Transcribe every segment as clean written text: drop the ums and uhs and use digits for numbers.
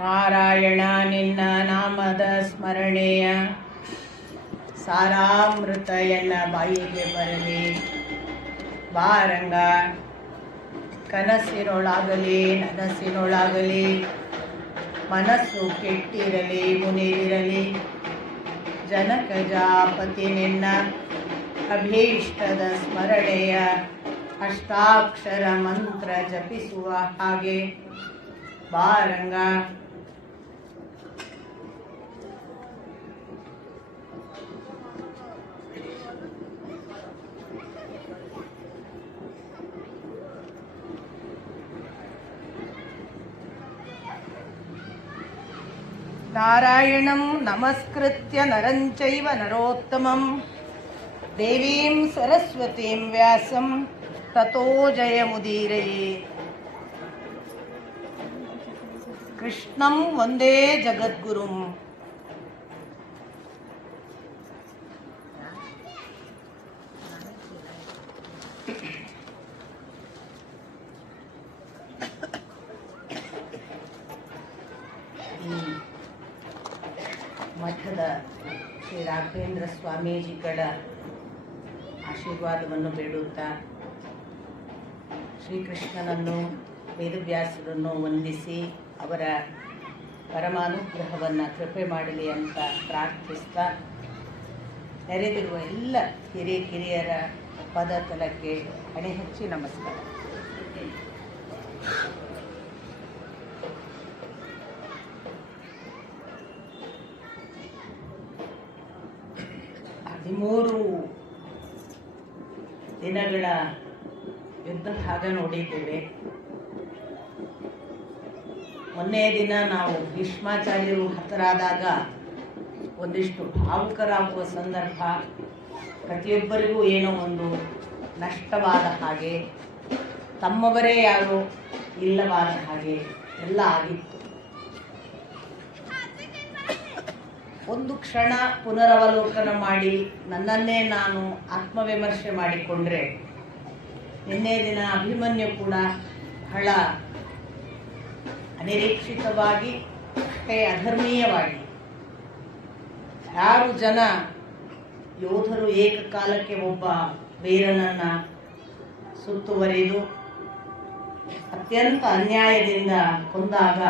ನಾರಾಯಣ ನಿನ್ನ ನಾಮದ ಸ್ಮರಣೆಯ ಸಾರಾಮೃತ ಎನ್ನ ಬಾಯಿಗೆ ಬರಲಿ. ಬಾರಂಗ ಕನಸಿನೊಳಾಗಲಿ ನನಸಿನೊಳಾಗಲಿ ಮನಸ್ಸು ಕೆಟ್ಟಿರಲಿ ಮುನಿದಿರಲಿ. ಜನಕಜಾಪತಿ ನಿನ್ನ ಅಭೀಷ್ಟದ ಸ್ಮರಣೆಯ ಅಷ್ಟಾಕ್ಷರ ಮಂತ್ರ ಜಪಿಸುವ ಹಾಗೆ ಬಾರಂಗ. ನಾರಾಯಣಂ ನಮಸ್ಕೃತ್ಯ ನರಂಚೈವ ನರೋತ್ತಮಂ ದೇವೀಂ ಸರಸ್ವತೀಂ ವ್ಯಾಸಂ ತತೋ ಜಯಮುದೀರಯೇ. ಕೃಷ್ಣಂ ವಂದೇ ಜಗದ್ಗುರುಂ. ಮಠದ ಶ್ರೀ ರಾಘವೇಂದ್ರ ಸ್ವಾಮೀಜಿಗಳ ಆಶೀರ್ವಾದವನ್ನು ಬೇಡುತ್ತಾ ಶ್ರೀಕೃಷ್ಣನನ್ನು ವೇದವ್ಯಾಸರನ್ನು ವಂದಿಸಿ ಅವರ ಪರಮಾನುಗ್ರಹವನ್ನು ಕೃಪೆ ಮಾಡಲಿ ಅಂತ ಪ್ರಾರ್ಥಿಸ್ತಾ ನೆರೆದಿರುವ ಎಲ್ಲ ಕಿರಿಯರ ಪದತಲಕ್ಕೆ ಹಣೆ ಹಚ್ಚಿ ನಮಸ್ಕಾರ. ಮೂರು ದಿನಗಳ ಯುದ್ಧ ಭಾಗ ನೋಡಿದ್ದೇವೆ. ಮೊನ್ನೆಯ ದಿನ ನಾವು ಭೀಷ್ಮಾಚಾರ್ಯರು ಹತರಾದಾಗ ಒಂದಿಷ್ಟು ಭಾವುಕರಾಗುವ ಸಂದರ್ಭ, ಪ್ರತಿಯೊಬ್ಬರಿಗೂ ಏನೋ ಒಂದು ನಷ್ಟವಾದ ಹಾಗೆ, ತಮ್ಮವರೇ ಯಾರೋ ಇಲ್ಲವಾದ ಹಾಗೆ ಎಲ್ಲ ಆಗಿತ್ತು. ಒಂದು ಕ್ಷಣ ಪುನರವಲೋಕನ ಮಾಡಿ ನನ್ನನ್ನೇ ನಾನು ಆತ್ಮವಿಮರ್ಶೆ ಮಾಡಿಕೊಂಡ್ರೆ, ನಿನ್ನೆ ದಿನ ಅಭಿಮನ್ಯು ಕೂಡ ಬಹಳ ಅನಿರೀಕ್ಷಿತವಾಗಿ ಅಷ್ಟೇ ಅಧರ್ಮೀಯವಾಗಿ ಯಾರು ಜನ ಯೋಧರು ಏಕಕಾಲಕ್ಕೆ ಒಬ್ಬ ವೀರನನ್ನ ಸುತ್ತುವರಿದು ಅತ್ಯಂತ ಅನ್ಯಾಯದಿಂದ ಕೊಂದಾಗ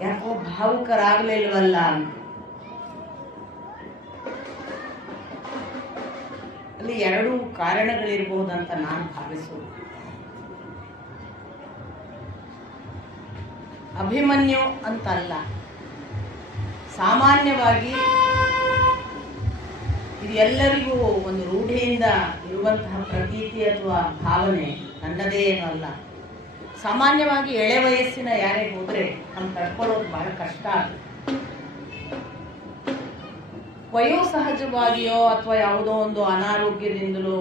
ಯಾಕೋ ಭಾವುಕರಾಗಲಿಲ್ವಲ್ಲ ಅಂತ. ಅಲ್ಲಿ ಎರಡು ಕಾರಣಗಳಿರ್ಬಹುದಂತ ನಾನು ಭಾವಿಸುವುದು. ಅಭಿಮನ್ಯು ಅಂತಲ್ಲ, ಸಾಮಾನ್ಯವಾಗಿ ಇದು ಎಲ್ಲರಿಗೂ ಒಂದು ರೂಢಿಯಿಂದ ಇರುವಂತಹ ಪ್ರತೀತಿ ಅಥವಾ ಭಾವನೆ, ನನ್ನದೇ ಏನಲ್ಲ. ಸಾಮಾನ್ಯವಾಗಿ ಎಳೆ ವಯಸ್ಸಿನ ಯಾರೇ ಹೋದ್ರೆ ನಮ್ಗೆ ತಡ್ಕೊಳ್ಳೋದು ಬಹಳ ಕಷ್ಟ ಆಗುತ್ತೆ. ವಯೋಸಹಜವಾಗಿಯೋ ಅಥವಾ ಯಾವುದೋ ಒಂದು ಅನಾರೋಗ್ಯದಿಂದಲೋ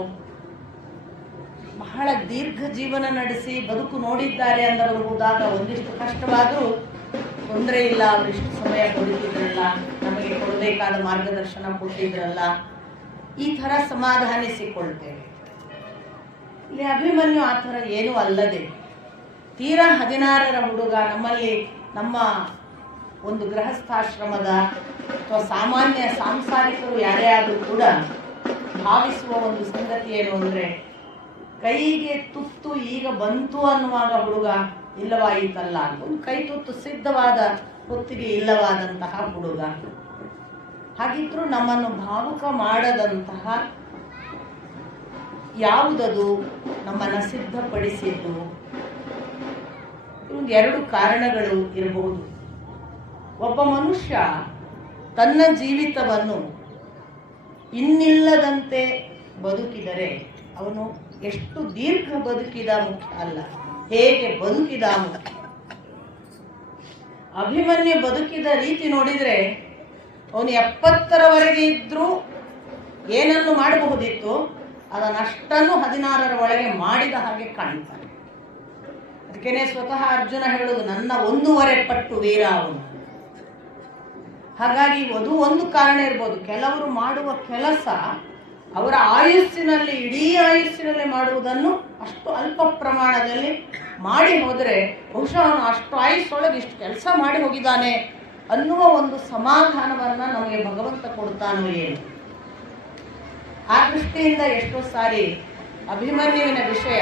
ಬಹಳ ದೀರ್ಘ ಜೀವನ ನಡೆಸಿ ಬದುಕು ನೋಡಿದ್ದಾರೆ ಅಂದವರು ಹೋದಾಗ ಒಂದಿಷ್ಟು ಕಷ್ಟವಾದರೂ ತೊಂದರೆ ಇಲ್ಲ, ಅವರಿಷ್ಟು ಸಮಯ ಬದುಕಿದ್ರಲ್ಲ, ನಮಗೆ ಕೊಡಬೇಕಾದ ಮಾರ್ಗದರ್ಶನ ಕೊಟ್ಟಿದ್ರಲ್ಲ, ಈ ಥರ ಸಮಾಧಾನಿಸಿಕೊಳ್ತೇವೆ. ಇಲ್ಲಿ ಅಭಿಮನ್ಯು ಆ ಥರ ಏನೂ ಅಲ್ಲದೆ ತೀರಾ 16ರ ಹುಡುಗ. ನಮ್ಮಲ್ಲಿ ನಮ್ಮ ಒಂದು ಗೃಹಸ್ಥಾಶ್ರಮದ ಅಥವಾ ಸಾಮಾನ್ಯ ಸಾಂಸಾರಿಕರು ಯಾರೇ ಆದರೂ ಕೂಡ ಭಾವಿಸುವ ಒಂದು ಸಂಗತಿ ಏನು ಅಂದರೆ, ಕೈಗೆ ತುತ್ತು ಈಗ ಬಂತು ಅನ್ನುವಾಗ ಹುಡುಗ ಇಲ್ಲವಾಯಿತಲ್ಲ ಅಂತ. ಒಂದು ಕೈ ತುತ್ತು ಸಿದ್ಧವಾದ ಹೊತ್ತಿಗೆ ಇಲ್ಲವಾದಂತಹ ಹುಡುಗ. ಹಾಗಿದ್ರೂ ನಮ್ಮನ್ನು ಭಾವುಕ ಮಾಡದಂತಹ ಯಾವುದದು ನಮ್ಮನ್ನು ಸಿದ್ಧಪಡಿಸಿದ್ದು? ಎರಡು ಕಾರಣಗಳು ಇರಬಹುದು. ಒಬ್ಬ ಮನುಷ್ಯ ತನ್ನ ಜೀವಿತವನ್ನು ಇನ್ನಿಲ್ಲದಂತೆ ಬದುಕಿದರೆ ಅವನು ಎಷ್ಟು ದೀರ್ಘ ಬದುಕಿದ ಮುಖ್ಯ ಅಲ್ಲ, ಹೇಗೆ ಬದುಕಿದ ಮುಖ್ಯ. ಅಭಿಮನ್ಯು ಬದುಕಿದ ರೀತಿ ನೋಡಿದರೆ ಅವನು 70ರವರೆಗೆ ಇದ್ರೂ ಏನನ್ನು ಮಾಡಬಹುದಿತ್ತು ಅದನ್ನಷ್ಟನ್ನು 16ರ ಒಳಗೆ ಮಾಡಿದ ಹಾಗೆ ಕಾಣ್ತಾನೆ. ಅದಕ್ಕೇನೆ ಸ್ವತಃ ಅರ್ಜುನ ಹೇಳುವುದು, ನನ್ನ 1.5 ಪಟ್ಟು ವೀರ ಅವನು. ಹಾಗಾಗಿ ಅದು ಒಂದು ಕಾರಣ ಇರ್ಬೋದು. ಕೆಲವರು ಮಾಡುವ ಕೆಲಸ ಅವರ ಆಯುಸ್ಸಿನಲ್ಲಿ, ಇಡೀ ಆಯುಸ್ಸಿನಲ್ಲಿ ಮಾಡುವುದನ್ನು ಅಷ್ಟು ಅಲ್ಪ ಪ್ರಮಾಣದಲ್ಲಿ ಮಾಡಿ ಹೋದರೆ ಬಹುಶಃ ಅವನು ಅಷ್ಟು ಆಯುಸ್ಸೊಳಗೆ ಇಷ್ಟು ಕೆಲಸ ಮಾಡಿ ಹೋಗಿದ್ದಾನೆ ಅನ್ನುವ ಒಂದು ಸಮಾಧಾನವನ್ನು ನಮಗೆ ಭಗವಂತ ಕೊಡ್ತಾನೋ ಏನು. ಆ ದೃಷ್ಟಿಯಿಂದ ಎಷ್ಟೋ ಸಾರಿ ಅಭಿಮನ್ಯುವಿನ ವಿಷಯ,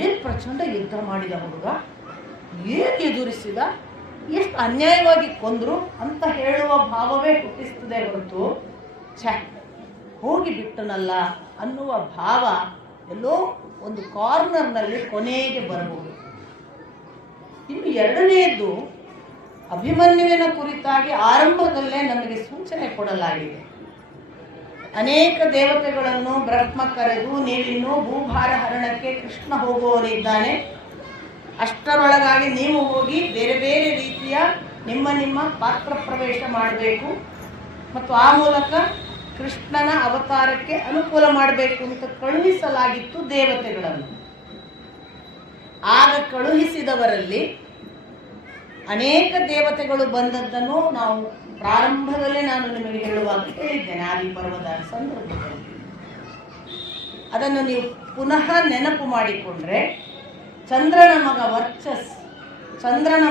ಏನು ಪ್ರಚಂಡ ಯುದ್ಧ ಮಾಡಿದ ಹುಡುಗ, ಏನು ಎದುರಿಸಿದ, ಎಷ್ಟು ಅನ್ಯಾಯವಾಗಿ ಕೊಂದ್ರು ಅಂತ ಹೇಳುವ ಭಾವವೇ ಹುಟ್ಟಿಸ್ತದೆ ಹೊರತು ಹೋಗಿ ಬಿಟ್ಟನಲ್ಲ ಅನ್ನುವ ಭಾವ ಎಲ್ಲೋ ಒಂದು ಕಾರ್ನರ್ನಲ್ಲಿ ಕೊನೆಗೆ ಬರಬಹುದು. ಇನ್ನು ಎರಡನೆಯದ್ದು, ಅಭಿಮನ್ಯುವಿನ ಕುರಿತಾಗಿ ಆರಂಭದಲ್ಲೇ ನಮಗೆ ಸೂಚನೆ ಕೊಡಲಾಗಿದೆ. ಅನೇಕ ದೇವತೆಗಳನ್ನು ಬ್ರಹ್ಮ ಕರೆದು ನೀವಿನ್ನೂ ಭೂಭಾರ ಹರಣಕ್ಕೆ ಕೃಷ್ಣ ಹೋಗುವವರಿದ್ದಾನೆ, ಅಷ್ಟರೊಳಗಾಗಿ ನೀವು ಹೋಗಿ ಬೇರೆ ಬೇರೆ ರೀತಿಯ ನಿಮ್ಮ ಪಾತ್ರ ಪ್ರವೇಶ ಮಾಡಬೇಕು ಮತ್ತು ಆ ಮೂಲಕ ಕೃಷ್ಣನ ಅವತಾರಕ್ಕೆ ಅನುಕೂಲ ಮಾಡಬೇಕು ಅಂತ ಕಳುಹಿಸಲಾಗಿತ್ತು ದೇವತೆಗಳನ್ನು. ಆಗ ಕಳುಹಿಸಿದವರಲ್ಲಿ ಅನೇಕ ದೇವತೆಗಳು ಬಂದದ್ದನ್ನು ನಾವು ಪ್ರಾರಂಭದಲ್ಲೇ ನಾನು ನಿಮಗೆ ಹೇಳುವಾಗ ಹೇಳಿದ್ದೇನೆ. ಆದಿ ಪರ್ವದ ಸಂದರ್ಭದಲ್ಲಿ ಅದನ್ನು ನೀವು ಪುನಃ ನೆನಪು ಮಾಡಿಕೊಂಡ್ರೆ, ಚಂದ್ರನ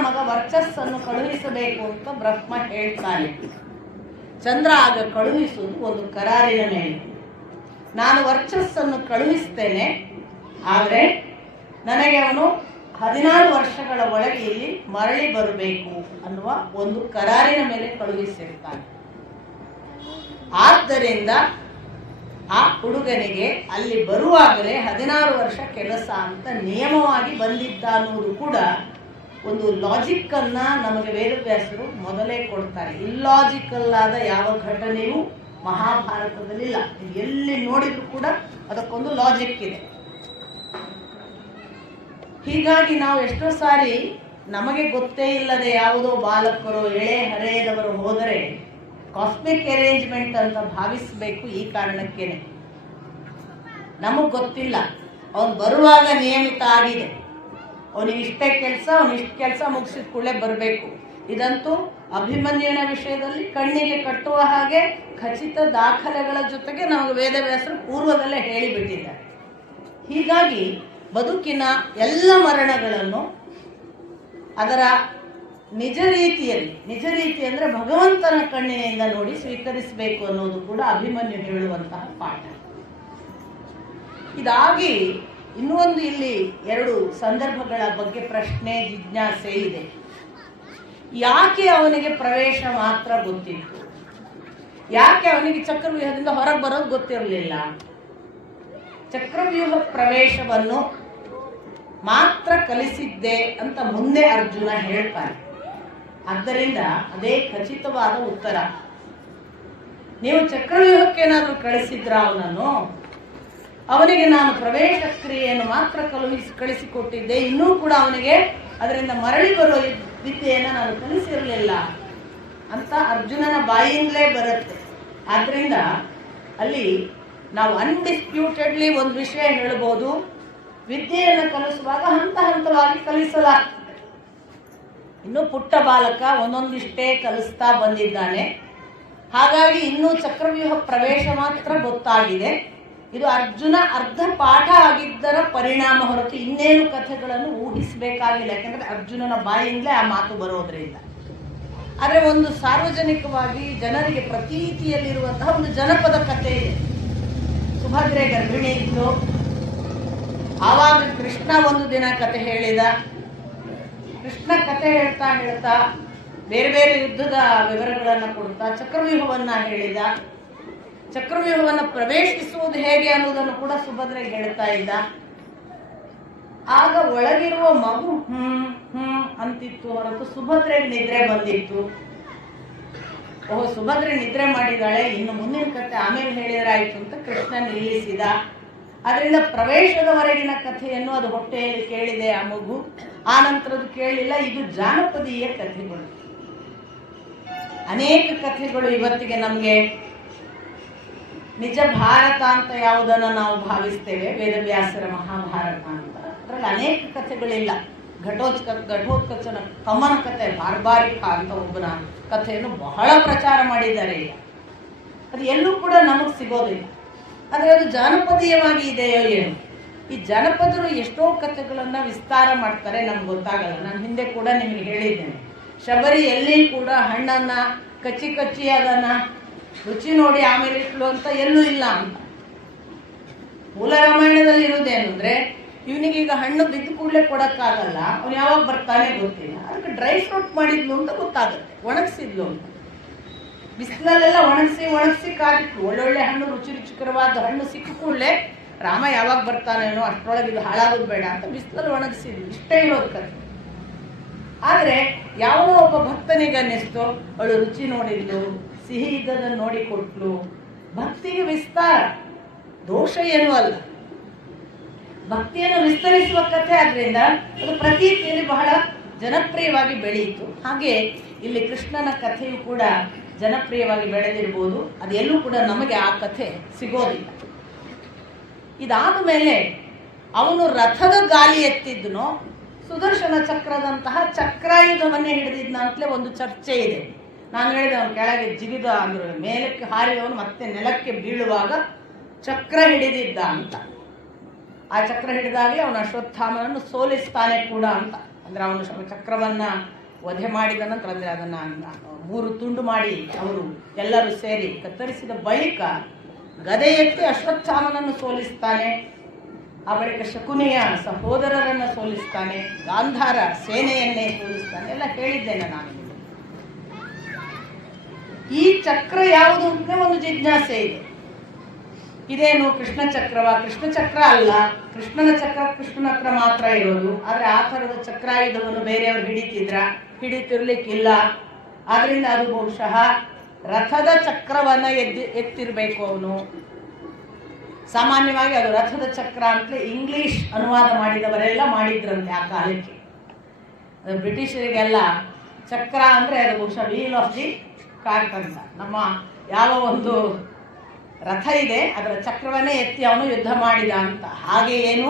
ಮಗ ವರ್ಚಸ್ಸನ್ನು ಕಳುಹಿಸಬೇಕು ಅಂತ ಬ್ರಹ್ಮ ಹೇಳ್ತಾನೆ. ಚಂದ್ರ ಆಗ ಕಳುಹಿಸುವುದು ಒಂದು ಕರಾರಿನ ಮೇಲೆ, ನಾನು ವರ್ಚಸ್ಸನ್ನು ಕಳುಹಿಸ್ತೇನೆ, ಆದರೆ ನನಗೆ ಅವನು 16 ವರ್ಷಗಳ ಒಳಗೆ ಇಲ್ಲಿ ಮರಳಿ ಬರಬೇಕು ಅನ್ನುವ ಒಂದು ಕರಾರಿನ ಮೇಲೆ ಕಳುಹಿಸಿರ್ತಾನೆ. ಆದ್ದರಿಂದ ಆ ಹುಡುಗನಿಗೆ ಅಲ್ಲಿ ಬರುವಾಗಲೇ 16 ವರ್ಷ ಕೆಲಸ ಅಂತ ನಿಯಮವಾಗಿ ಬಂದಿದ್ದ ಅನ್ನೋದು ಕೂಡ ಒಂದು ಲಾಜಿಕ್ ಅನ್ನ ನಮಗೆ ವೇದವ್ಯಾಸರು ಮೊದಲೇ ಕೊಡ್ತಾರೆ. ಇಲ್ಲಾಜಿಕಲ್ ಆದ ಯಾವ ಘಟನೆಯೂ ಮಹಾಭಾರತದಲ್ಲಿಲ್ಲ. ಎಲ್ಲಿ ನೋಡಿದ್ರು ಕೂಡ ಅದಕ್ಕೊಂದು ಲಾಜಿಕ್ ಇದೆ. ಹೀಗಾಗಿ ನಾವು ಎಷ್ಟೋ ಸಾರಿ ನಮಗೆ ಗೊತ್ತೇ ಇಲ್ಲದೆ ಯಾವುದೋ ಬಾಲಕರು ಎಳೆ ಹರೆಯದವರು ಹೋದರೆ ಕಾಸ್ಮಿಕ್ ಅರೇಂಜ್ಮೆಂಟ್ ಅಂತ ಭಾವಿಸಬೇಕು. ಈ ಕಾರಣಕ್ಕೇನೆ ನಮಗೆ ಗೊತ್ತಿಲ್ಲ, ಅವನು ಬರುವಾಗ ನಿಯಮಿತ ಆಗಿದೆ, ಅವನಿಗೆ ಇಷ್ಟೇ ಕೆಲಸ, ಅವನಿಷ್ಟು ಕೆಲಸ ಮುಗಿಸಿದ ಕೂಡಲೇ ಬರಬೇಕು. ಇದಂತೂ ಅಭಿಮನ್ಯುವಿನ ವಿಷಯದಲ್ಲಿ ಕಣ್ಣಿಗೆ ಕಟ್ಟುವ ಹಾಗೆ ಖಚಿತ ದಾಖಲೆಗಳ ಜೊತೆಗೆ ನಮಗೆ ವೇದವ್ಯಾಸರು ಪೂರ್ವದಲ್ಲೇ ಹೇಳಿಬಿಟ್ಟಿದ್ದಾರೆ. ಹೀಗಾಗಿ ಬದುಕಿನ ಎಲ್ಲ ಮರಣಗಳನ್ನು ಅದರ ನಿಜ ರೀತಿ ಅಂದರೆ ಭಗವಂತನ ಕಣ್ಣಿನಿಂದ ನೋಡಿ ಸ್ವೀಕರಿಸಬೇಕು ಅನ್ನೋದು ಕೂಡ ಅಭಿಮನ್ಯು ಹೇಳುವಂತಹ ಪಾಠ. ಇದಾಗಿ ಇನ್ನೂ ಒಂದು ಇಲ್ಲಿ 2 ಸಂದರ್ಭಗಳ ಬಗ್ಗೆ ಪ್ರಶ್ನೆ ಜಿಜ್ಞಾಸೆ ಇದೆ. ಯಾಕೆ ಅವನಿಗೆ ಪ್ರವೇಶ ಮಾತ್ರ ಗೊತ್ತಿತ್ತು? ಯಾಕೆ ಅವನಿಗೆ ಚಕ್ರವ್ಯೂಹದಿಂದ ಹೊರಗೆ ಬರೋದು ಗೊತ್ತಿರಲಿಲ್ಲ? ಚಕ್ರವ್ಯೂಹ ಪ್ರವೇಶವನ್ನು ಮಾತ್ರ ಕಲಿಸಿದ್ದೆ ಅಂತ ಮುಂದೆ ಅರ್ಜುನ ಹೇಳ್ತಾನೆ. ಆದ್ದರಿಂದ ಅದೇ ಖಚಿತವಾದ ಉತ್ತರ. ನೀವು ಚಕ್ರವ್ಯೂಹಕ್ಕೇನಾದ್ರೂ ಕಳಿಸಿದ್ರ ಅವನಿಗೆ ನಾನು ಪ್ರವೇಶ ಕ್ರಿಯೆಯನ್ನು ಮಾತ್ರ ಕಳಿಸಿಕೊಟ್ಟಿದ್ದೆ, ಇನ್ನೂ ಕೂಡ ಅವನಿಗೆ ಅದರಿಂದ ಮರಳಿ ಬರುವ ವಿದ್ಯೆಯನ್ನು ನಾನು ಕಲಿಸಿರಲಿಲ್ಲ ಅಂತ ಅರ್ಜುನನ ಬಾಯಿಂದಲೇ ಬರುತ್ತೆ. ಆದ್ರಿಂದ ಅಲ್ಲಿ ನಾವು ಅನ್ಡಿಸ್ಪ್ಯೂಟೆಡ್ಲಿ ಒಂದು ವಿಷಯ ಹೇಳಬಹುದು, ವಿದ್ಯೆಯನ್ನು ಕಲಿಸುವಾಗ ಹಂತ ಹಂತವಾಗಿ ಕಲಿಸಲಾಗ್ತದೆ. ಇನ್ನು ಪುಟ್ಟ ಬಾಲಕ ಒಂದೊಂದಿಷ್ಟೇ ಕಲಿಸ್ತಾ ಬಂದಿದ್ದಾನೆ. ಹಾಗಾಗಿ ಇನ್ನೂ ಚಕ್ರವ್ಯೂಹ ಪ್ರವೇಶ ಮಾತ್ರ ಗೊತ್ತಾಗಿದೆ. ಇದು ಅರ್ಜುನ ಅರ್ಧ ಪಾಠ ಆಗಿದ್ದರ ಪರಿಣಾಮ ಹೊರತು ಇನ್ನೇನು ಕಥೆಗಳನ್ನು ಊಹಿಸಬೇಕಾಗಿಲ್ಲ. ಯಾಕಂದ್ರೆ ಅರ್ಜುನನ ಬಾಯಿಂದಲೇ ಆ ಮಾತು ಬರೋದ್ರಿಂದ. ಆದರೆ ಒಂದು ಸಾರ್ವಜನಿಕವಾಗಿ ಜನರಿಗೆ ಪ್ರತೀತಿಯಲ್ಲಿರುವಂತಹ ಒಂದು ಜನಪದ ಕಥೆ ಇದೆ. ಸುಭದ್ರೆ ಗರ್ಭಿಣಿ ಇತ್ತು. ಆವಾಗ ಕೃಷ್ಣ ಒಂದು ದಿನ ಕತೆ ಹೇಳಿದ. ಕೃಷ್ಣ ಕತೆ ಹೇಳ್ತಾ ಬೇರೆ ಬೇರೆ ಯುದ್ಧದ ವಿವರಗಳನ್ನು ಕೊಡ್ತಾ ಚಕ್ರವ್ಯೂಹವನ್ನ ಹೇಳಿದ. ಚಕ್ರವ್ಯೂಹವನ್ನು ಪ್ರವೇಶಿಸುವುದು ಹೇಗೆ ಅನ್ನೋದನ್ನು ಕೂಡ ಸುಭದ್ರೆಗೆ ಹೇಳ್ತಾ ಇದ್ದ. ಆಗ ಒಳಗಿರುವ ಮಗು ಅಂತಿತ್ತು ಹೊರತು ಸುಭದ್ರೆಗೆ ನಿದ್ರೆ ಬಂದಿತ್ತು. ಸುಭದ್ರೆ ನಿದ್ರೆ ಮಾಡಿದಾಳೆ, ಇನ್ನು ಮುಂದಿನ ಕಥೆ ಆಮೇಲೆ ಹೇಳಿದ್ರಾಯ್ತು ಅಂತ ಕೃಷ್ಣ ನಿಲ್ಲಿಸಿದ. ಅದರಿಂದ ಪ್ರವೇಶದವರೆಗಿನ ಕಥೆಯನ್ನು ಅದು ಹೊಟ್ಟೆಯಲ್ಲಿ ಕೇಳಿದೆ ಆ ಮಗು, ಆ ನಂತರದ್ದು ಕೇಳಿಲ್ಲ. ಇದು ಜಾನಪದೀಯ ಕಥೆಗಳು. ಅನೇಕ ಕಥೆಗಳು ಇವತ್ತಿಗೆ ನಮಗೆ ನಿಜ ಭಾರತ ಅಂತ ಯಾವುದನ್ನು ನಾವು ಭಾವಿಸ್ತೇವೆ, ವೇದವ್ಯಾಸರ ಮಹಾಭಾರತ ಅಂತ, ಅದರಲ್ಲಿ ಅನೇಕ ಕಥೆಗಳಿಲ್ಲ. ಘಟೋತ್ಕಚನ ಕಮ್ಮನ ಕಥೆ, ಬಾರ್ಬಾರಿಕ ಅಂತ ಒಬ್ಬನ ಕಥೆಯನ್ನು ಬಹಳ ಪ್ರಚಾರ ಮಾಡಿದ್ದಾರೆ. ಈಗ ಅದು ಎಲ್ಲೂ ಕೂಡ ನಮಗೆ ಸಿಗೋದಿಲ್ಲ. ಆದರೆ ಅದು ಜಾನಪದೀಯವಾಗಿ ಇದೆಯೋ ಏನು? ಈ ಜನಪದರು ಎಷ್ಟೋ ಕಥೆಗಳನ್ನ ವಿಸ್ತಾರ ಮಾಡ್ತಾರೆ, ನಮ್ಗೆ ಗೊತ್ತಾಗಲ್ಲ. ನಾನು ಹಿಂದೆ ಕೂಡ ನಿಮಗೆ ಹೇಳಿದ್ದೇನೆ, ಶಬರಿ ಎಲ್ಲಿ ಕೂಡ ಹಣ್ಣನ್ನ ಕಚ್ಚಿ ಕಚ್ಚಿ ಅದನ್ನ ರುಚಿ ನೋಡಿ ಆಮೇಲೆ ಇಟ್ಲು ಅಂತ ಎಲ್ಲೂ ಇಲ್ಲ ಅಂತ. ಮೂಲ ರಾಮಾಯಣದಲ್ಲಿ ಇರುವುದೇನು ಅಂದ್ರೆ, ಇವನಿಗೀಗ ಹಣ್ಣು ಬಿದ್ದು ಕೂಡಲೇ ಕೊಡಕ್ಕಾಗಲ್ಲ, ಅವ್ನು ಯಾವಾಗ ಬರ್ತಾನೆ ಗೊತ್ತಿಲ್ಲ, ಅದಕ್ಕೆ ಡ್ರೈ ಫ್ರೂಟ್ ಮಾಡಿದ್ಲು ಅಂತ ಗೊತ್ತಾಗುತ್ತೆ, ಒಣಗಿಸಿದ್ಲು ಅಂತ. ಬಿಸಿಲಲ್ಲೆಲ್ಲ ಒಣಗಿಸಿ ಕಾದಿಟ್ಲು. ಒಳ್ಳೊಳ್ಳೆ ಹಣ್ಣು, ರುಚಿಕರವಾದ ಹಣ್ಣು ಸಿಕ್ಕ ಕೂಡಲೇ ರಾಮ ಯಾವಾಗ ಬರ್ತಾನೇನೋ ಅಷ್ಟರೊಳಗೆ ಇದು ಹಾಳಾಗೋದು ಬೇಡ ಅಂತ ಬಿಸಿಲಲ್ಲಿ ಒಣಗಿಸಿದ್ಲು. ಇಷ್ಟೇ ಇರೋದು ಕಥೆ. ಆದ್ರೆ ಯಾವನೋ ಒಬ್ಬ ಭಕ್ತನಿಗೆ ಅನ್ನಿಸ್ತು, ಅವಳು ರುಚಿ ನೋಡಿದ್ಲು, ಸಿಹಿ ಇದ್ದದನ್ನು ನೋಡಿ ಕೊಟ್ಲು. ಭಕ್ತಿಗೆ ವಿಸ್ತಾರ, ದೋಷ ಏನೂ ಅಲ್ಲ. ಭಕ್ತಿಯನ್ನು ವಿಸ್ತರಿಸುವ ಕಥೆ ಆದ್ರಿಂದ ಅದು ಪ್ರತೀತಿಯಲ್ಲಿ ಬಹಳ ಜನಪ್ರಿಯವಾಗಿ ಬೆಳೆಯಿತು. ಹಾಗೆ ಇಲ್ಲಿ ಕೃಷ್ಣನ ಕಥೆಯು ಕೂಡ ಜನಪ್ರಿಯವಾಗಿ ಬೆಳೆದಿರ್ಬೋದು. ಅದೆಲ್ಲೂ ಕೂಡ ನಮಗೆ ಆ ಕಥೆ ಸಿಗೋದಿಲ್ಲ. ಇದಾದ ಮೇಲೆ ಅವನು ರಥದ ಗಾಲಿ ಎತ್ತಿದ್ನೋ ಸುದರ್ಶನ ಚಕ್ರದಂತಹ ಚಕ್ರಾಯುಧವನ್ನೇ ಹಿಡಿದಿದ್ನ ಅಂತಲೇ ಒಂದು ಚರ್ಚೆ ಇದೆ. ನಾನು ಹೇಳಿದೆ, ಅವನು ಕೆಳಗೆ ಜಿಗಿದ ಅಂದ್ರೆ ಮೇಲಕ್ಕೆ ಹಾರಿದವನು ಮತ್ತೆ ನೆಲಕ್ಕೆ ಬೀಳುವಾಗ ಚಕ್ರ ಹಿಡಿದಿದ್ದ ಅಂತ. ಆ ಚಕ್ರ ಹಿಡಿದಾಗಲೇ ಅವನು ಅಶ್ವತ್ಥಾಮನನ್ನು ಸೋಲಿಸ್ತಾನೆ ಕೂಡ ಅಂತ. ಅಂದ್ರೆ ಅವನು ಚಕ್ರವನ್ನ ವಧೆ ಮಾಡಿದ ನಂತರ, ಅಂದ್ರೆ ಅದನ್ನ 3 ತುಂಡು ಮಾಡಿ ಅವರು ಎಲ್ಲರೂ ಸೇರಿ ಕತ್ತರಿಸಿದ ಬಳಿಕ ಗದೆ ಎತ್ತಿ ಅಶ್ವತ್ಥಾಮನನ್ನು ಸೋಲಿಸ್ತಾನೆ. ಆ ಬಳಿಕ ಶಕುನಿಯ ಸಹೋದರರನ್ನ ಸೋಲಿಸ್ತಾನೆ, ಗಾಂಧಾರ ಸೇನೆಯನ್ನೇ ಸೋಲಿಸ್ತಾನೆ ಎಲ್ಲ ಹೇಳಿದ್ದೇನೆ ನಾನು. ಈ ಚಕ್ರ ಯಾವುದು ಅಂತ ಒಂದು ಜಿಜ್ಞಾಸೆ ಇದೆ. ಇದೇನು ಕೃಷ್ಣ ಚಕ್ರವ? ಕೃಷ್ಣ ಚಕ್ರ ಅಲ್ಲ, ಕೃಷ್ಣನ ಚಕ್ರ ಕೃಷ್ಣನ ಹತ್ರ ಮಾತ್ರ ಇರೋದು. ಆದ್ರೆ ಆ ಥರದ ಚಕ್ರಾಯುಧವನ್ನು ಬೇರೆಯವರು ಹಿಡಿತಿರ್ಲಿಕ್ಕಿಲ್ಲ. ಆದ್ರಿಂದ ಅದು ಬಹುಶಃ ರಥದ ಚಕ್ರವನ್ನ ಎತ್ತಿರ್ಬೇಕು ಅವನು. ಸಾಮಾನ್ಯವಾಗಿ ಅದು ರಥದ ಚಕ್ರ ಅಂತಲೇ ಇಂಗ್ಲಿಷ್ ಅನುವಾದ ಮಾಡಿದವರೆಲ್ಲ ಮಾಡಿದ್ರಂತೆ ಆ ಕಾಲಕ್ಕೆ. ಬ್ರಿಟಿಷರಿಗೆಲ್ಲ ಚಕ್ರ ಅಂದ್ರೆ ಅದು ಬಹುಶಃ ವೀಲ್ ಆಫ್ ದಿ ಕಾರ್ಟ್ ಅಂತ. ನಮ್ಮ ಯಾವ ಒಂದು ರಥ ಇದೆ ಅದರ ಚಕ್ರವನ್ನೇ ಎತ್ತಿ ಅವನು ಯುದ್ಧ ಮಾಡಿದ ಅಂತ. ಹಾಗೆ ಏನು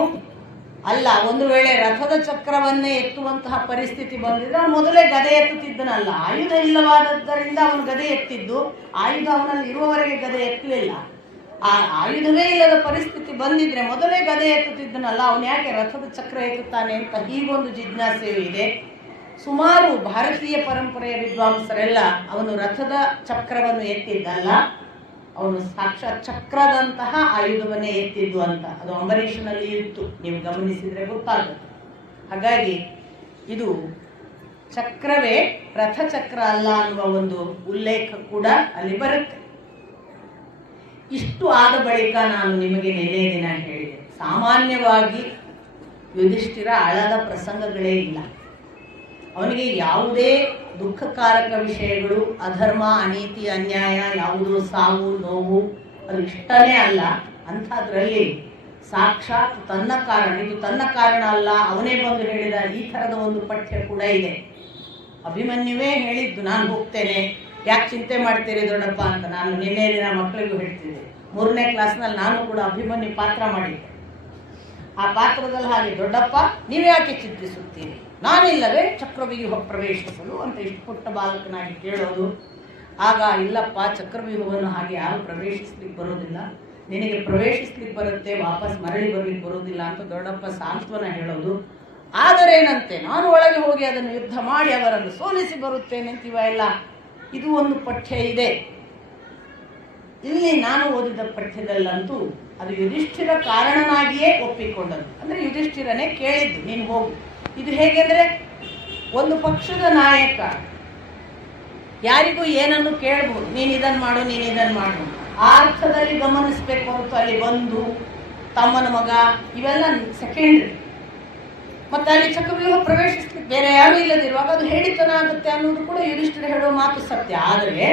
ಅಲ್ಲ. ಒಂದು ವೇಳೆ ರಥದ ಚಕ್ರವನ್ನೇ ಎತ್ತುವಂತಹ ಪರಿಸ್ಥಿತಿ ಬಂದಿದ್ರೆ ಅವನು ಮೊದಲೇ ಗದೆ ಎತ್ತುತ್ತಿದ್ದನಲ್ಲ. ಆಯುಧ ಇಲ್ಲವಾದದ್ದರಿಂದ ಅವನು ಗದೆ ಎತ್ತಿದ್ದು, ಆಯುಧ ಅವನಲ್ಲಿ ಇರುವವರೆಗೆ ಗದೆ ಎತ್ತಲಿಲ್ಲ. ಆ ಆಯುಧವೇ ಇಲ್ಲದ ಪರಿಸ್ಥಿತಿ ಬಂದಿದ್ರೆ ಮೊದಲೇ ಗದೆ ಎತ್ತುತ್ತಿದ್ದನಲ್ಲ, ಅವನು ಯಾಕೆ ರಥದ ಚಕ್ರ ಎತ್ತುತ್ತಾನೆ ಅಂತ ಹೀಗೊಂದು ಜಿಜ್ಞಾಸೆಯೂ ಇದೆ. ಸುಮಾರು ಭಾರತೀಯ ಪರಂಪರೆಯ ವಿದ್ವಾಂಸರೆಲ್ಲ ಅವನು ರಥದ ಚಕ್ರವನ್ನು ಎತ್ತಿದ್ದಲ್ಲ, ಅವನು ಸಾಕ್ಷಾತ್ ಚಕ್ರದಂತಹ ಆಯುಧವನ್ನೇ ಎತ್ತಿದ್ದು ಅಂತ. ಅದು ಅಂಬರೀಷನಲ್ಲಿ ಇತ್ತು, ನೀವು ಗಮನಿಸಿದ್ರೆ ಗೊತ್ತಾಗುತ್ತೆ. ಹಾಗಾಗಿ ಇದು ಚಕ್ರವೇ ರಥಚಕ್ರ ಅಲ್ಲ ಅನ್ನುವ ಒಂದು ಉಲ್ಲೇಖ ಕೂಡ ಅಲ್ಲಿ ಬರುತ್ತೆ. ಇಷ್ಟು ಆದ ಬಳಿಕ ನಾನು ನಿಮಗೆ ನಿನ್ನೆ ದಿನ ಹೇಳಿದೆ, ಸಾಮಾನ್ಯವಾಗಿ ಯುಧಿಷ್ಠಿರ ಅಳದ ಪ್ರಸಂಗಗಳೇ ಇಲ್ಲ. ಅವನಿಗೆ ಯಾವುದೇ ದುಃಖಕಾರಕ ವಿಷಯಗಳು, ಅಧರ್ಮ, ಅನೀತಿ, ಅನ್ಯಾಯ, ಯಾವುದೋ ಸಾವು ನೋವು ಅದು ಇಷ್ಟನೇ ಅಲ್ಲ. ಅಂಥದ್ರಲ್ಲಿ ಸಾಕ್ಷಾತ್ ತನ್ನ ಕಾರಣ, ಇದು ತನ್ನ ಕಾರಣ ಅಲ್ಲ, ಅವನೇ ಬಂದು ಹೇಳಿದ ಈ ಥರದ ಒಂದು ಪಠ್ಯ ಕೂಡ ಇದೆ. ಅಭಿಮನ್ಯುವೇ ಹೇಳಿದ್ದು, ನಾನು ಹೋಗ್ತೇನೆ, ಯಾಕೆ ಚಿಂತೆ ಮಾಡ್ತೀರಿ ದೊಡ್ಡಪ್ಪ ಅಂತ. ನಾನು ನಿನ್ನೆ ದಿನ ಮಕ್ಕಳಿಗೂ ಹೇಳ್ತಿದ್ದೆ, 3ನೇ ಕ್ಲಾಸ್ನಲ್ಲಿ ನಾನು ಕೂಡ ಅಭಿಮನ್ಯು ಪಾತ್ರ ಮಾಡಿದ್ದೆ. ಆ ಪಾತ್ರದಲ್ಲಿ ಹಾಗೆ, ದೊಡ್ಡಪ್ಪ ನೀವ್ಯಾಕೆ ಚಿಂತಿಸುತ್ತೀರಿ, ನಾನಿಲ್ಲವೇ ಚಕ್ರವ್ಯೂಹ ಪ್ರವೇಶಿಸಲು ಅಂತ ಇಷ್ಟು ಪುಟ್ಟ ಬಾಲಕನಾಗಿ ಕೇಳೋದು. ಆಗ ಇಲ್ಲಪ್ಪ, ಚಕ್ರವ್ಯೂಹವನ್ನು ಹಾಗೆ ಯಾರು ಪ್ರವೇಶಿಸ್ಲಿಕ್ಕೆ ಬರೋದಿಲ್ಲ, ನಿನಗೆ ಪ್ರವೇಶಿಸ್ಲಿಕ್ಕೆ ಬರುತ್ತೆ, ವಾಪಸ್ ಮರಳಿ ಬರ್ಲಿಕ್ಕೆ ಬರೋದಿಲ್ಲ ಅಂತ ದೊಡ್ಡಪ್ಪ ಸಾಂತ್ವನ ಹೇಳೋದು. ಆದರೇನಂತೆ, ನಾನು ಒಳಗೆ ಹೋಗಿ ಅದನ್ನು ಯುದ್ಧ ಮಾಡಿ ಅವರನ್ನು ಸೋಲಿಸಿ ಬರುತ್ತೇನೆ ಅಂತೀವೆಲ್ಲ. ಇದು ಒಂದು ಪಠ್ಯ ಇದೆ. ಇಲ್ಲಿ ನಾನು ಓದಿದ ಪಠ್ಯದಲ್ಲಂತೂ ಅದು ಯುಧಿಷ್ಠಿರ ಕಾರಣನಾಗಿಯೇ ಒಪ್ಪಿಕೊಂಡದ್ದು. ಅಂದ್ರೆ ಯುಧಿಷ್ಠಿರನೇ ಕೇಳಿದ್ದು, ನೀನು ಹೋಗು. ಇದು ಹೇಗೆಂದ್ರೆ, ಒಂದು ಪಕ್ಷದ ನಾಯಕ ಯಾರಿಗೂ ಏನನ್ನು ಕೇಳಬಹುದು, ನೀನು ಇದನ್ನು ಮಾಡು, ನೀನು ಇದನ್ನು ಮಾಡು, ಆ ಅರ್ಥದಲ್ಲಿ ಗಮನಿಸಬೇಕು ಹೊರತು ಅಲ್ಲಿ ಬಂದು ತಮ್ಮನ ಮಗ ಇವೆಲ್ಲ ಸೆಕೆಂಡ್ರಿ. ಮತ್ತೆ ಅಲ್ಲಿ ಚಕ್ರವ್ಯೂಹ ಪ್ರವೇಶಿಸ್ಲಿಕ್ಕೆ ಬೇರೆ ಯಾರೂ ಇಲ್ಲದಿರುವಾಗ ಅದು ಹೇಳಿತನ ಆಗುತ್ತೆ ಅನ್ನೋದು ಕೂಡ ಯುಧಿಷ್ಠಿರ ಹೇಳೋ ಮಾತು ಸತ್ಯ. ಆದರೆ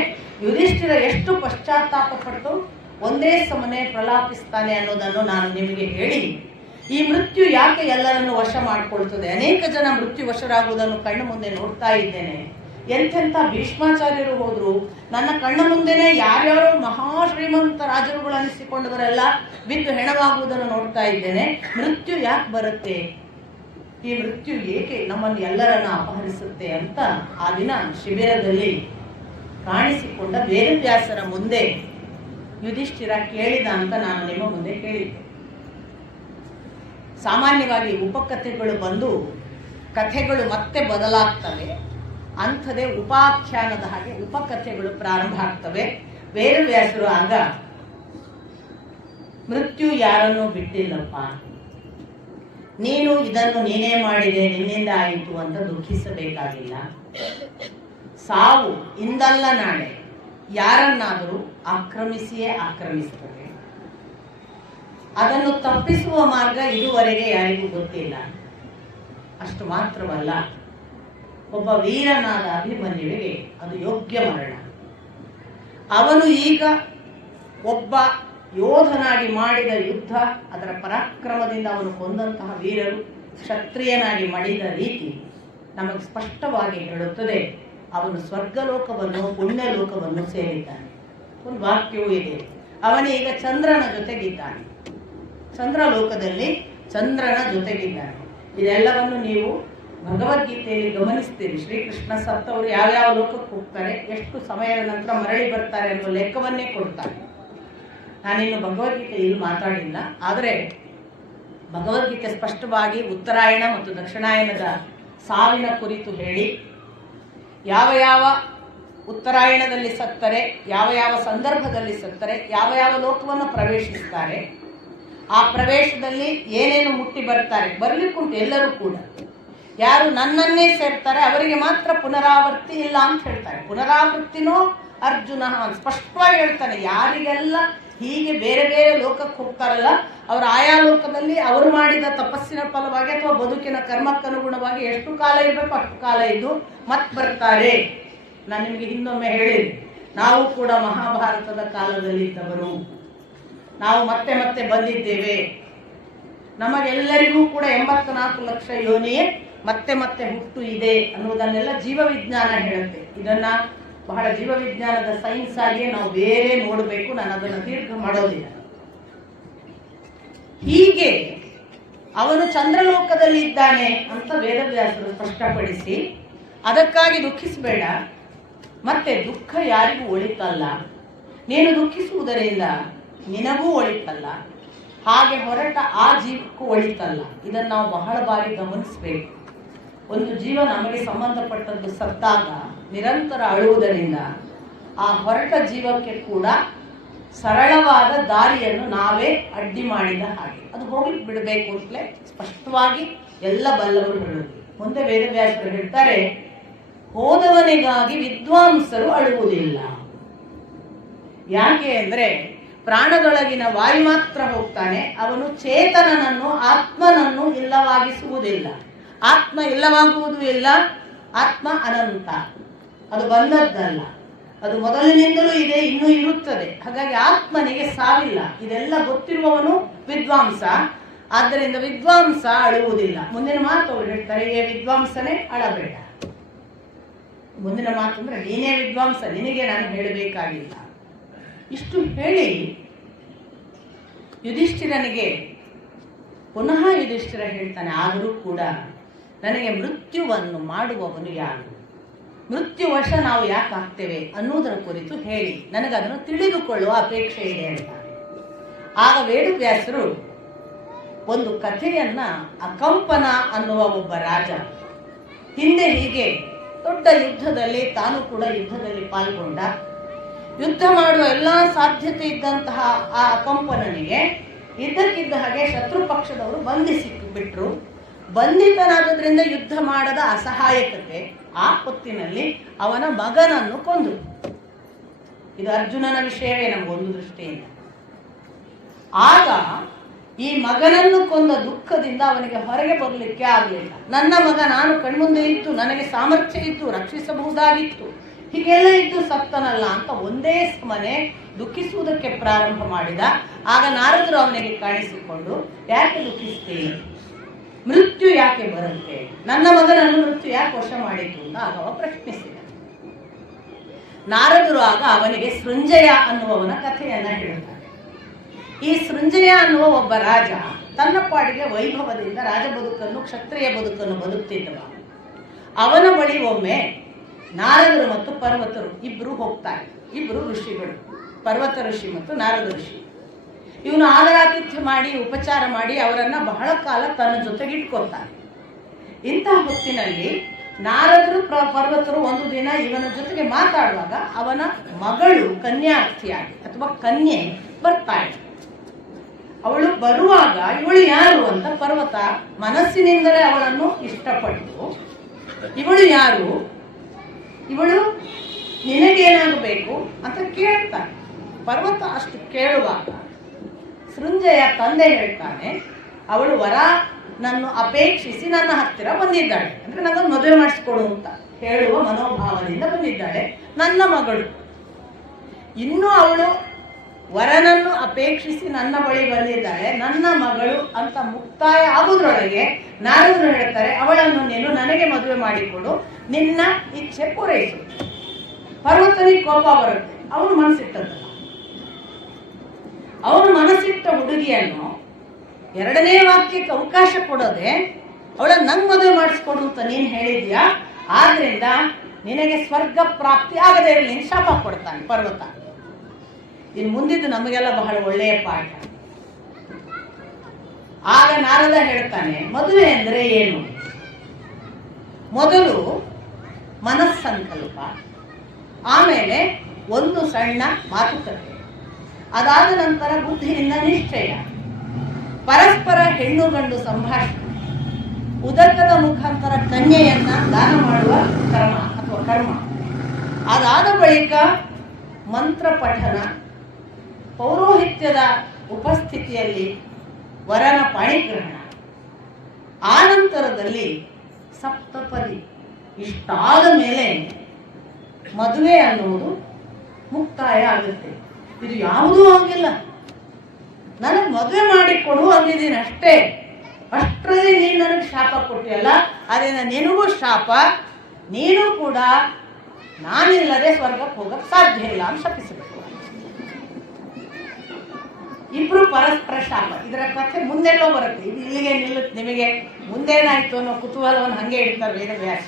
ಯುಧಿಷ್ಠಿರ ಎಷ್ಟು ಪಶ್ಚಾತ್ತಾಪ ಪಟ್ಟು ಒಂದೇ ಸಮನೆ ಪ್ರಲಾಪಿಸ್ತಾನೆ ಅನ್ನೋದನ್ನು ನಾನು ನಿಮಗೆ ಹೇಳಿ, ಈ ಮೃತ್ಯು ಯಾಕೆ ಎಲ್ಲರನ್ನು ವಶ ಮಾಡಿಕೊಳ್ತದೆ, ಅನೇಕ ಜನ ಮೃತ್ಯು ವಶರಾಗುವುದನ್ನು ಕಣ್ಣು ಮುಂದೆ ನೋಡ್ತಾ ಇದ್ದೇನೆ. ಎಂತೆಂಥ ಭೀಷ್ಮಾಚಾರ್ಯರು ಹೋದ್ರು, ನನ್ನ ಕಣ್ಣ ಮುಂದೆನೆ ಯಾರ್ಯಾರೋ ಮಹಾಶ್ರೀಮಂತ ರಾಜರುಗಳು ಅನಿಸಿಕೊಂಡವರೆಲ್ಲ ಬಿದ್ದು ಹೆಣವಾಗುವುದನ್ನು ನೋಡ್ತಾ ಇದ್ದೇನೆ. ಮೃತ್ಯು ಯಾಕೆ ಬರುತ್ತೆ, ಈ ಮೃತ್ಯು ಏಕೆ ನಮ್ಮನ್ನು ಎಲ್ಲರನ್ನ ಅಪಹರಿಸುತ್ತೆ ಅಂತ ಆ ದಿನ ಶಿಬಿರದಲ್ಲಿ ಕಾಣಿಸಿಕೊಂಡ ವೇದವ್ಯಾಸರ ಮುಂದೆ ಯುಧಿಷ್ಠಿರ ಕೇಳಿದ ಅಂತ ನಾನು ನಿಮ್ಮ ಮುಂದೆ ಹೇಳಿದ್ದೆ. ಸಾಮಾನ್ಯವಾಗಿ ಉಪಕಥೆಗಳು ಬಂದು ಕಥೆಗಳು ಮತ್ತೆ ಬದಲಾಗ್ತವೆ. ಅಂಥದೇ ಉಪಾಖ್ಯಾನದ ಹಾಗೆ ಉಪಕಥೆಗಳು ಪ್ರಾರಂಭ ಆಗ್ತವೆ. ವೇದವ್ಯಾಸರು ಆಗ ಮೃತ್ಯು ಯಾರನ್ನೂ ಬಿಟ್ಟಿಲ್ಲಪ್ಪ, ನೀನು ಇದನ್ನು ನೀನೇ ಮಾಡಿದೆ, ನಿನ್ನಿಂದ ಆಯಿತು ಅಂತ ದುಃಖಿಸಬೇಕಾಗಿಲ್ಲ. ಸಾವು ಇಂದಲ್ಲ ನಾಳೆ ಯಾರನ್ನಾದರೂ ಆಕ್ರಮಿಸಿಯೇ ಆಕ್ರಮಿಸ್ತದೆ. ಅದನ್ನು ತಪ್ಪಿಸುವ ಮಾರ್ಗ ಇದುವರೆಗೆ ಯಾರಿಗೂ ಗೊತ್ತಿಲ್ಲ. ಅಷ್ಟು ಮಾತ್ರವಲ್ಲ, ಒಬ್ಬ ವೀರನಾದ ಅಭಿಮನ್ಯುವಿಗೆ ಅದು ಯೋಗ್ಯ ಮರಣ. ಅವನು ಈಗ ಒಬ್ಬ ಯೋಧನಾಗಿ ಮಾಡಿದ ಯುದ್ಧ, ಅದರ ಪರಾಕ್ರಮದಿಂದ ಅವನು ಕೊಂದಂತಹ ವೀರರು ಕ್ಷತ್ರಿಯನಾಗಿ ಮಾಡಿದ ರೀತಿ ನಮಗೆ ಸ್ಪಷ್ಟವಾಗಿ ಹೇಳುತ್ತದೆ. ಅವನು ಸ್ವರ್ಗಲೋಕವನ್ನು ಪುಣ್ಯಲೋಕವನ್ನು ಸೇರಿದ್ದಾನೆ. ಒಂದು ವಾಕ್ಯವೂ ಇದೆ, ಅವನೀಗ ಚಂದ್ರನ ಜೊತೆಗಿದ್ದಾನೆ, ಚಂದ್ರಲೋಕದಲ್ಲಿ ಚಂದ್ರನ ಜೊತೆಗಿದ್ದಾನೆ. ಇದೆಲ್ಲವನ್ನು ನೀವು ಭಗವದ್ಗೀತೆಯಲ್ಲಿ ಗಮನಿಸ್ತೀರಿ. ಶ್ರೀಕೃಷ್ಣ ಸತ್ತವರು ಯಾವ್ಯಾವ ಲೋಕಕ್ಕೆ ಹೋಗ್ತಾರೆ, ಎಷ್ಟು ಸಮಯದ ನಂತರ ಮರಳಿ ಬರ್ತಾರೆ ಅನ್ನೋ ಲೆಕ್ಕವನ್ನೇ ಕೊಡ್ತಾರೆ. ನಾನಿನ್ನು ಭಗವದ್ಗೀತೆ ಇಲ್ಲಿ ಮಾತಾಡಿಲ್ಲ, ಆದರೆ ಭಗವದ್ಗೀತೆ ಸ್ಪಷ್ಟವಾಗಿ ಉತ್ತರಾಯಣ ಮತ್ತು ದಕ್ಷಿಣಾಯನದ ಸಾವಿನ ಕುರಿತು ಹೇಳಿ, ಯಾವ ಯಾವ ಉತ್ತರಾಯಣದಲ್ಲಿ ಸತ್ತರೆ, ಯಾವ ಯಾವ ಸಂದರ್ಭದಲ್ಲಿ ಸತ್ತರೆ, ಯಾವ ಯಾವ ಲೋಕವನ್ನು ಪ್ರವೇಶಿಸ್ತಾರೆ, ಆ ಪ್ರವೇಶದಲ್ಲಿ ಏನೇನು ಮುಟ್ಟಿ ಬರ್ತಾರೆ, ಬರ್ಲಿಕ್ಕುಂಟು ಎಲ್ಲರೂ ಕೂಡ. ಯಾರು ನನ್ನನ್ನೇ ಸೇರ್ತಾರೆ ಅವರಿಗೆ ಮಾತ್ರ ಪುನರಾವರ್ತಿ ಇಲ್ಲ ಅಂತ ಹೇಳ್ತಾರೆ. ಪುನರಾವೃತ್ತಿನೋ ಅರ್ಜುನ ಸ್ಪಷ್ಟವಾಗಿ ಹೇಳ್ತಾನೆ. ಯಾರಿಗೆಲ್ಲ ಹೀಗೆ ಬೇರೆ ಬೇರೆ ಲೋಕಕ್ಕೆ ಹೋಗ್ತಾರಲ್ಲ, ಅವರು ಆಯಾ ಲೋಕದಲ್ಲಿ ಅವರು ಮಾಡಿದ ತಪಸ್ಸಿನ ಫಲವಾಗಿ ಅಥವಾ ಬದುಕಿನ ಕರ್ಮಕ್ಕನುಗುಣವಾಗಿ ಎಷ್ಟು ಕಾಲ ಇರಬೇಕು ಅಷ್ಟು ಕಾಲ ಇದ್ದು ಮತ್ತೆ ಬರ್ತಾರೆ. ನಾನು ನಿಮಗೆ ಹಿಂದೊಮ್ಮೆ ಹೇಳಿದೆ, ನಾವು ಕೂಡ ಮಹಾಭಾರತದ ಕಾಲದಲ್ಲಿದ್ದವರು, ನಾವು ಮತ್ತೆ ಮತ್ತೆ ಬಂದಿದ್ದೇವೆ. ನಮಗೆಲ್ಲರಿಗೂ ಕೂಡ 84 ಲಕ್ಷ ಯೋನಿಯೇ ಮತ್ತೆ ಮತ್ತೆ ಹುಟ್ಟು ಇದೆ ಅನ್ನುವುದನ್ನೆಲ್ಲ ಜೀವವಿಜ್ಞಾನ ಹೇಳುತ್ತೆ. ಇದನ್ನ ಬಹಳ ಜೀವವಿಜ್ಞಾನದ ಸೈನ್ಸ್ ಆಗಿ ನಾವು ಬೇರೆ ನೋಡಬೇಕು. ನಾನು ಅದನ್ನು ದೀರ್ಘ ಮಾಡೋದಿಲ್ಲ. ಹೀಗೆ ಅವನು ಚಂದ್ರಲೋಕದಲ್ಲಿ ಇದ್ದಾನೆ ಅಂತ ವೇದವ್ಯಾಸರು ಸ್ಪಷ್ಟಪಡಿಸಿ, ಅದಕ್ಕಾಗಿ ದುಃಖಿಸಬೇಡ, ಮತ್ತೆ ದುಃಖ ಯಾರಿಗೂ ಒಳಿತಲ್ಲ, ನೀನು ದುಃಖಿಸುವುದರಿಂದ ನಿನಗೂ ಒಳಿತಲ್ಲ, ಹಾಗೆ ಹೊರಟ ಆ ಜೀವಕ್ಕೂ ಒಳಿತಲ್ಲ. ಇದನ್ನು ನಾವು ಬಹಳ ಬಾರಿ ಗಮನಿಸಬೇಕು. ಒಂದು ಜೀವ ನಮಗೆ ಸಂಬಂಧಪಟ್ಟದ್ದು ಸತ್ತಾಗ ನಿರಂತರ ಅಳುವುದರಿಂದ ಆ ಹೊರಟ ಜೀವಕ್ಕೆ ಕೂಡ ಸರಳವಾದ ದಾರಿಯನ್ನು ನಾವೇ ಅಡ್ಡಿ ಮಾಡಿದ ಹಾಗೆ ಅದು ಹೋಗ್ಲಿಕ್ಕೆ ಬಿಡಬೇಕು ಅಂತಲೇ ಸ್ಪಷ್ಟವಾಗಿ ಎಲ್ಲ ಬಲ್ಲವರು ಹೇಳುವುದು. ಮುಂದೆ ವೇದವ್ಯಾಸರು ಹೇಳ್ತಾರೆ, ಹೋದವನಿಗಾಗಿ ವಿದ್ವಾಂಸರು ಅಳುವುದಿಲ್ಲ. ಯಾಕೆ ಅಂದ್ರೆ ಪ್ರಾಣದೊಳಗಿನ ವಾಯು ಮಾತ್ರ ಹೋಗ್ತಾನೆ, ಅವನು ಚೇತನನನ್ನು ಆತ್ಮನನ್ನು ಇಲ್ಲವಾಗಿಸುವುದಿಲ್ಲ. ಆತ್ಮ ಇಲ್ಲವಾಗುವುದೂ ಇಲ್ಲ, ಆತ್ಮ ಅನಂತ, ಅದು ಬಂದದ್ದಲ್ಲ, ಅದು ಮೊದಲಿನಿಂದಲೂ ಇದೆ, ಇನ್ನೂ ಇರುತ್ತದೆ. ಹಾಗಾಗಿ ಆತ್ಮನಿಗೆ ಸಾವಿಲ್ಲ. ಇದೆಲ್ಲ ಗೊತ್ತಿರುವವನು ವಿದ್ವಾಂಸ. ಆದ್ದರಿಂದ ವಿದ್ವಾಂಸ ಅಳುವುದಿಲ್ಲ. ಮುಂದಿನ ಮಾತು ಅವರು ಹೇಳ್ತಾರೆ, ಏ ವಿದ್ವಾಂಸನೇ ಅಳಬೇಡ. ಮುಂದಿನ ಮಾತು ಅಂದ್ರೆ ನೀನೇ ವಿದ್ವಾಂಸ, ನಿನಗೆ ನಾನು ಹೇಳಬೇಕಾಗಿಲ್ಲ. ಇಷ್ಟು ಹೇಳಿ ಯುಧಿಷ್ಠಿರನಿಗೆ ಪುನಃ ಯುಧಿಷ್ಠಿರ ಹೇಳ್ತಾನೆ, ಆದರೂ ಕೂಡ ನನಗೆ ಮೃತ್ಯುವನ್ನು ಮಾಡುವವನು ಯಾರು, ಮೃತ್ಯುವಶ ನಾವು ಯಾಕೆ ಆಗ್ತೇವೆ ಅನ್ನುವುದರ ಕುರಿತು ಹೇಳಿ, ನನಗದನ್ನು ತಿಳಿದುಕೊಳ್ಳುವ ಅಪೇಕ್ಷೆ ಇದೆ ಅಂತ. ಆಗ ವೇದವ್ಯಾಸರು ಒಂದು ಕಥೆಯನ್ನ, ಅಕಂಪನ ಅನ್ನುವ ಒಬ್ಬ ರಾಜ ಹಿಂದೆ ಹೀಗೆ ದೊಡ್ಡ ಯುದ್ಧದಲ್ಲಿ ತಾನು ಕೂಡ ಯುದ್ಧದಲ್ಲಿ ಪಾಲ್ಗೊಂಡ, ಯುದ್ಧ ಮಾಡುವ ಎಲ್ಲ ಸಾಧ್ಯತೆ ಇದ್ದಂತಹ ಆ ಅಕಂಪನನಿಗೆ ಇದ್ದಕ್ಕಿದ್ದ ಹಾಗೆ ಶತ್ರು ಪಕ್ಷದವರು ಬಂಧಿಸಿ ಬಿಟ್ರು. ಬಂಧಿತನಾದದ್ರಿಂದ ಯುದ್ಧ ಮಾಡದ ಅಸಹಾಯಕತೆ, ಆ ಹೊತ್ತಿನಲ್ಲಿ ಅವನ ಮಗನನ್ನು ಕೊಂದರು. ಇದು ಅರ್ಜುನನ ವಿಷಯವೇ ನಮಗೊಂದು ದೃಷ್ಟಿಯಿಂದ. ಆಗ ಈ ಮಗನನ್ನು ಕೊಂದ ದುಃಖದಿಂದ ಅವನಿಗೆ ಹೊರಗೆ ಬರಲಿಕ್ಕೆ ಆಗಲಿಲ್ಲ. ನನ್ನ ಮಗ ನಾನು ಕಣ್ಮುಂದೆ ಇದ್ದು, ನನಗೆ ಸಾಮರ್ಥ್ಯ ಇದ್ದು, ರಕ್ಷಿಸಬಹುದಾಗಿತ್ತು, ಹೀಗೆಲ್ಲ ಇದ್ದು ಸತ್ತನಲ್ಲ ಅಂತ ಒಂದೇ ಸಮನೆ ದುಃಖಿಸುವುದಕ್ಕೆ ಪ್ರಾರಂಭ ಮಾಡಿದ. ಆಗ ನಾರದರು ಅವನಿಗೆ ಕಾಣಿಸಿಕೊಂಡು, ಯಾಕೆ ದುಃಖಿಸ್ತೀನಿ, ಮೃತ್ಯು ಯಾಕೆ ಬರುತ್ತೆ, ನನ್ನ ಮಗನನ್ನು ಮೃತ್ಯು ಯಾಕೆ ವಶ ಮಾಡಿತು ಅಂತ ಆಗ ಅವ ಪ್ರಶ್ನಿಸಿದ. ನಾರದರು ಆಗ ಅವನಿಗೆ ಸೃಂಜಯ ಅನ್ನುವವನ ಕಥೆಯನ್ನ ಹೇಳುತ್ತಾರೆ. ಈ ಸೃಂಜಯ ಅನ್ನುವ ಒಬ್ಬ ರಾಜ ತನ್ನ ಪಾಡಿಗೆ ವೈಭವದಿಂದ ರಾಜ ಬದುಕನ್ನು, ಕ್ಷತ್ರಿಯ ಬದುಕನ್ನು ಬದುಕ್ತಿದ್ದವ. ಅವನ ಬಳಿ ಒಮ್ಮೆ ನಾರದರು ಮತ್ತು ಪರ್ವತರು ಇಬ್ರು ಹೋಗ್ತಾರೆ. ಇಬ್ರು ಋಷಿಗಳು, ಪರ್ವತ ಋಷಿ ಮತ್ತು ನಾರದ ಋಷಿ. ಇವನು ಆದರಾತಿಥ್ಯ ಮಾಡಿ ಉಪಚಾರ ಮಾಡಿ ಅವರನ್ನ ಬಹಳ ಕಾಲ ತನ್ನ ಜೊತೆಗಿಟ್ಕೊತಾನೆ. ಇಂತಹ ಹೊತ್ತಿನಲ್ಲಿ ನಾರದರು ಪರ್ವತರು ಒಂದು ದಿನ ಇವನ ಜೊತೆಗೆ ಮಾತಾಡುವಾಗ ಅವನ ಮಗಳು ಕನ್ಯಾರ್ಥಿಯಾಗಿ ಅಥವಾ ಕನ್ಯೆ ಬರ್ತಾಳೆ. ಅವಳು ಬರುವಾಗ ಇವಳು ಯಾರು ಅಂತ ಪರ್ವತ ಮನಸ್ಸಿನಿಂದಲೇ ಅವಳನ್ನು ಇಷ್ಟಪಟ್ಟು, ಇವಳು ಯಾರು, ಇವಳು ನಿನಗೇನಾಗಬೇಕು ಅಂತ ಕೇಳ್ತಾನೆ. ಪರ್ವತ ಅಷ್ಟು ಕೇಳುವಾಗ ಸೃಂಜಯ ತಂದೆ ಹೇಳ್ತಾನೆ, ಅವಳು ವರ ನನ್ನ ಅಪೇಕ್ಷಿಸಿ ನನ್ನ ಹತ್ತಿರ ಬಂದಿದ್ದಾಳೆ, ಅಂದ್ರೆ ನನ್ನನ್ನು ಮದುವೆ ಮಾಡಿಸ್ಕೊಡು ಅಂತ ಹೇಳುವ ಮನೋಭಾವದಿಂದ ಬಂದಿದ್ದಾಳೆ. ನನ್ನ ಮಗಳು ಇನ್ನೂ ಅವಳು ವರನನ್ನು ಅಪೇಕ್ಷಿಸಿ ನನ್ನ ಬಳಿ ಬಂದಿದ್ದಾಳೆ, ನನ್ನ ಮಗಳು ಅಂತ ಮುಕ್ತಾಯ ಆಗುವುದರೊಳಗೆ ನಾರದರು ಹೇಳ್ತಾರೆ, ಅವಳನ್ನು ನೀನು ನನಗೆ ಮದುವೆ ಮಾಡಿಕೊಡು, ನಿನ್ನ ಇಚ್ಛೆ ಪೂರೈಸು. ಪರ್ವತನಿಗೆ ಕೋಪ ಬರುತ್ತೆ, ಅವನು ಮನಸ್ಸಿಟ್ಟದ್ದು. ಅವನು ಮನಸ್ಸಿಟ್ಟ ಹುಡುಗಿಯನ್ನು ಎರಡನೇ ವಾಕ್ಯಕ್ಕೆ ಅವಕಾಶ ಕೊಡೋದೆ, ಅವಳನ್ನು ನಂಗೆ ಮದುವೆ ಮಾಡಿಸ್ಕೊಡು ಅಂತ ನೀನು ಹೇಳಿದ್ಯಾ, ಆದ್ರಿಂದ ನಿನಗೆ ಸ್ವರ್ಗ ಪ್ರಾಪ್ತಿ ಆಗದೆ ಇರಲಿ ಶಾಪ ಕೊಡ್ತಾನೆ ಪರ್ವತ. ಇನ್ನು ಮುಂದಿದ್ದು ನಮಗೆಲ್ಲ ಬಹಳ ಒಳ್ಳೆಯ ಪಾಠ. ಆಗ ನಾರದ ಹೇಳ್ತಾನೆ, ಮದುವೆ ಅಂದ್ರೆ ಏನು? ಮೊದಲು ಮನಸ್ಸಂಕಲ್ಪ, ಆಮೇಲೆ ಒಂದು ಸಣ್ಣ ಮಾತುಕತೆ, ಅದಾದ ನಂತರ ಬುದ್ಧಿಯಿಂದ ನಿಶ್ಚಯ, ಪರಸ್ಪರ ಹೆಣ್ಣು ಗಂಡು ಸಂಭಾಷಣೆ, ಉದಕದ ಮುಖಾಂತರ ಕನ್ಯೆಯನ್ನ ದಾನ ಮಾಡುವ ಕರ್ಮ ಅಥವಾ ಕರ್ಮ, ಅದಾದ ಬಳಿಕ ಮಂತ್ರ ಪಠನ, ಪೌರೋಹಿತ್ಯದ ಉಪಸ್ಥಿತಿಯಲ್ಲಿ ವರನ ಪಾಣಿಗ್ರಹಣ, ಆನಂತರದಲ್ಲಿ ಸಪ್ತಪದಿ. ಇಷ್ಟಾದ ಮೇಲೆ ಮದುವೆ ಅನ್ನುವುದು ಮುಕ್ತಾಯ ಆಗುತ್ತೆ. ಇದು ಯಾವುದೂ ಆಗಿಲ್ಲ, ನನಗೆ ಮದುವೆ ಮಾಡಿಕೊಡು ಅಂದಿದ್ದೀನಿ ಅಷ್ಟೇ, ಅಷ್ಟರಲ್ಲಿ ನೀನು ನನಗೆ ಶಾಪ ಕೊಟ್ಟಿಯಲ್ಲ, ಅದರಿಂದ ನಿನಗೂ ಶಾಪ, ನೀನು ಕೂಡ ನಾನಿಲ್ಲದೆ ಸ್ವರ್ಗಕ್ಕೆ ಹೋಗಕ್ಕೆ ಸಾಧ್ಯ ಇಲ್ಲ ಅಂತ ಶಪಿಸಬೇಕು. ಇಬ್ರು ಪರಸ್ಪರ ಶಾಪ. ಇದರ ಕಥೆ ಮುಂದೆಲ್ಲೋ ಬರುತ್ತೆ, ಇದು ಇಲ್ಲಿಗೆ ನಿಲ್ಲುತ್ತೆ. ನಿಮಗೆ ಮುಂದೇನಾಯ್ತು ಅನ್ನೋ ಕುತೂಹಲವನ್ನು ಹಂಗೆ ಇಡ್ತಾರೆ ವೇದವ್ಯಾಸ.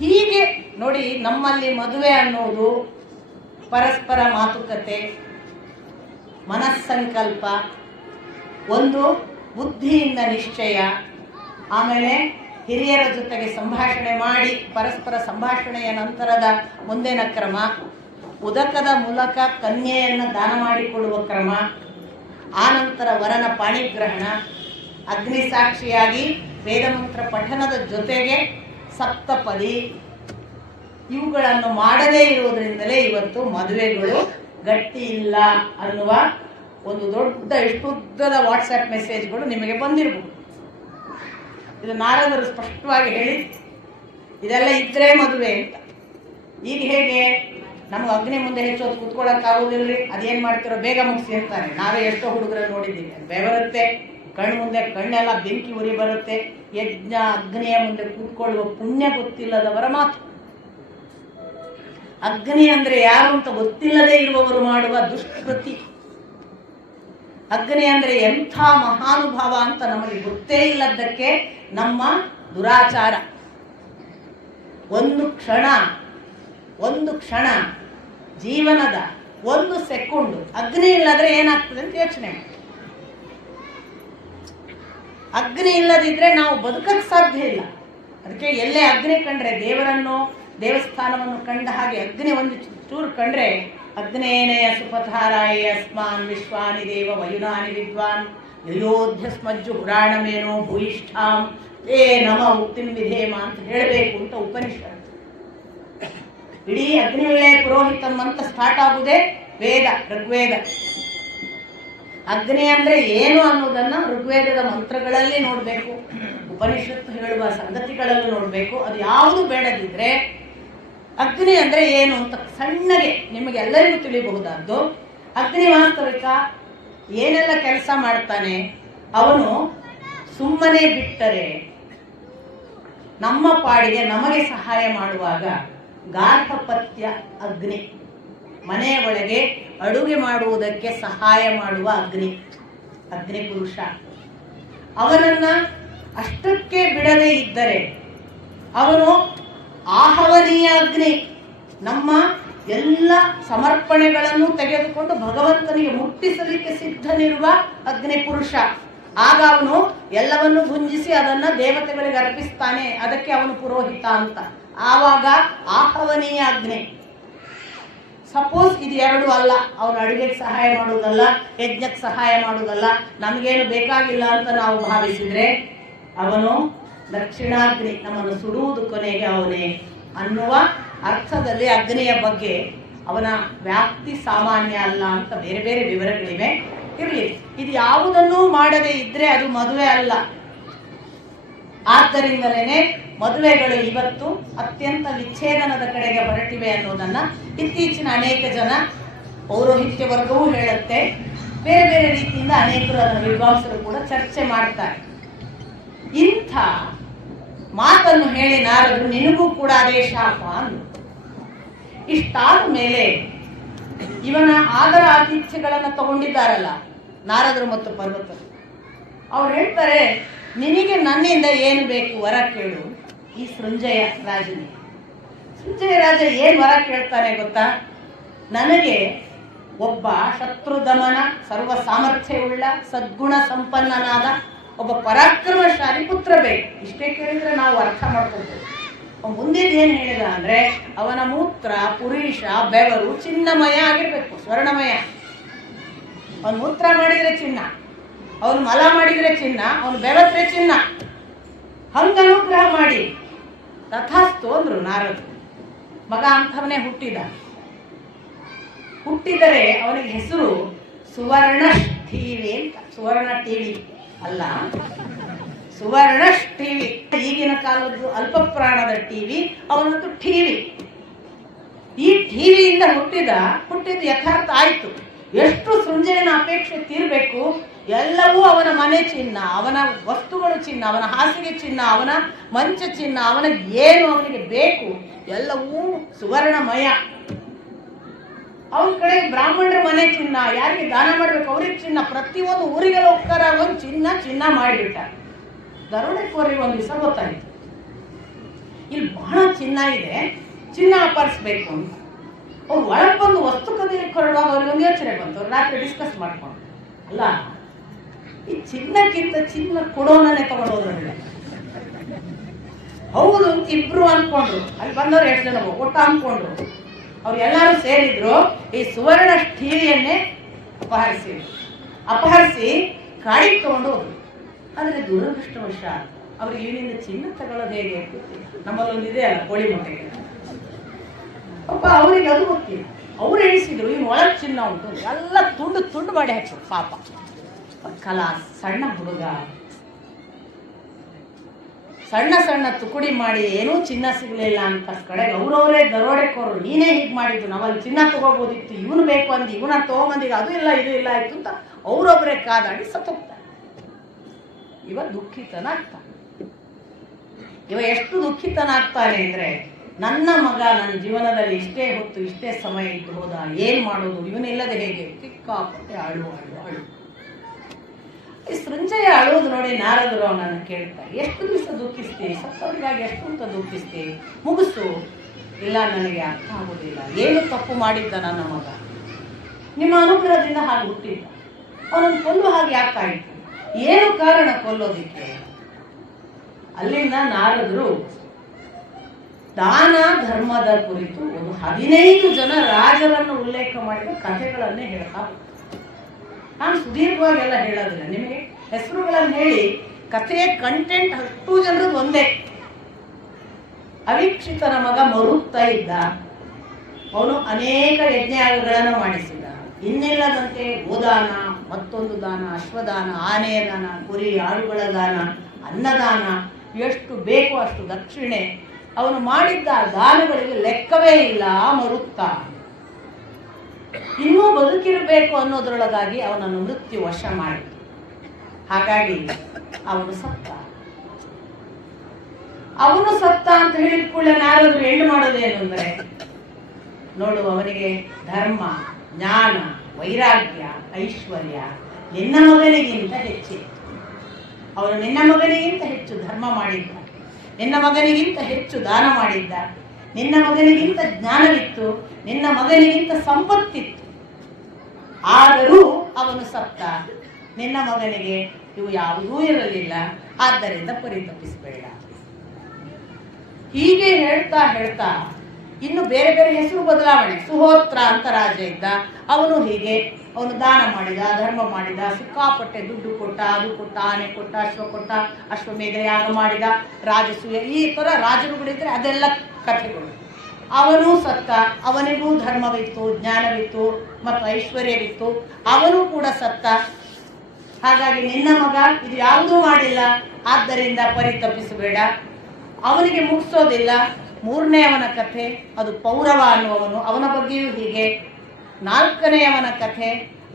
ಹೀಗೆ ನೋಡಿ, ನಮ್ಮಲ್ಲಿ ಮದುವೆ ಅನ್ನೋದು ಪರಸ್ಪರ ಮಾತುಕತೆ, ಮನಸ್ಸಂಕಲ್ಪ, ಒಂದು ಬುದ್ಧಿಯಿಂದ ನಿಶ್ಚಯ, ಆಮೇಲೆ ಹಿರಿಯರ ಜೊತೆಗೆ ಸಂಭಾಷಣೆ ಮಾಡಿ ಪರಸ್ಪರ ಸಂಭಾಷಣೆಯ ನಂತರದ ಮುಂದಿನ ಕ್ರಮ, ಉದಕದ ಮೂಲಕ ಕನ್ಯೆಯನ್ನು ದಾನ ಮಾಡಿಕೊಡುವ ಕ್ರಮ, ಆನಂತರ ವರನ ಪಾಣಿಗ್ರಹಣ, ಅಗ್ನಿ ಸಾಕ್ಷಿಯಾಗಿ ವೇದಮಂತ್ರ ಪಠನದ ಜೊತೆಗೆ ಸಪ್ತಪದಿ, ಇವುಗಳನ್ನು ಮಾಡದೇ ಇರುವುದರಿಂದಲೇ ಇವತ್ತು ಮದುವೆಗಳು ಗಟ್ಟಿ ಇಲ್ಲ ಅನ್ನುವ ಒಂದು ದೊಡ್ಡ ಇಷ್ಟುದ್ದದ ವಾಟ್ಸ್ಆ್ಯಪ್ ಮೆಸೇಜ್ಗಳು ನಿಮಗೆ ಬಂದಿರಬಹುದು. ಇದು ನಾರದರು ಸ್ಪಷ್ಟವಾಗಿ ಹೇಳಿ, ಇದೆಲ್ಲ ಇದ್ರೆ ಮದುವೆ ಅಂತ. ಈಗ ಹೇಗೆ ನಮ್ಗೆ ಅಗ್ನಿ ಮುಂದೆ ಹೆಚ್ಚು ಹೊತ್ತು ಕೂತ್ಕೊಳ್ಳೋಕ್ಕಾಗೋದಿಲ್ಲರಿ, ಅದೇನು ಮಾಡ್ತಿರೋ ಬೇಗ ಮುಗಿಸಿ ಅಂತಾರೆ. ನಾವೇ ಎಷ್ಟೋ ಹುಡುಗರನ್ನು ನೋಡಿದ್ದೀವಿ, ಬೆವರುತ್ತೆ, ಕಣ್ಣು ಮುಂದೆ ಕಣ್ಣೆಲ್ಲ ಬೆಂಕಿ ಉರಿ ಬರುತ್ತೆ. ಯಜ್ಞ ಅಗ್ನಿಯ ಮುಂದೆ ಕೂತ್ಕೊಳ್ಳುವ ಪುಣ್ಯ ಗೊತ್ತಿಲ್ಲದವರ ಮಾತು. ಅಗ್ನಿ ಅಂದ್ರೆ ಯಾರು ಅಂತ ಗೊತ್ತಿಲ್ಲದೆ ಇರುವವರು ಮಾಡುವ ದುಷ್ಕೃತಿ. ಅಗ್ನಿ ಅಂದ್ರೆ ಎಂಥ ಮಹಾನುಭಾವ ಅಂತ ನಮಗೆ ಗೊತ್ತೇ ಇಲ್ಲದಕ್ಕೆ ನಮ್ಮ ದುರಾಚಾರ. ಒಂದು ಕ್ಷಣ ಜೀವನದ ಒಂದು ಸೆಕೆಂಡ್ ಅಗ್ನಿ ಇಲ್ಲದ್ರೆ ಏನಾಗ್ತದೆ ಅಂತ ಯೋಚನೆ ಮಾಡಿ. ಅಗ್ನಿ ಇಲ್ಲದಿದ್ರೆ ನಾವು ಬದುಕಕ್ಕೆ ಸಾಧ್ಯ ಇಲ್ಲ. ಅದಕ್ಕೆ ಎಲ್ಲೇ ಅಗ್ನಿ ಕಂಡ್ರೆ, ದೇವಸ್ಥಾನವನ್ನು ಕಂಡ ಹಾಗೆ ಅಗ್ನಿ ಒಂದು ಚೂರು ಕಂಡ್ರೆ, ಅಗ್ನೇನೆಯ ಸುಪಥಾರಾಯ ಅಸ್ಮಾನ್ ವಿಶ್ವಾನಿ ದೇವ ವಯುನಾನಿ ವಿದ್ವಾನ್ ಯೋಧ್ಯ ಸ್ಮಜ್ಜು ಪುರಾಣಮೇನೋ ಭೂಯಿಷ್ಠಾಂ ಏ ನಮ ಉಕ್ತಿಂ ವಿಧೇಮ ಅಂತ ಹೇಳಬೇಕು ಅಂತ ಉಪನಿಷತ್ತು. ಇಡೀ ಅಗ್ನಿವೇ ಪುರೋಹಿತಂ ಅಂತ ಸ್ಟಾರ್ಟ್ ಆಗುವುದೇ ಋಗ್ವೇದ. ಅಗ್ನಿ ಅಂದ್ರೆ ಏನು ಅನ್ನೋದನ್ನ ಋಗ್ವೇದದ ಮಂತ್ರಗಳಲ್ಲಿ ನೋಡಬೇಕು, ಉಪನಿಷತ್ತು ಹೇಳುವ ಸಂಗತಿಗಳಲ್ಲೂ ನೋಡಬೇಕು. ಅದು ಯಾವುದು ಬೇಡದಿದ್ರೆ ಅಗ್ನಿ ಅಂದ್ರೆ ಏನು ಅಂತ ಸಣ್ಣಗೆ ನಿಮಗೆಲ್ಲರಿಗೂ ತಿಳಿಯಬಹುದಾದ್ದು. ಅಗ್ನಿ ವಾಸ್ತವಿಕ ಏನೆಲ್ಲ ಕೆಲಸ ಮಾಡ್ತಾನೆ, ಅವನು ಸುಮ್ಮನೆ ಬಿಟ್ಟರೆ ನಮ್ಮ ಪಾಡಿಗೆ ನಮಗೆ ಸಹಾಯ ಮಾಡುವಾಗ ಗಾರ್ಹಪತ್ಯ ಅಗ್ನಿ, ಮನೆಯ ಒಳಗೆ ಅಡುಗೆ ಮಾಡುವುದಕ್ಕೆ ಸಹಾಯ ಮಾಡುವ ಅಗ್ನಿ ಪುರುಷ. ಅವನನ್ನ ಅಷ್ಟಕ್ಕೆ ಬಿಡದೇ ಇದ್ದರೆ ಅವನು ಆಹವನೀಯ ಅಗ್ನಿ, ನಮ್ಮ ಎಲ್ಲ ಸಮರ್ಪಣೆಗಳನ್ನು ತೆಗೆದುಕೊಂಡು ಭಗವಂತನಿಗೆ ಮುಟ್ಟಿಸಲಿಕ್ಕೆ ಸಿದ್ಧನಿರುವ ಅಗ್ನಿ ಪುರುಷ. ಆಗ ಅವನು ಎಲ್ಲವನ್ನು ಭುಂಜಿಸಿ ಅದನ್ನ ದೇವತೆಗಳಿಗೆ ಅರ್ಪಿಸ್ತಾನೆ. ಅದಕ್ಕೆ ಅವನು ಪುರೋಹಿತ ಅಂತ. ಆವಾಗ ಆಹವನೀಯ ಅಗ್ನಿ. ಸಪೋಸ್ ಇದು ಎರಡು ಅಲ್ಲ, ಅವನು ಅಡುಗೆಗೆ ಸಹಾಯ ಮಾಡುವುದಲ್ಲ, ಯಜ್ಞಕ್ಕೆ ಸಹಾಯ ಮಾಡುವುದಲ್ಲ, ನಮಗೇನು ಬೇಕಾಗಿಲ್ಲ ಅಂತ ನಾವು ಭಾವಿಸಿದ್ರೆ ಅವನು ದಕ್ಷಿಣಾಗ್ನಿ, ನಮ್ಮನ್ನು ಸುಡುವುದು ಕೊನೆಗೆ ಅವನೇ ಅನ್ನುವ ಅರ್ಥದಲ್ಲಿ ಅಗ್ನಿಯ ಬಗ್ಗೆ ಅವನ ವ್ಯಾಪ್ತಿ ಸಾಮಾನ್ಯ ಅಲ್ಲ ಅಂತ ಬೇರೆ ಬೇರೆ ವಿವರಗಳಿವೆ. ಇರಲಿ, ಇದು ಯಾವುದನ್ನೂ ಮಾಡದೇ ಇದ್ರೆ ಅದು ಮದುವೆ ಅಲ್ಲ. ಆದ್ದರಿಂದಲೇ ಮದುವೆಗಳು ಇವತ್ತು ಅತ್ಯಂತ ವಿಚ್ಛೇದನದ ಕಡೆಗೆ ಹೊರಟಿವೆ ಅನ್ನೋದನ್ನ ಇತ್ತೀಚಿನ ಅನೇಕ ಜನ ಪೌರೋಹಿತ್ಯ ವರ್ಗವೂ ಹೇಳುತ್ತೆ. ಬೇರೆ ಬೇರೆ ರೀತಿಯಿಂದ ಅನೇಕರು ಅದರ ವಿದ್ವಾಂಸರು ಕೂಡ ಚರ್ಚೆ ಮಾಡ್ತಾರೆ. ಇಂಥ ಮಾತನ್ನು ಹೇಳಿ ನಾರದರು ನಿನಗೂ ಕೂಡ ಅದೇ ಶಾಪ ಅಂದರು. ಇಷ್ಟಾದ ಮೇಲೆ ಇವನ ಆದರ ಆತಿಥ್ಯಗಳನ್ನು ತಗೊಂಡಿದ್ದಾರಲ್ಲ ನಾರದರು ಮತ್ತು ಪರ್ವತರು, ಅವ್ರು ಹೇಳ್ತಾರೆ, ನಿನಗೆ ನನ್ನಿಂದ ಏನು ಬೇಕು ವರ ಕೇಳು. ಈ ಸೃಂಜಯ ರಾಜನಿಗೆ ಸೃಂಜಯ ರಾಜ ಏನು ವರ ಕೇಳ್ತಾನೆ ಗೊತ್ತಾ? ನನಗೆ ಒಬ್ಬ ಶತ್ರುದಮನ, ಸರ್ವ ಸಾಮರ್ಥ್ಯವುಳ್ಳ, ಸದ್ಗುಣ ಸಂಪನ್ನನಾದ ಒಬ್ಬ ಪರಾಕ್ರಮಶಾಲಿ ಪುತ್ರ ಬೇಕು. ಇಷ್ಟೇ ಕೇಳಿದ್ರೆ ನಾವು ಅರ್ಥ ಮಾಡ್ಕೊಳ್ಬೋದು. ಮುಂದಿನ ಏನು ಹೇಳಿದ ಅಂದ್ರೆ, ಅವನ ಮೂತ್ರ, ಪುರೀಷ, ಬೆವರು ಚಿನ್ನಮಯ ಆಗಿರ್ಬೇಕು, ಸ್ವರ್ಣಮಯ. ಅವನು ಮೂತ್ರ ಮಾಡಿದ್ರೆ ಚಿನ್ನ, ಅವನು ಮಲ ಮಾಡಿದ್ರೆ ಚಿನ್ನ, ಅವನು ಬೆವತ್ರೆ ಚಿನ್ನ. ಹಂಗ ಅನುಗ್ರಹ ಮಾಡಿ ತಥಾಸ್ತು ಅಂದ್ರು ನಾರದರು. ಮಗ ಅಂಥವನೇ ಹುಟ್ಟಿದರೆ ಅವನಿಗೆ ಹೆಸರು ಸುವರ್ಣ ಟಿವಿ ಅಂತ. ಸುವರ್ಣ ಟಿವಿ ಅಲ್ಲ, ಸುವರ್ಣ ಟಿವಿ. ಈಗಿನ ಕಾಲದ್ದು ಅಲ್ಪ ಪ್ರಾಣದ ಟಿವಿ, ಅವನದ್ದು ಟಿವಿ. ಈ ಟಿವಿಯಿಂದ ಹುಟ್ಟಿದ್ದು ಯಥಾರ್ಥ ಆಯ್ತು. ಎಷ್ಟು ಸೃಂಜಯನ ಅಪೇಕ್ಷೆ ತೀರಬೇಕು. ಎಲ್ಲವೂ ಅವನ ಮನೆ ಚಿನ್ನ, ಅವನ ವಸ್ತುಗಳು ಚಿನ್ನ, ಅವನ ಹಾಸಿಗೆ ಚಿನ್ನ, ಅವನ ಮಂಚ ಚಿನ್ನ, ಅವನ ಏನು ಅವನಿಗೆ ಬೇಕು ಎಲ್ಲವೂ ಸುವರ್ಣಮಯ. ಅವನ ಕಡೆ ಬ್ರಾಹ್ಮಣರ ಮನೆ ಚಿನ್ನ, ಯಾರಿಗೆ ದಾನ ಮಾಡ್ಬೇಕು ಅವ್ರಿಗೆ ಚಿನ್ನ, ಪ್ರತಿಯೊಂದು ಊರಿಗೆಲ್ಲ ಹೋಗ್ತಾರ ಒಂದು ಚಿನ್ನ ಮಾಡಿಬಿಟ್ಟ. ದರೋಡೆಕೋರಿಗೆ ಒಂದು ದಿವಸ ಗೊತ್ತಾಯ್ತು, ಇಲ್ಲಿ ಬಹಳ ಚಿನ್ನ ಇದೆ, ಚಿನ್ನ ಅಪಹರಿಸ್ಬೇಕು ಅಂತ. ಅವ್ರು ಒಳಗೆ ಬಂದು ವಸ್ತು ಕದಿಲಿಕ್ಕೆ ಹೊರಡುವಾಗ ಅವ್ರಿಗೊಂದು ಯೋಚನೆ ಬಂತು. ಅವ್ರು ರಾತ್ರಿ ಡಿಸ್ಕಸ್ ಮಾಡ್ಕೊಂಡು, ಅಲ್ಲ ಈ ಚಿನ್ನಕ್ಕಿಂತ ಚಿನ್ನ ಕೊಡೋನೇ ತಗೊಂಡೋದ್ರೆ ಹೌದು ಅಂತ ಇಬ್ರು ಅನ್ಕೊಂಡ್ರು. ಅಲ್ಲಿ ಬಂದವ್ರು ಎಷ್ಟು ಜನ ಒಟ್ಟ ಅನ್ಕೊಂಡ್ರು. ಅವ್ರು ಎಲ್ಲರೂ ಸೇರಿದ್ರು ಈ ಸುವರ್ಣ ಟಿವಿಯನ್ನೇ ಅಪಹರಿಸಿ ಕಾಡಿಗೆ ತಗೊಂಡು ಹೋದ್ರು. ಆದರೆ ದುರದೃಷ್ಟವಶ ಅವ್ರಿಗೆ ಇವನಿಂದ ಚಿನ್ನ ತಗೊಳ್ಳೋದು ಹೇಗೆ ಗೊತ್ತಿಲ್ಲ. ನಮ್ಮಲ್ಲೊಂದು ಇದೆ ಅಲ್ಲ ಕೋಳಿ ಮೊಟ್ಟೆಗೆ, ಪಾಪ ಅವ್ರಿಗೆ ಅದು ಗೊತ್ತಿಲ್ಲ. ಅವ್ರು ಎಣಿಸಿದ್ರು ಇವ್ನು ಒಳಗೆ ಚಿನ್ನ ಉಂಟು, ಎಲ್ಲ ತುಂಡು ಮಾಡಿ ಹಾಕಿದ್ರು. ಪಾಪ ಸಣ್ಣ ಹುಡುಗ, ಸಣ್ಣ ತುಕುಡಿ ಮಾಡಿ ಏನೂ ಚಿನ್ನ ಸಿಗಲಿಲ್ಲ ಅಂತ ಕಡೆಗೆ ಅವರವರೇ ದರೋಡೆಕೋರು, ನೀನೇ ಹೀಗೆ ಮಾಡಿದ್ದು, ನಾವಲ್ಲಿ ಚಿನ್ನ ತಗೋಬೋದಿತ್ತು, ಇವನು ಬೇಕು ಅಂದು ಇವನ ತಗೊಂಬಂದಿಗೆ ಅದು ಇಲ್ಲ ಇದು ಇಲ್ಲ ಆಯ್ತು ಅಂತ ಅವರೊಬ್ಬರೇ ಕಾದಾಡಿ ಸತ್ತೋಗ್ತಾರೆ. ಇವ ದುಃಖಿತನಾಗ್ತಾನೆ. ಇವ ಎಷ್ಟು ದುಃಖಿತನಾಗ್ತಾನೆ ಅಂದ್ರೆ, ನನ್ನ ಮಗ ನನ್ನ ಜೀವನದಲ್ಲಿ ಇಷ್ಟೇ ಹೊತ್ತು ಇಷ್ಟೇ ಸಮಯ ಇದ್ದು ಹೋದ, ಏನ್ ಮಾಡೋದು, ಇವನಿಲ್ಲದೆ ಹೇಗೆ? ಸಿಕ್ಕಾಪಟ್ಟೆ ಅಳು. ಈ ಸೃಂಜಯ ಅಳುವುದು ನೋಡಿ ನಾರದರು ಅವನನ್ನು ಕೇಳ್ತಾರೆ, ಎಷ್ಟು ದಿವಸ ದುಃಖಿಸ್ತೀವಿ, ಸತ್ತವರಿಗಾಗಿ ಎಷ್ಟು ಅಂತ ದುಃಖಿಸ್ತೀವಿ, ಮುಗಿಸು. ಇಲ್ಲ, ನನಗೆ ಅರ್ಥ ಆಗೋದಿಲ್ಲ, ಏನು ತಪ್ಪು ಮಾಡಿದ್ದ ನನ್ನ ಮಗ, ನಿಮ್ಮ ಅನುಗ್ರಹದಿಂದ ಹಾಗೆ ಹುಟ್ಟಿದ್ದ, ಅವನನ್ನು ಕೊಲ್ಲುವ ಹಾಗೆ ಯಾಕಾಯಿತು, ಏನು ಕಾರಣ ಕೊಲ್ಲೋದಿಕ್ಕೆ? ಅಲ್ಲಿಂದ ನಾರದರು ದಾನ ಧರ್ಮದ ಕುರಿತು ಒಂದು 15 ಜನ ರಾಜರನ್ನು ಉಲ್ಲೇಖ ಮಾಡಿದ ಕಥೆಗಳನ್ನೇ ಹೇಳ್ತಾ. ನಾನು ಸುದೀರ್ಘವಾಗೆಲ್ಲ ಹೇಳೋದಿಲ್ಲ, ನಿಮಗೆ ಹೆಸರುಗಳನ್ನು ಹೇಳಿ ಕಥೆಯ ಕಂಟೆಂಟ್ ಅಷ್ಟು ಜನರದ್ದು ಒಂದೇ. ಅವೀಕ್ಷಿತನ ಮಗ ಮರುತ್ತ ಇದ್ದ, ಅವನು ಅನೇಕ ಯಜ್ಞಗಳನ್ನು ಮಾಡಿಸಿದ. ಇನ್ನಿಲ್ಲದಂತೆ ಗೋದಾನ, ಮತ್ತೊಂದು ದಾನ, ಅಶ್ವದಾನ, ಆನೆಯ ದಾನ, ಕುರಿ ಆಳುಗಳ ದಾನ, ಅನ್ನದಾನ, ಎಷ್ಟು ಬೇಕೋ ಅಷ್ಟು ದಕ್ಷಿಣೆ ಅವನು ಮಾಡಿದ್ದ. ದಾನಗಳಿಗೆ ಲೆಕ್ಕವೇ ಇಲ್ಲ. ಮರುತ್ತ ಇನ್ನೂ ಬದುಕಿರಬೇಕು ಅನ್ನೋದ್ರೊಳಗಾಗಿ ಅವನನ್ನು ಮೃತ್ಯು ವಶ ಮಾಡಿತು. ಹಾಗಾಗಿ ಅವನು ಸತ್ತ ಅಂತ ಹೇಳಿದ ಕೂಡಲೇ ನಾರದರು ಎಣ್ಣು ಮಾಡೋದೇನು ಅಂದ್ರೆ, ನೋಡು, ಅವನಿಗೆ ಧರ್ಮ, ಜ್ಞಾನ, ವೈರಾಗ್ಯ, ಐಶ್ವರ್ಯ ನಿನ್ನ ಮಗನಿಗಿಂತ ಹೆಚ್ಚಿತ್ತು. ಅವನು ನಿನ್ನ ಮಗನಿಗಿಂತ ಹೆಚ್ಚು ಧರ್ಮ ಮಾಡಿದ್ದ, ನಿನ್ನ ಮಗನಿಗಿಂತ ಹೆಚ್ಚು ದಾನ ಮಾಡಿದ್ದ, ನಿನ್ನ ಮಗನಿಗಿಂತ ಜ್ಞಾನವಿತ್ತು, ನಿನ್ನ ಮಗನಿಗಿಂತ ಸಂಪತ್ತಿತ್ತು, ಆದರೂ ಅವನು ಸತ್ತ. ನಿನ್ನ ಮಗನಿಗೆ ಇವು ಯಾವುದೂ ಇರಲಿಲ್ಲ, ಆದ್ದರಿಂದ ಪರಿತಪಿಸಬೇಡ. ಹೀಗೆ ಹೇಳ್ತಾ ಹೇಳ್ತಾ ಇನ್ನು ಬೇರೆ ಬೇರೆ ಹೆಸರು ಬದಲಾವಣೆ. ಸುಹೋತ್ರ ಅಂತ ರಾಜ ಇದ್ದ, ಅವನು ಹೀಗೆ ಅವನು ದಾನ ಮಾಡಿದ, ಧರ್ಮ ಮಾಡಿದ, ಸಿಕ್ಕಾಪಟ್ಟೆ ದುಡ್ಡು ಕೊಟ್ಟ, ಅದು ಕೊಟ್ಟ, ಆನೆ ಕೊಟ್ಟ, ಅಶ್ವ ಕೊಟ್ಟ, ಅಶ್ವಮೇಧ ಯಾಗ ಮಾಡಿದ, ರಾಜಸೂಯ, ಈ ತರ ರಾಜರುಗಳಿದ್ರೆ ಅದೆಲ್ಲ ಕಥೆಗಳು. ಅವನು ಸತ್ತ, ಅವನಿಗೂ ಧರ್ಮವಿತ್ತು, ಜ್ಞಾನವಿತ್ತು ಮತ್ತು ಐಶ್ವರ್ಯವಿತ್ತು, ಅವನು ಕೂಡ ಸತ್ತ. ಹಾಗಾಗಿ ನಿನ್ನ ಮಗ ಇದು ಯಾವುದೂ ಮಾಡಿಲ್ಲ, ಆದ್ದರಿಂದ ಪರಿತಪಿಸಬೇಡ. ಅವನಿಗೆ ಮುಗಿಸೋದಿಲ್ಲ. ಮೂರನೆಯವನ ಕಥೆ ಅದು ಪೌರವ ಅನ್ನುವವನು, ಅವನ ಬಗ್ಗೆಯೂ ಹೀಗೆ. ನಾಲ್ಕನೆಯವನ ಕಥೆ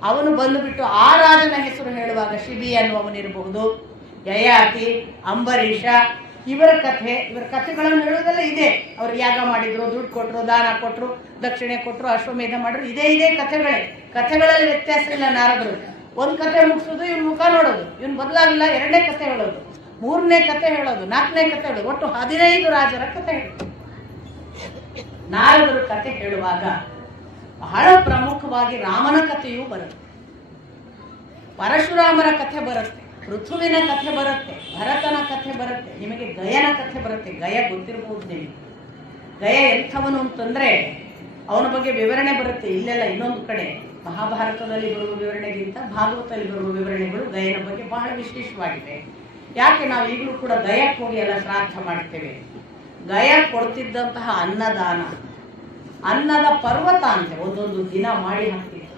ಅವನು ಬಂದುಬಿಟ್ಟು ಆ ರಾಜನ ಹೆಸರು ಹೇಳುವಾಗ ಶಿಬಿ ಅನ್ನುವವನಿರಬಹುದು, ಯಯಾತಿ, ಅಂಬರೀಷ, ಇವರ ಕಥೆಗಳನ್ನು ಹೇಳುವುದೆಲ್ಲ ಇದೆ. ಅವರು ಯಾಗ ಮಾಡಿದ್ರು, ದುಡ್ಡು ಕೊಟ್ಟರು, ದಾನ ಕೊಟ್ಟರು, ದಕ್ಷಿಣೆ ಕೊಟ್ಟರು, ಅಶ್ವಮೇಧ ಮಾಡಿದ್ರು, ಇದೇ ಕಥೆಗಳಲ್ಲಿ ವ್ಯತ್ಯಾಸ ಇಲ್ಲ. ನಾರದರು ಒಂದು ಕಥೆ ಮುಗಿಸೋದು, ಇವ್ನ ಮುಖ ನೋಡೋದು, ಇವನು ಬದಲಾಗಿಲ್ಲ, ಎರಡನೇ ಕಥೆ ಹೇಳೋದು, ಮೂರನೇ ಕಥೆ ಹೇಳೋದು, ನಾಲ್ಕನೇ ಕಥೆ ಹೇಳೋದು, ಒಟ್ಟು 15 ರಾಜರ ಕಥೆ ಹೇಳೋದು. ನಾರದರು ಕಥೆ ಹೇಳುವಾಗ ಬಹಳ ಪ್ರಮುಖವಾಗಿ ರಾಮನ ಕಥೆಯೂ ಬರುತ್ತೆ, ಪರಶುರಾಮರ ಕಥೆ ಬರುತ್ತೆ, ಋತುವಿನ ಕಥೆ ಬರುತ್ತೆ, ಭರತನ ಕಥೆ ಬರುತ್ತೆ, ನಿಮಗೆ ಗಯನ ಕಥೆ ಬರುತ್ತೆ. ಗಯ ಗೊತ್ತಿರಬಹುದು ನಿಮಗೆ. ಗಯ ಎಂಥವನು ಅಂತಂದ್ರೆ ಅವನ ಬಗ್ಗೆ ವಿವರಣೆ ಬರುತ್ತೆ. ಇಲ್ಲೆಲ್ಲ ಇನ್ನೊಂದು ಕಡೆ ಮಹಾಭಾರತದಲ್ಲಿ ಬರುವ ವಿವರಣೆಗಿಂತ ಭಾಗವತದಲ್ಲಿ ಬರುವ ವಿವರಣೆಗಳು ಗಯನ ಬಗ್ಗೆ ಬಹಳ ವಿಶೇಷವಾಗಿವೆ. ಯಾಕೆ ನಾವು ಈಗಲೂ ಕೂಡ ಗಯಕ್ಕೆ ಹೋಗಿ ಎಲ್ಲ ಶ್ರಾದ್ದ ಮಾಡ್ತೇವೆ. ಗಯ ಕೊಡ್ತಿದ್ದಂತಹ ಅನ್ನದಾನ, ಅನ್ನದ ಪರ್ವತ ಅಂತೆ, ಒಂದೊಂದು ದಿನ ಮಾಡಿ ಹಾಕ್ತಿದ್ದ,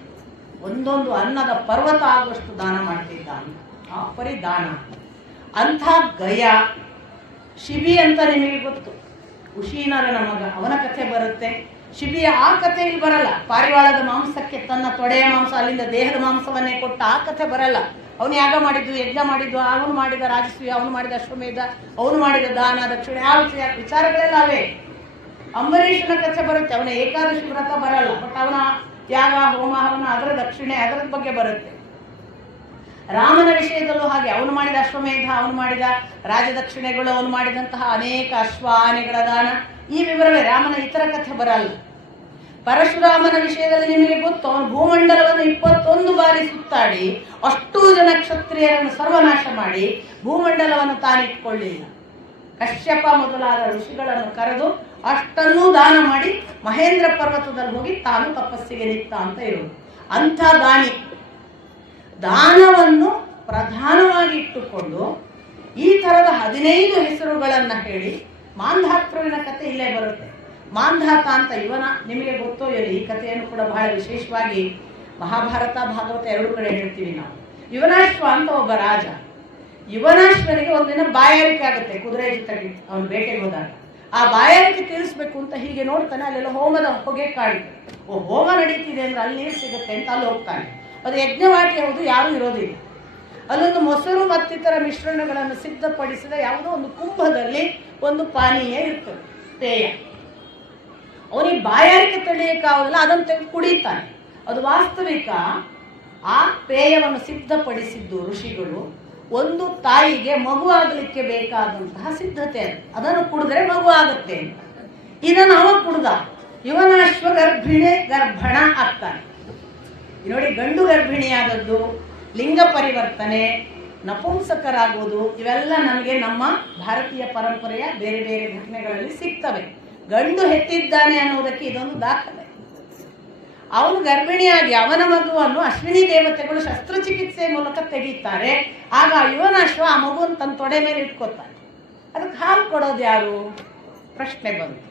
ಒಂದೊಂದು ಅನ್ನದ ಪರ್ವತ ಆಗುವಷ್ಟು ದಾನ ಮಾಡ್ತಿದ್ದ, ಪರಿ ದಾನ. ಅಂಥ ಗಯ ಶಿಬಿ ಅಂತ ನಿಮಗೆ ಗೊತ್ತು, ಉಶೀನರನ ಮಗ, ಅವನ ಕಥೆ ಬರುತ್ತೆ. ಶಿಬಿಯ ಆ ಕಥೆ ಇಲ್ಲಿ ಬರಲ್ಲ. ಪಾರಿವಾಳದ ಮಾಂಸಕ್ಕೆ ತನ್ನ ತೊಡೆಯ ಮಾಂಸ, ಅಲ್ಲಿಂದ ದೇಹದ ಮಾಂಸವನ್ನೇ ಕೊಟ್ಟ ಆ ಕಥೆ ಬರಲ್ಲ. ಅವನು ಯಾಗ ಮಾಡಿದ್ದು, ಯಜ್ಞ ಮಾಡಿದ್ದು, ಅವನು ಮಾಡಿದ ರಾಜಸೂಯ, ಅವನು ಮಾಡಿದ ಅಶ್ವಮೇಧ, ಅವನು ಮಾಡಿದ ದಾನ, ದಕ್ಷಿಣೆ, ಆ ವಿಚಾರಗಳೆಲ್ಲ ಅವೇ. ಅಂಬರೀಷನ ಕಥೆ ಬರುತ್ತೆ, ಅವನ ಏಕಾದಶಿ ವ್ರತ ಬರಲ್ಲ, ಬಟ್ ಅವನ ಯಾಗ, ಹೋಮ, ಹವನ, ಅದರ ದಕ್ಷಿಣೆ, ಅದರ ಬಗ್ಗೆ ಬರುತ್ತೆ. ರಾಮನ ವಿಷಯದಲ್ಲೂ ಹಾಗೆ, ಅವನು ಮಾಡಿದ ಅಶ್ವಮೇಧ, ಅವನು ಮಾಡಿದ ರಾಜದಕ್ಷಿಣೆಗಳು, ಅವನು ಮಾಡಿದಂತಹ ಅನೇಕ ಅಶ್ವ ಆನೆಗಳ ದಾನ, ಈ ವಿವರವೇ. ರಾಮನ ಇತರ ಕಥೆ ಬರಲ್ಲ. ಪರಶುರಾಮನ ವಿಷಯದಲ್ಲಿ ನಿಮಗೆ ಗೊತ್ತು, ಅವನು ಭೂಮಂಡಲವನ್ನು 21 ಬಾರಿ ಸುತ್ತಾಡಿ ಅಷ್ಟೂ ಜನ ಕ್ಷತ್ರಿಯರನ್ನು ಸರ್ವನಾಶ ಮಾಡಿ ಭೂಮಂಡಲವನ್ನು ತಾನಿಟ್ಕೊಳ್ಳಿಲ್ಲ. ಕಶ್ಯಪ ಮೊದಲಾದ ಋಷಿಗಳನ್ನು ಕರೆದು ಅಷ್ಟನ್ನೂ ದಾನ ಮಾಡಿ ಮಹೇಂದ್ರ ಪರ್ವತದಲ್ಲಿ ಹೋಗಿ ತಾನು ತಪಸ್ಸಿಗೆ ನಿಂತ ಅಂತ ಇರುವುದು. ಅಂಥ ದಾನವನ್ನು ಪ್ರಧಾನವಾಗಿ ಇಟ್ಟುಕೊಂಡು ಈ ಥರದ 15 ಹೆಸರುಗಳನ್ನು ಹೇಳಿ ಮಾಂಧಾತೃವಿನ ಕಥೆ ಇಲ್ಲೇ ಬರುತ್ತೆ. ಮಾಂಧಾತ ಅಂತ ಇವನ, ನಿಮಗೆ ಗೊತ್ತೋ ಇಲ್ಲ, ಈ ಕಥೆಯನ್ನು ಕೂಡ ಬಹಳ ವಿಶೇಷವಾಗಿ ಮಹಾಭಾರತ, ಭಾಗವತ ಎರಡೂ ಕಡೆ ಹೇಳ್ತೀವಿ ನಾವು. ಯುವನಾಶ್ವ ಅಂತ ಒಬ್ಬ ರಾಜ. ಯುವನಾಶ್ವನಿಗೆ ಒಂದಿನ ಬಾಯಾರಿಕೆ ಆಗುತ್ತೆ, ಕುದುರೆ ಜೊತೆಗೆ ಅವನು ಬೇಟೆಗೆ ಹೋದಾಗ. ಆ ಬಾಯಾರಿಕೆ ತೀರಿಸ್ಬೇಕು ಅಂತ ಹೀಗೆ ನೋಡ್ತಾನೆ, ಅಲ್ಲೆಲ್ಲ ಹೋಮದ ಹೊಗೆ ಕಾಡುತ್ತೆ. ಹೋಮ ನಡೀತಿದೆ ಅಂದ್ರೆ ಅಲ್ಲಿ ನೀರು ಸಿಗುತ್ತೆ ಅಂತ ಅಲ್ಲಿ ಹೋಗ್ತಾನೆ. ಅದು ಯಜ್ಞವಾಟಿ ಹೌದು, ಯಾರೂ ಇರೋದಿಲ್ಲ. ಅಲ್ಲೊಂದು ಮೊಸರು ಮತ್ತಿತರ ಮಿಶ್ರಣಗಳನ್ನು ಸಿದ್ಧಪಡಿಸಿದ ಯಾವುದೋ ಒಂದು ಕುಂಭದಲ್ಲಿ ಒಂದು ಪಾನೀಯ ಇರ್ತದೆ, ಪೇಯ. ಅವನಿಗೆ ಬಾಯಾರಿಕೆ ತಡೆಯಕ್ಕಾಗಲ್ಲ, ಅದನ್ನು ತೆಗೆದು ಕುಡಿತಾನೆ. ಅದು ವಾಸ್ತವಿಕ. ಆ ಪೇಯವನ್ನು ಸಿದ್ಧಪಡಿಸಿದ್ದು ಋಷಿಗಳು ಒಂದು ತಾಯಿಗೆ ಮಗು ಆಗಲಿಕ್ಕೆ ಬೇಕಾದಂತಹ ಸಿದ್ಧತೆ, ಅದನ್ನು ಕುಡಿದ್ರೆ ಮಗು ಆಗುತ್ತೆ ಅಂತ. ಇದನ್ನು ಅವ ಕುಡ್ದ. ಯುವನಾಶ್ವ ಗರ್ಭಣ ಆಗ್ತಾನೆ. ನೋಡಿ, ಗಂಡು ಗರ್ಭಿಣಿಯಾದದ್ದು, ಲಿಂಗ ಪರಿವರ್ತನೆ, ನಪುಂಸಕರಾಗುವುದು, ಇವೆಲ್ಲ ನಮಗೆ ನಮ್ಮ ಭಾರತೀಯ ಪರಂಪರೆಯ ಬೇರೆ ಬೇರೆ ಘಟನೆಗಳಲ್ಲಿ ಸಿಗ್ತವೆ. ಗಂಡು ಹೆತ್ತಿದ್ದಾನೆ ಅನ್ನೋದಕ್ಕೆ ಇದೊಂದು ದಾಖಲೆ. ಅವನು ಗರ್ಭಿಣಿಯಾಗಿ ಅವನ ಮಗುವನ್ನು ಅಶ್ವಿನಿ ದೇವತೆಗಳು ಶಸ್ತ್ರಚಿಕಿತ್ಸೆ ಮೂಲಕ ತೆಗೀತಾರೆ. ಆಗ ಯುವನಾಶ್ವ ಆ ಮಗುವನ್ನು ತನ್ನ ತೊಡೆ ಮೇಲೆ ಇಟ್ಕೋತಾನೆ. ಅದಕ್ಕೆ ಹಾಲು ಕೊಡೋದು ಯಾರು? ಪ್ರಶ್ನೆ ಬಂತು.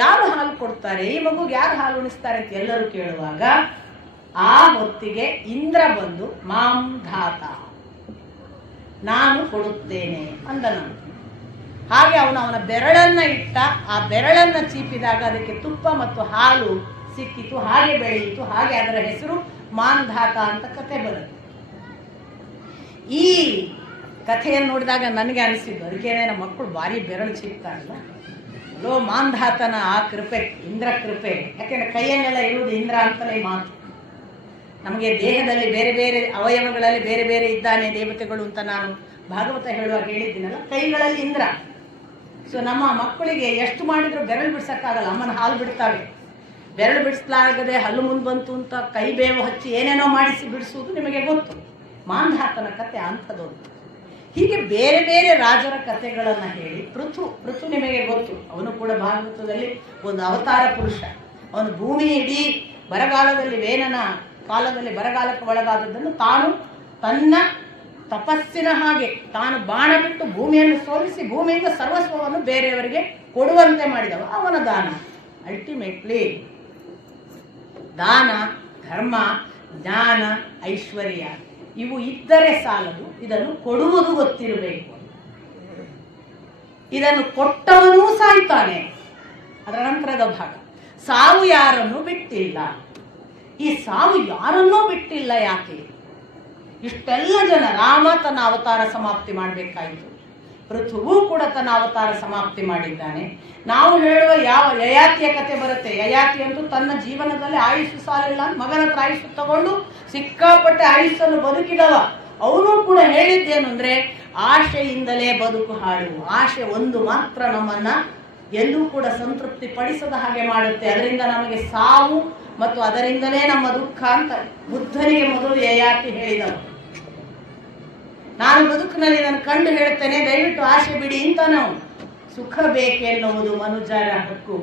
ಯಾರು ಹಾಲು ಕೊಡ್ತಾರೆ, ಈ ಮಗುಗೆ ಯಾರು ಹಾಲು ಉಣಿಸ್ತಾರೆ ಅಂತ ಎಲ್ಲರೂ ಕೇಳುವಾಗ ಆ ಹೊತ್ತಿಗೆ ಇಂದ್ರ ಬಂದು ಮಾಂ ಧಾತ, ನಾನು ಕೊಡುತ್ತೇನೆ ಅಂದನು. ಹಾಗೆ ಅವನ ಬೆರಳನ್ನ ಇಟ್ಟ. ಆ ಬೆರಳನ್ನ ಚೀಪಿದಾಗ ಅದಕ್ಕೆ ತುಪ್ಪ ಮತ್ತು ಹಾಲು ಸಿಕ್ಕಿತು, ಹಾಗೆ ಬೆಳೆಯಿತು. ಹಾಗೆ ಅದರ ಹೆಸರು ಮಾಂಧಾತ ಅಂತ ಕಥೆ ಬರುತ್ತೆ. ಈ ಕಥೆಯನ್ನು ನೋಡಿದಾಗ ನನಗೆ ಅನಿಸಿದ್ದು, ಅದಕ್ಕೇನೆ ನಮ್ಮ ಮಕ್ಕಳು ಭಾರಿ ಬೆರಳು ಚೀಪ್ತಾರಲ್ಲ, ಲೋ ಮಾಂಧಾತನ ಆ ಕೃಪೆ, ಇಂದ್ರ ಕೃಪೆ. ಯಾಕೆಂದ್ರೆ ಕೈಯನ್ನೆಲ್ಲ ಇರುವುದು ಇಂದ್ರ ಅಂತಲೇ ಮಾತು. ನಮಗೆ ದೇಹದಲ್ಲಿ ಬೇರೆ ಬೇರೆ ಅವಯವಗಳಲ್ಲಿ ಬೇರೆ ಬೇರೆ ಇದ್ದಾನೆ ದೇವತೆಗಳು ಅಂತ ನಾನು ಭಾಗವತ ಹೇಳುವಾಗ ಹೇಳಿದ್ದೀನಲ್ಲ. ಕೈಗಳಲ್ಲಿ ಇಂದ್ರ, ಸೊ ನಮ್ಮ ಮಕ್ಕಳಿಗೆ ಎಷ್ಟು ಮಾಡಿದ್ರು ಬೆರಳು ಬಿಡ್ಸೋಕ್ಕಾಗಲ್ಲ, ಅಮ್ಮನ ಹಾಲು ಬಿಡ್ತಾವೆ. ಬೆರಳು ಬಿಡಿಸ್ಲಾಗದೆ ಹಲ್ಲು ಮುಂದೆ ಬಂತು ಅಂತ ಕೈ ಬೇವು ಹಚ್ಚಿ ಏನೇನೋ ಮಾಡಿಸಿ ಬಿಡಿಸುವುದು ನಿಮಗೆ ಗೊತ್ತು. ಮಾಂಧಾತನ ಕತೆ ಅಂಥದ್ದೊಂದು. ಹೀಗೆ ಬೇರೆ ಬೇರೆ ರಾಜರ ಕಥೆಗಳನ್ನು ಹೇಳಿ ಪೃಥು ನಿಮಗೆ ಗೊತ್ತು, ಅವನು ಕೂಡ ಭಾಗವತದಲ್ಲಿ ಒಂದು ಅವತಾರ ಪುರುಷ. ಅವನು ಭೂಮಿ ಇಡೀ ಬರಗಾಲದಲ್ಲಿ ವೇನನ ಕಾಲದಲ್ಲಿ ಬರಗಾಲಕ್ಕೆ ಒಳಗಾದದ್ದನ್ನು ತಾನು ತನ್ನ ತಪಸ್ಸಿನ ಹಾಗೆ ತಾನು ಬಾಣ ಬಿಟ್ಟು ಭೂಮಿಯನ್ನು ಸೋಲಿಸಿ ಭೂಮಿಯಿಂದ ಸರ್ವಸ್ವವನ್ನು ಬೇರೆಯವರಿಗೆ ಕೊಡುವಂತೆ ಮಾಡಿದವ ಅವನ ದಾನ. ಅಲ್ಟಿಮೇಟ್ಲಿ ದಾನ, ಧರ್ಮ, ಜ್ಞಾನ, ಐಶ್ವರ್ಯ ಇವು ಇದ್ದರೆ ಸಾಲದು, ಇದನ್ನು ಕೊಡುವುದು ಗೊತ್ತಿರಬೇಕು. ಇದನ್ನು ಕೊಟ್ಟವನೂ ಸಾಯ್ತಾನೆ. ಅದರ ನಂತರದ ಭಾಗ, ಸಾವು ಯಾರನ್ನೂ ಬಿಟ್ಟಿಲ್ಲ. ಈ ಸಾವು ಯಾರನ್ನೂ ಬಿಟ್ಟಿಲ್ಲ. ಯಾಕೆ? ಇಷ್ಟೆಲ್ಲ ಜನ, ರಾಮ ತನ್ನ ಅವತಾರ ಸಮಾಪ್ತಿ ಮಾಡಬೇಕಾಯಿತು, ಪೃಥುವು ಕೂಡ ತನ್ನ ಅವತಾರ ಸಮಾಪ್ತಿ ಮಾಡಿದ್ದಾನೆ. ನಾವು ಹೇಳುವ ಯಾವ ಯಯಾತಿಯ ಕತೆ ಬರುತ್ತೆ, ಯಯಾತಿ ಅಂತೂ ತನ್ನ ಜೀವನದಲ್ಲಿ ಆಯುಸ್ಸು ಸಾಲಿಲ್ಲ, ಮಗನ ಹತ್ರ ಆಯುಸ್ಸು ತಗೊಂಡು ಸಿಕ್ಕಾಪಟ್ಟೆ ಆಯುಸ್ಸನ್ನು ಬದುಕಿದವ. ಅವನು ಕೂಡ ಹೇಳಿದ್ದೇನು ಅಂದ್ರೆ, ಆಶೆಯಿಂದಲೇ ಬದುಕು ಹಾಳು. ಆಶೆ ಒಂದು ಮಾತ್ರ ನಮ್ಮನ್ನ ಎಂದೂ ಕೂಡ ಸಂತೃಪ್ತಿ ಪಡಿಸದ ಹಾಗೆ ಮಾಡುತ್ತೆ. ಅದರಿಂದ ನಮಗೆ ಸಾವು ಮತ್ತು ಅದರಿಂದಲೇ ನಮ್ಮ ದುಃಖ ಅಂತ ಬುದ್ಧನಿಗೆ ಮೊದಲು ಯಯಾತಿ ಹೇಳಿದವ. ನಾನು ಬದುಕಿನಲ್ಲಿ ನಾನು ಕಂಡು ಹೇಳ್ತೇನೆ, ದಯವಿಟ್ಟು ಆಶೆ ಬಿಡಿ ಅಂತ. ನಾವು ಸುಖ ಬೇಕೆನ್ನುವುದು ಮನುಜರ ಹಕ್ಕು.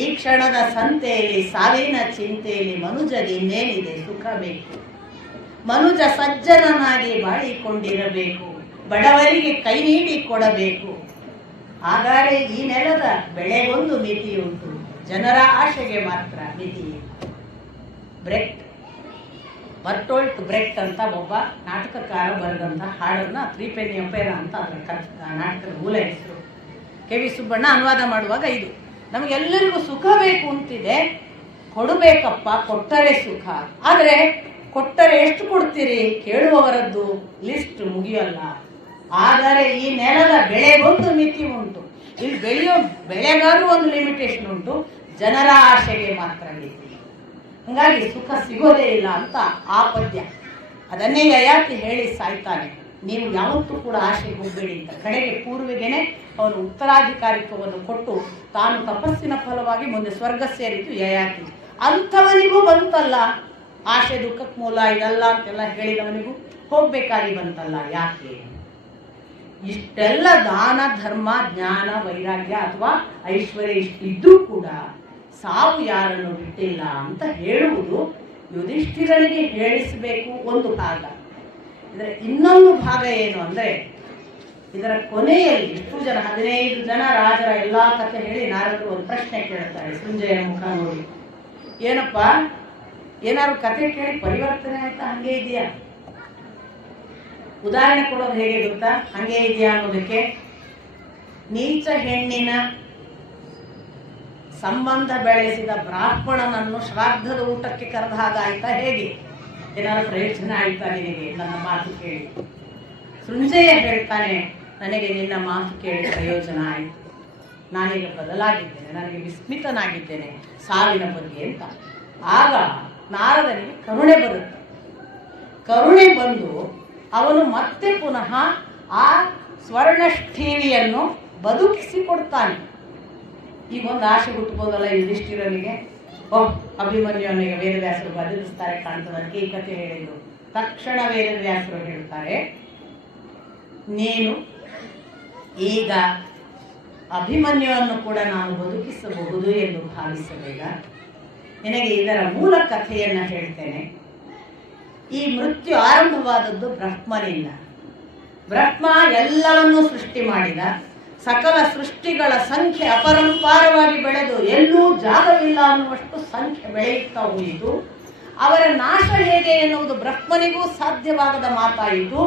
ಈ ಕ್ಷಣದ ಸಂತೆಯಲ್ಲಿ ಸಾವಿನ ಚಿಂತೆಯಲ್ಲಿ ಮನುಜಗೆ ಇನ್ನೇನಿದೆ, ಸುಖ ಬೇಕು. ಮನುಜ ಸಜ್ಜನನಾಗಿ ಬಾಳಿಕೊಂಡಿರಬೇಕು, ಬಡವರಿಗೆ ಕೈ ನೀಡಿ ಕೊಡಬೇಕು. ಹಾಗಾದರೆ ಈ ನೆಲದ ಬೆಳೆಗೊಂದು ಮಿತಿಯುಂಟು, ಜನರ ಆಶೆಗೆ ಮಾತ್ರ ಮಿತಿಯಿಲ್ಲ. ಬ್ರೆಕ್ಟ್, ಬರ್ಟೋಲ್ಟ್ ಬ್ರೆಕ್ಟ್ ಅಂತ ಒಬ್ಬ ನಾಟಕಕಾರ ಬರೆದಂಥ ಹಾಡನ್ನ 3 ಪೆನ್ನಿ ಒಪೇರಾ ಅಂತ ಅದರ ನಾಟಕದ ಮೂಲ ಹೆಸರು. ಕೆ.ವಿ. ಸುಬ್ಬಣ್ಣ ಅನುವಾದ ಮಾಡುವಾಗ ಇದು ನಮಗೆಲ್ಲರಿಗೂ ಸುಖ ಬೇಕು ಅಂತಿದೆ, ಕೊಡಬೇಕಪ್ಪ, ಕೊಟ್ಟರೆ ಸುಖ. ಆದರೆ ಕೊಟ್ಟರೆ ಎಷ್ಟು ಕೊಡ್ತೀರಿ ಕೇಳುವವರದ್ದು ಲಿಸ್ಟ್ ಮುಗಿಯಲ್ಲ. ಆದರೆ ಈ ನೆಲದ ಬೆಳೆಗೊಂದು ಮಿತಿ ಉಂಟು. ಇಲ್ಲಿ ಬೆಳೆಯೋ ಬೆಳೆಗಾರು ಒಂದು ಲಿಮಿಟೇಷನ್ ಉಂಟು, ಜನರ ಆಶೆಗೆ ಮಾತ್ರ ಮಿತಿ. ಹಂಗಾಗಿ ಸುಖ ಸಿಗೋದೇ ಇಲ್ಲ ಅಂತ ಆ ಪದ್ಯ. ಅದನ್ನೇ ಯಯಾತಿ ಹೇಳಿ ಸಾಯ್ತಾನೆ, ನೀವು ಯಾವತ್ತೂ ಕೂಡ ಆಶೆಗೆ ಹೋಗಬೇಡಿ ಅಂತ. ಕಡೆಗೆ ಪೂರ್ವಿಗೆನೆ ಅವನು ಉತ್ತರಾಧಿಕಾರಿತ್ವವನ್ನು ಕೊಟ್ಟು ತಾನು ತಪಸ್ಸಿನ ಫಲವಾಗಿ ಮುಂದೆ ಸ್ವರ್ಗ ಸೇರಿತು ಯಯಾತಿ. ಅಂಥವನಿಗೂ ಬಂತಲ್ಲ ಆಶೆ, ದುಃಖಕ್ಕೆ ಮೂಲ ಇದಲ್ಲ ಅಂತೆಲ್ಲ ಹೇಳಿದವನಿಗೂ ಹೋಗ್ಬೇಕಾಗಿ ಬಂತಲ್ಲ. ಯಾಕೆ? ಇಷ್ಟೆಲ್ಲ ದಾನ, ಧರ್ಮ, ಜ್ಞಾನ, ವೈರಾಗ್ಯ ಅಥವಾ ಐಶ್ವರ್ಯ ಇಷ್ಟೂ ಕೂಡ ಸಾವು ಯಾರನ್ನು ಬಿಟ್ಟಿಲ್ಲ ಅಂತ ಹೇಳುವುದು ಯುಧಿಷ್ಠಿರನಿಗೆ ಹೇಳಿಸಬೇಕು ಒಂದು ಭಾಗ. ಇದರ ಇನ್ನೊಂದು ಭಾಗ ಏನು ಅಂದ್ರೆ, ಇದರ ಕೊನೆಯಲ್ಲಿ ಇಷ್ಟು ಜನ 15 ಜನ ರಾಜರ ಎಲ್ಲಾ ಕಥೆ ಹೇಳಿ ನಾರದರು ಒಂದು ಪ್ರಶ್ನೆ ಕೇಳ್ತಾರೆ ಸಂಜಯನ ಮುಖ ನೋಡಿ. ಏನಪ್ಪ, ಏನಾದ್ರು ಕಥೆ ಕೇಳಿ ಪರಿವರ್ತನೆ ಆಯ್ತಾ, ಹಂಗೆ ಇದೆಯಾ? ಉದಾಹರಣೆ ಕೊಡೋದು ಹೇಗೆ ಗೊತ್ತಾ, ಹಂಗೆ ಇದೆಯಾ ಅನ್ನೋದಕ್ಕೆ, ನೀಚ ಹೆಣ್ಣಿನ ಸಂಬಂಧ ಬೆಳೆಸಿದ ಬ್ರಾಹ್ಮಣನನ್ನು ಶ್ರಾದ್ದದ ಊಟಕ್ಕೆ ಕರೆದ ಹಾಗಾಯ್ತಾ, ಹೇಗೆ? ಏನಾದ್ರು ಪ್ರಯೋಜನ ಆಯ್ತಾ ನಿನಗೆ ನನ್ನ ಮಾತು ಕೇಳಿ? ಸೃಂಜಯ ಹೇಳ್ತಾನೆ, ನನಗೆ ನಿನ್ನ ಮಾತು ಕೇಳಿ ಪ್ರಯೋಜನ ಆಯಿತು, ನಾನೀಗ ಬದಲಾಗಿದ್ದೇನೆ, ನನಗೆ ವಿಸ್ಮಿತನಾಗಿದ್ದೇನೆ ಸಾವಿನ ಬಗ್ಗೆ ಅಂತ. ಆಗ ನಾರದನಿಗೆ ಕರುಣೆ ಬರುತ್ತೆ. ಕರುಣೆ ಬಂದು ಅವನು ಮತ್ತೆ ಪುನಃ ಆ ಸ್ವರ್ಣಷ್ಠೀವಿಯನ್ನು ಬದುಕಿಸಿಕೊಡ್ತಾನೆ. ಈಗ ಒಂದು ಆಸೆ ಹುಟ್ಟುಬೋದಲ್ಲ ಯುಧಿಷ್ಠಿರನಿಗೆ, ಅಭಿಮನ್ಯುವನಿಗೆ ವೇದವ್ಯಾಸರು ಬದಲಿಸ್ತಾರೆ ಕಾಣ್ತದೆ. ಅದಕ್ಕೆ ಈ ಕಥೆ ಹೇಳಿದ್ರು. ತಕ್ಷಣ ವೇದವ್ಯಾಸರು ಹೇಳ್ತಾರೆ, ನೀನು ಈಗ ಅಭಿಮನ್ಯುವನ್ನು ಕೂಡ ನಾನು ಬದುಕಿಸಬಹುದು ಎಂದು ಭಾವಿಸಬೇಡ. ನಿನಗೆ ಇದರ ಮೂಲ ಕಥೆಯನ್ನ ಹೇಳ್ತೇನೆ. ಈ ಮೃತ್ಯು ಆರಂಭವಾದದ್ದು ಬ್ರಹ್ಮನಿಂದ. ಬ್ರಹ್ಮ ಎಲ್ಲವನ್ನೂ ಸೃಷ್ಟಿ ಮಾಡಿದ. ಸಕಲ ಸೃಷ್ಟಿಗಳ ಸಂಖ್ಯೆ ಅಪರಂಪಾರವಾಗಿ ಬೆಳೆದು ಎಲ್ಲೂ ಜಾಗವಿಲ್ಲ ಅನ್ನುವಷ್ಟು ಸಂಖ್ಯೆ ಬೆಳೆಯುತ್ತಾ ಹೋಯಿತು. ಅವರ ನಾಶ ಹೇಗೆ ಎನ್ನುವುದು ಬ್ರಹ್ಮನಿಗೂ ಸಾಧ್ಯವಾಗದ ಮಾತಾಯಿತು.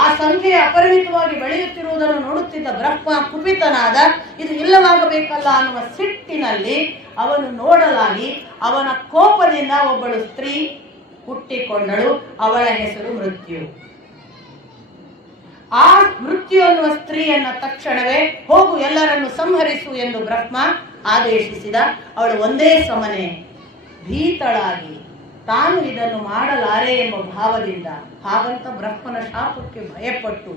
ಆ ಸಂಖ್ಯೆ ಅಪರಿಮಿತವಾಗಿ ಬೆಳೆಯುತ್ತಿರುವುದನ್ನು ನೋಡುತ್ತಿದ್ದ ಬ್ರಹ್ಮ ಕುಪಿತನಾದ. ಇದು ಇಲ್ಲವಾಗಬೇಕಲ್ಲ ಅನ್ನುವ ಸಿಟ್ಟಿನಲ್ಲಿ ಅವನು ನೋಡಲಾಗಿ ಅವನ ಕೋಪದಿಂದ ಒಬ್ಬಳು ಸ್ತ್ರೀ ಹುಟ್ಟಿಕೊಂಡಳು. ಅವಳ ಹೆಸರು ಮೃತ್ಯು. ಆ ಮೃತ್ಯು ಅನ್ನುವ ಸ್ತ್ರೀಯನ್ನ ತಕ್ಷಣವೇ ಹೋಗು ಎಲ್ಲರನ್ನು ಸಂಹರಿಸು ಎಂದು ಬ್ರಹ್ಮ ಆದೇಶಿಸಿದ. ಅವಳು ಒಂದೇ ಸಮನೆ ಭೀತಳಾಗಿ ತಾನು ಇದನ್ನು ಮಾಡಲಾರೆ ಎಂಬ ಭಾವದಿಂದ, ಹಾಗಂತ ಬ್ರಹ್ಮನ ಶಾಪಕ್ಕೆ ಭಯಪಟ್ಟು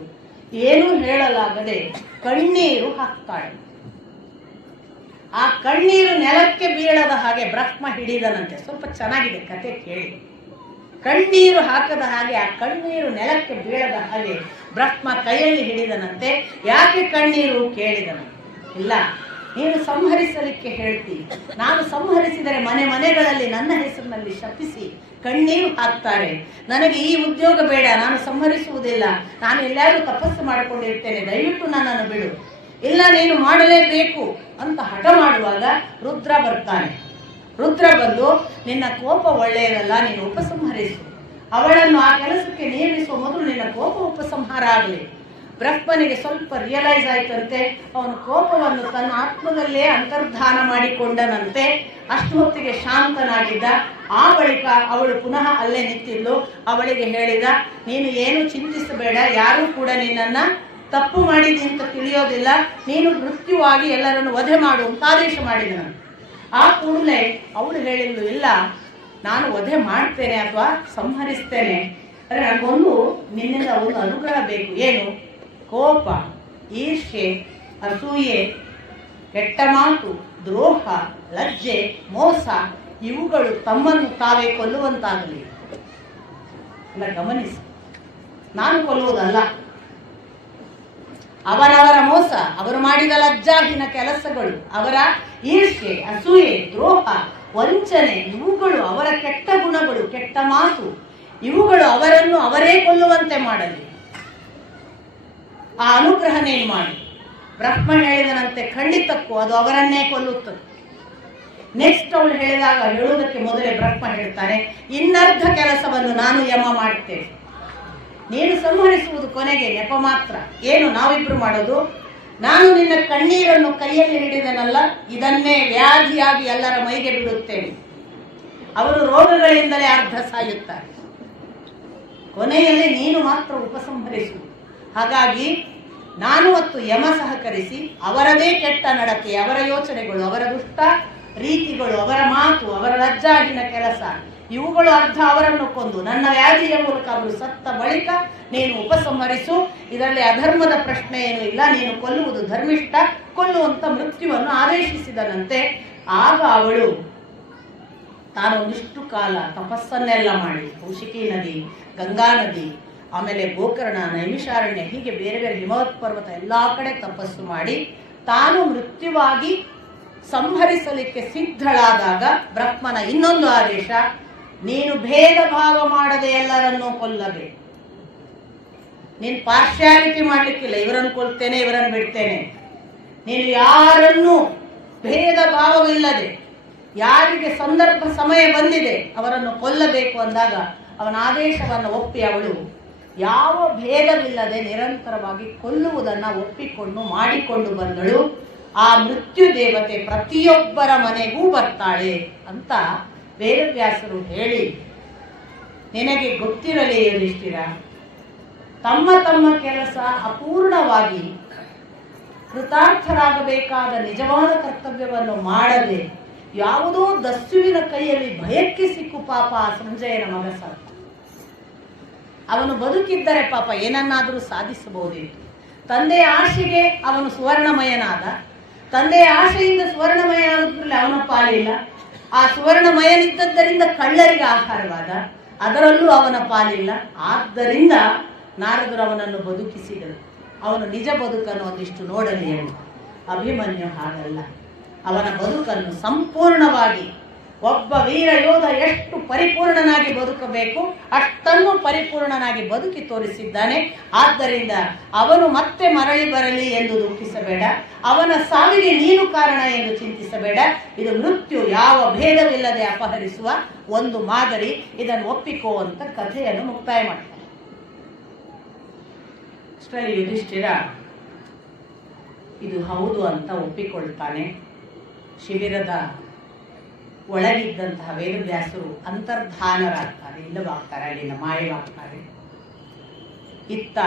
ಏನೂ ಹೇಳಲಾಗದೆ ಕಣ್ಣೀರು ಹಾಕ್ತಾಳೆ. ಆ ಕಣ್ಣೀರು ನೆಲಕ್ಕೆ ಬೀಳದ ಹಾಗೆ ಬ್ರಹ್ಮ ಹಿಡಿದನಂತೆ. ಸ್ವಲ್ಪ ಚೆನ್ನಾಗಿದೆ ಕತೆ ಕೇಳಿ. ಕಣ್ಣೀರು ಹಾಕದ ಹಾಗೆ, ಆ ಕಣ್ಣೀರು ನೆಲಕ್ಕೆ ಬೀಳದ ಹಾಗೆ ಬ್ರಹ್ಮ ಕೈಯಲ್ಲಿ ಹಿಡಿದನಂತೆ. ಯಾಕೆ ಕಣ್ಣೀರು ಕೇಳಿದನು? ಇಲ್ಲ, ನೀನು ಸಂಹರಿಸಲಿಕ್ಕೆ ಹೇಳ್ತೀನಿ. ನಾನು ಸಂಹರಿಸಿದರೆ ಮನೆ ಮನೆಗಳಲ್ಲಿ ನನ್ನ ಹೆಸರಿನಲ್ಲಿ ಶಪಿಸಿ ಕಣ್ಣೀರು ಹಾಕ್ತಾರೆ. ನನಗೆ ಈ ಉದ್ಯೋಗ ಬೇಡ, ನಾನು ಸಂಹರಿಸುವುದಿಲ್ಲ, ನಾನು ಎಲ್ಲಾದ್ರೂ ತಪಸ್ಸು ಮಾಡಿಕೊಂಡಿರ್ತೇನೆ, ದಯವಿಟ್ಟು ನನ್ನನ್ನು ಬಿಡು. ಇಲ್ಲ, ನೀನು ಮಾಡಲೇಬೇಕು ಅಂತ ಹಠ ಮಾಡುವಾಗ ರುದ್ರ ಬರ್ತಾನೆ. ರುದ್ರ ಬಂದು, ನಿನ್ನ ಕೋಪ ಒಳ್ಳೆಯದಲ್ಲ, ನೀನು ಉಪಸಂಹರಿಸು. ಅವಳನ್ನು ಆ ಕೆಲಸಕ್ಕೆ ನೇಮಿಸುವ ಮೊದಲು ನಿನ್ನ ಕೋಪ ಉಪಸಂಹಾರ ಆಗಲಿ. ಬ್ರಹ್ಮನಿಗೆ ಸ್ವಲ್ಪ ರಿಯಲೈಸ್ ಆಯ್ತಂತೆ. ಅವನು ಕೋಪವನ್ನು ತನ್ನ ಆತ್ಮದಲ್ಲೇ ಅಂತರ್ಧಾನ ಮಾಡಿಕೊಂಡನಂತೆ. ಅಷ್ಟು ಹೊತ್ತಿಗೆ ಶಾಂತನಾಗಿದ್ದ. ಆ ಬಳಿಕ ಅವಳು ಪುನಃ ಅಲ್ಲೇ ನಿಂತಿದ್ಲು. ಅವಳಿಗೆ ಹೇಳಿದ, ನೀನು ಏನು ಚಿಂತಿಸಬೇಡ, ಯಾರೂ ಕೂಡ ನಿನ್ನನ್ನು ತಪ್ಪು ಮಾಡಿದಿ ಅಂತ ತಿಳಿಯೋದಿಲ್ಲ, ನೀನು ಮೃತ್ಯುವಾಗಿ ಎಲ್ಲರನ್ನು ವಧೆ ಮಾಡು ಅಂತ ಆದೇಶ ಮಾಡಿದನು. ಆ ಕೂಡಲೇ ಅವಳು ಹೇಳಿದ್ಲು, ಇಲ್ಲ, ನಾನು ವಧೆ ಮಾಡ್ತೇನೆ ಅಥವಾ ಸಂಹರಿಸ್ತೇನೆ, ಅಂದರೆ ನನಗೊಂದು ನಿನ್ನಿಂದ ಒಂದು ಅನುಗ್ರಹ ಬೇಕು. ಏನು? ಕೋಪ, ಈರ್ಷೆ, ಅಸೂಯೆ, ಕೆಟ್ಟ ಮಾತು, ದ್ರೋಹ, ಲಜ್ಜೆ, ಮೋಸ ಇವುಗಳು ತಮ್ಮನ್ನು ತಾವೇ ಕೊಲ್ಲುವಂತಾಗಲಿ. ಗಮನಿಸಿ, ನಾನು ಕೊಲ್ಲುವುದಲ್ಲ, ಅವರವರ ಮೋಸ, ಅವರು ಮಾಡಿದ ಲಜ್ಜಾಹೀನ ಕೆಲಸಗಳು, ಅವರ ಈರ್ಷೆ, ಅಸೂಯೆ, ದ್ರೋಹ, ವಂಚನೆ ಇವುಗಳು ಅವರ ಕೆಟ್ಟ ಗುಣಗಳು, ಕೆಟ್ಟ ಮಾತು ಇವುಗಳು ಅವರನ್ನು ಅವರೇ ಕೊಲ್ಲುವಂತೆ ಮಾಡಲಿ. ಆ ಅನುಗ್ರಹನೇನು ಮಾಡಿ. ಬ್ರಹ್ಮ ಹೇಳಿದನಂತೆ, ಖಂಡಿತಕ್ಕೂ ಅದು ಅವರನ್ನೇ ಕೊಲ್ಲುತ್ತದೆ. ನೆಕ್ಸ್ಟ್ ಅವಳು ಹೇಳುವುದಕ್ಕೆ ಮೊದಲೇ ಬ್ರಹ್ಮ ಹೇಳ್ತಾನೆ, ಇನ್ನರ್ಧ ಕೆಲಸವನ್ನು ನಾನು ಯಮ ಮಾಡ್ತೇನೆ, ನೀನು ಸಂಹರಿಸುವುದು ಕೊನೆಗೆ ನೆಪ ಮಾತ್ರ. ಏನು ನಾವಿಬ್ರು ಮಾಡೋದು? ನಾನು ನಿನ್ನ ಕಣ್ಣೀರನ್ನು ಕೈಯಲ್ಲಿ ಹಿಡಿದನಲ್ಲ, ಇದನ್ನೇ ವ್ಯಾಧಿಯಾಗಿ ಎಲ್ಲರ ಮೈಗೆ ಬಿಡುತ್ತೇನೆ. ಅವರು ರೋಗಗಳಿಂದಲೇ ಅರ್ಧ ಸಾಯುತ್ತಾರೆ, ಕೊನೆಯಲ್ಲಿ ನೀನು ಮಾತ್ರ ಉಪಸಂಹರಿಸು. ಹಾಗಾಗಿ ನಾನು ಮತ್ತು ಯಮ ಸಹಕರಿಸಿ ಅವರದೇ ಕೆಟ್ಟ ನಡತೆ, ಅವರ ಯೋಚನೆಗಳು, ಅವರ ದುಷ್ಟ ರೀತಿಗಳು, ಅವರ ಮಾತು, ಅವರ ಲಜ್ಜಾಗಿನ ಕೆಲಸ ಇವುಗಳು ಅರ್ಧ ಅವರನ್ನು ಕೊಂದು ನನ್ನ ವ್ಯಾಧಿಯ ಮೂಲಕ ಅವರು ಸತ್ತ ಬಳಿಕ ನೀನು ಉಪಸಂಹರಿಸು. ಇದರಲ್ಲಿ ಅಧರ್ಮದ ಪ್ರಶ್ನೆ ಏನೂ ಇಲ್ಲ, ನೀನು ಕೊಲ್ಲುವುದು ಧರ್ಮಿಷ್ಠ, ಕೊಲ್ಲುವಂತ ಮೃತ್ಯುವನ್ನು ಆದೇಶಿಸಿದನಂತೆ. ಆಗ ಅವಳು ತಾನು ಒಂದಿಷ್ಟು ಕಾಲ ತಪಸ್ಸನ್ನೆಲ್ಲ ಮಾಡಿ, ಕೌಶಿಕಿ ನದಿ, ಗಂಗಾ ನದಿ, ಆಮೇಲೆ ಗೋಕರ್ಣ, ನೈಮಿಷಾರಣ್ಯ, ಹೀಗೆ ಬೇರೆ ಬೇರೆ ಹಿಮವತ್ ಪರ್ವತ ಎಲ್ಲ ಕಡೆ ತಪಸ್ಸು ಮಾಡಿ ತಾನು ಮೃತ್ಯುವಾಗಿ ಸಂಹರಿಸಲಿಕ್ಕೆ ಸಿದ್ಧಳಾದಾಗ ಬ್ರಹ್ಮನ ಇನ್ನೊಂದು ಆದೇಶ, ನೀನು ಭೇದ ಭಾವ ಮಾಡದೆ ಎಲ್ಲರನ್ನೂ ಕೊಲ್ಲಬೇಕು. ನೀನು ಪಾರ್ಶ್ಯಾಲಿಟಿ ಮಾಡಲಿಕ್ಕಿಲ್ಲ, ಇವರನ್ನು ಕೊಲ್ತೇನೆ ಇವರನ್ನು ಬಿಡ್ತೇನೆ. ನೀನು ಯಾರನ್ನೂ ಭೇದ ಭಾವವಿಲ್ಲದೆ ಯಾರಿಗೆ ಸಂದರ್ಭ ಸಮಯ ಬಂದಿದೆ ಅವರನ್ನು ಕೊಲ್ಲಬೇಕು ಅಂದಾಗ ಅವನ ಆದೇಶವನ್ನು ಒಪ್ಪಿ ಅವಳು ಯಾವ ಭೇದವಿಲ್ಲದೆ ನಿರಂತರವಾಗಿ ಕೊಲ್ಲುವುದನ್ನು ಒಪ್ಪಿಕೊಂಡು ಮಾಡಿಕೊಂಡು ಬಂದಳು. ಆ ಮೃತ್ಯು ದೇವತೆ ಪ್ರತಿಯೊಬ್ಬರ ಮನೆಗೂ ಬರ್ತಾಳೆ ಅಂತ ವೇದವ್ಯಾಸರು ಹೇಳಿ, ನಿನಗೆ ಗೊತ್ತಿರಲಿ ಯುಧಿಷ್ಠಿರ, ತಮ್ಮ ತಮ್ಮ ಕೆಲಸ ಅಪೂರ್ಣವಾಗಿ ಕೃತಾರ್ಥರಾಗಬೇಕಾದ ನಿಜವಾದ ಕರ್ತವ್ಯವನ್ನು ಮಾಡದೆ ಯಾವುದೋ ದಸ್ಯುವಿನ ಕೈಯಲ್ಲಿ ಭಯಕ್ಕೆ ಸಿಕ್ಕು ಪಾಪ ಆ ಸಂಜಯನ ಮಗ ಸತ್ತ. ಅವನು ಬದುಕಿದ್ದರೆ ಪಾಪ ಏನನ್ನಾದರೂ ಸಾಧಿಸಬಹುದಿತ್ತು. ತಂದೆಯ ಆಶೆಗೆ ಅವನು ಸುವರ್ಣಮಯನಾದ, ತಂದೆಯ ಆಶೆಯಿಂದ ಸುವರ್ಣಮಯನಾದ್ರಲ್ಲಿ ಅವನ ಪಾಲಿಲ್ಲ. ಆ ಸುವರ್ಣಮಯನಿದ್ದದ್ದರಿಂದ ಕಳ್ಳರಿಗೆ ಆಹಾರವಾದ, ಅದರಲ್ಲೂ ಅವನ ಪಾಲಿಲ್ಲ. ಆದ್ದರಿಂದ ನಾರದರು ಅವನನ್ನು ಬದುಕಿಸಿದರು. ಅವನು ನಿಜ ಬದುಕನ್ನು ಒಂದಿಷ್ಟು ನೋಡಲಿ ಎಂದು. ಅಭಿಮನ್ಯು ಹಾಗಲ್ಲ, ಅವನ ಬದುಕನ್ನು ಸಂಪೂರ್ಣವಾಗಿ ಒಬ್ಬ ವೀರ ಯೋಧ ಎಷ್ಟು ಪರಿಪೂರ್ಣನಾಗಿ ಬದುಕಬೇಕು ಅಷ್ಟನ್ನು ಪರಿಪೂರ್ಣನಾಗಿ ಬದುಕಿ ತೋರಿಸಿದ್ದಾನೆ. ಆದ್ದರಿಂದ ಅವನು ಮತ್ತೆ ಮರಳಿ ಬರಲಿ ಎಂದು ದುಃಖಿಸಬೇಡ, ಅವನ ಸಾವಿಗೆ ನೀನು ಕಾರಣ ಎಂದು ಚಿಂತಿಸಬೇಡ. ಇದು ಮೃತ್ಯು ಯಾವ ಭೇದವಿಲ್ಲದೆ ಅಪಹರಿಸುವ ಒಂದು ಮಾದರಿ, ಇದನ್ನು ಒಪ್ಪಿಕೋ ಅಂತ ಕಥೆಯನ್ನು ಮುಕ್ತಾಯ ಮಾಡ್ತಾನೆ. ಅಷ್ಟರಲ್ಲಿ ಯುಧಿಷ್ಠಿರ ಇದು ಹೌದು ಅಂತ ಒಪ್ಪಿಕೊಳ್ತಾನೆ. ಶಿಬಿರದ ಒಳಗಿದ್ದಂತಹ ವೇದವ್ಯಾಸರು ಅಂತರ್ಧಾನರಾಗ್ತಾರೆ, ಇಲ್ಲವಾಗ್ತಾರೆ, ಅಲ್ಲಿನ ಮಾಯವಾಗ್ತಾರೆ. ಇತ್ತ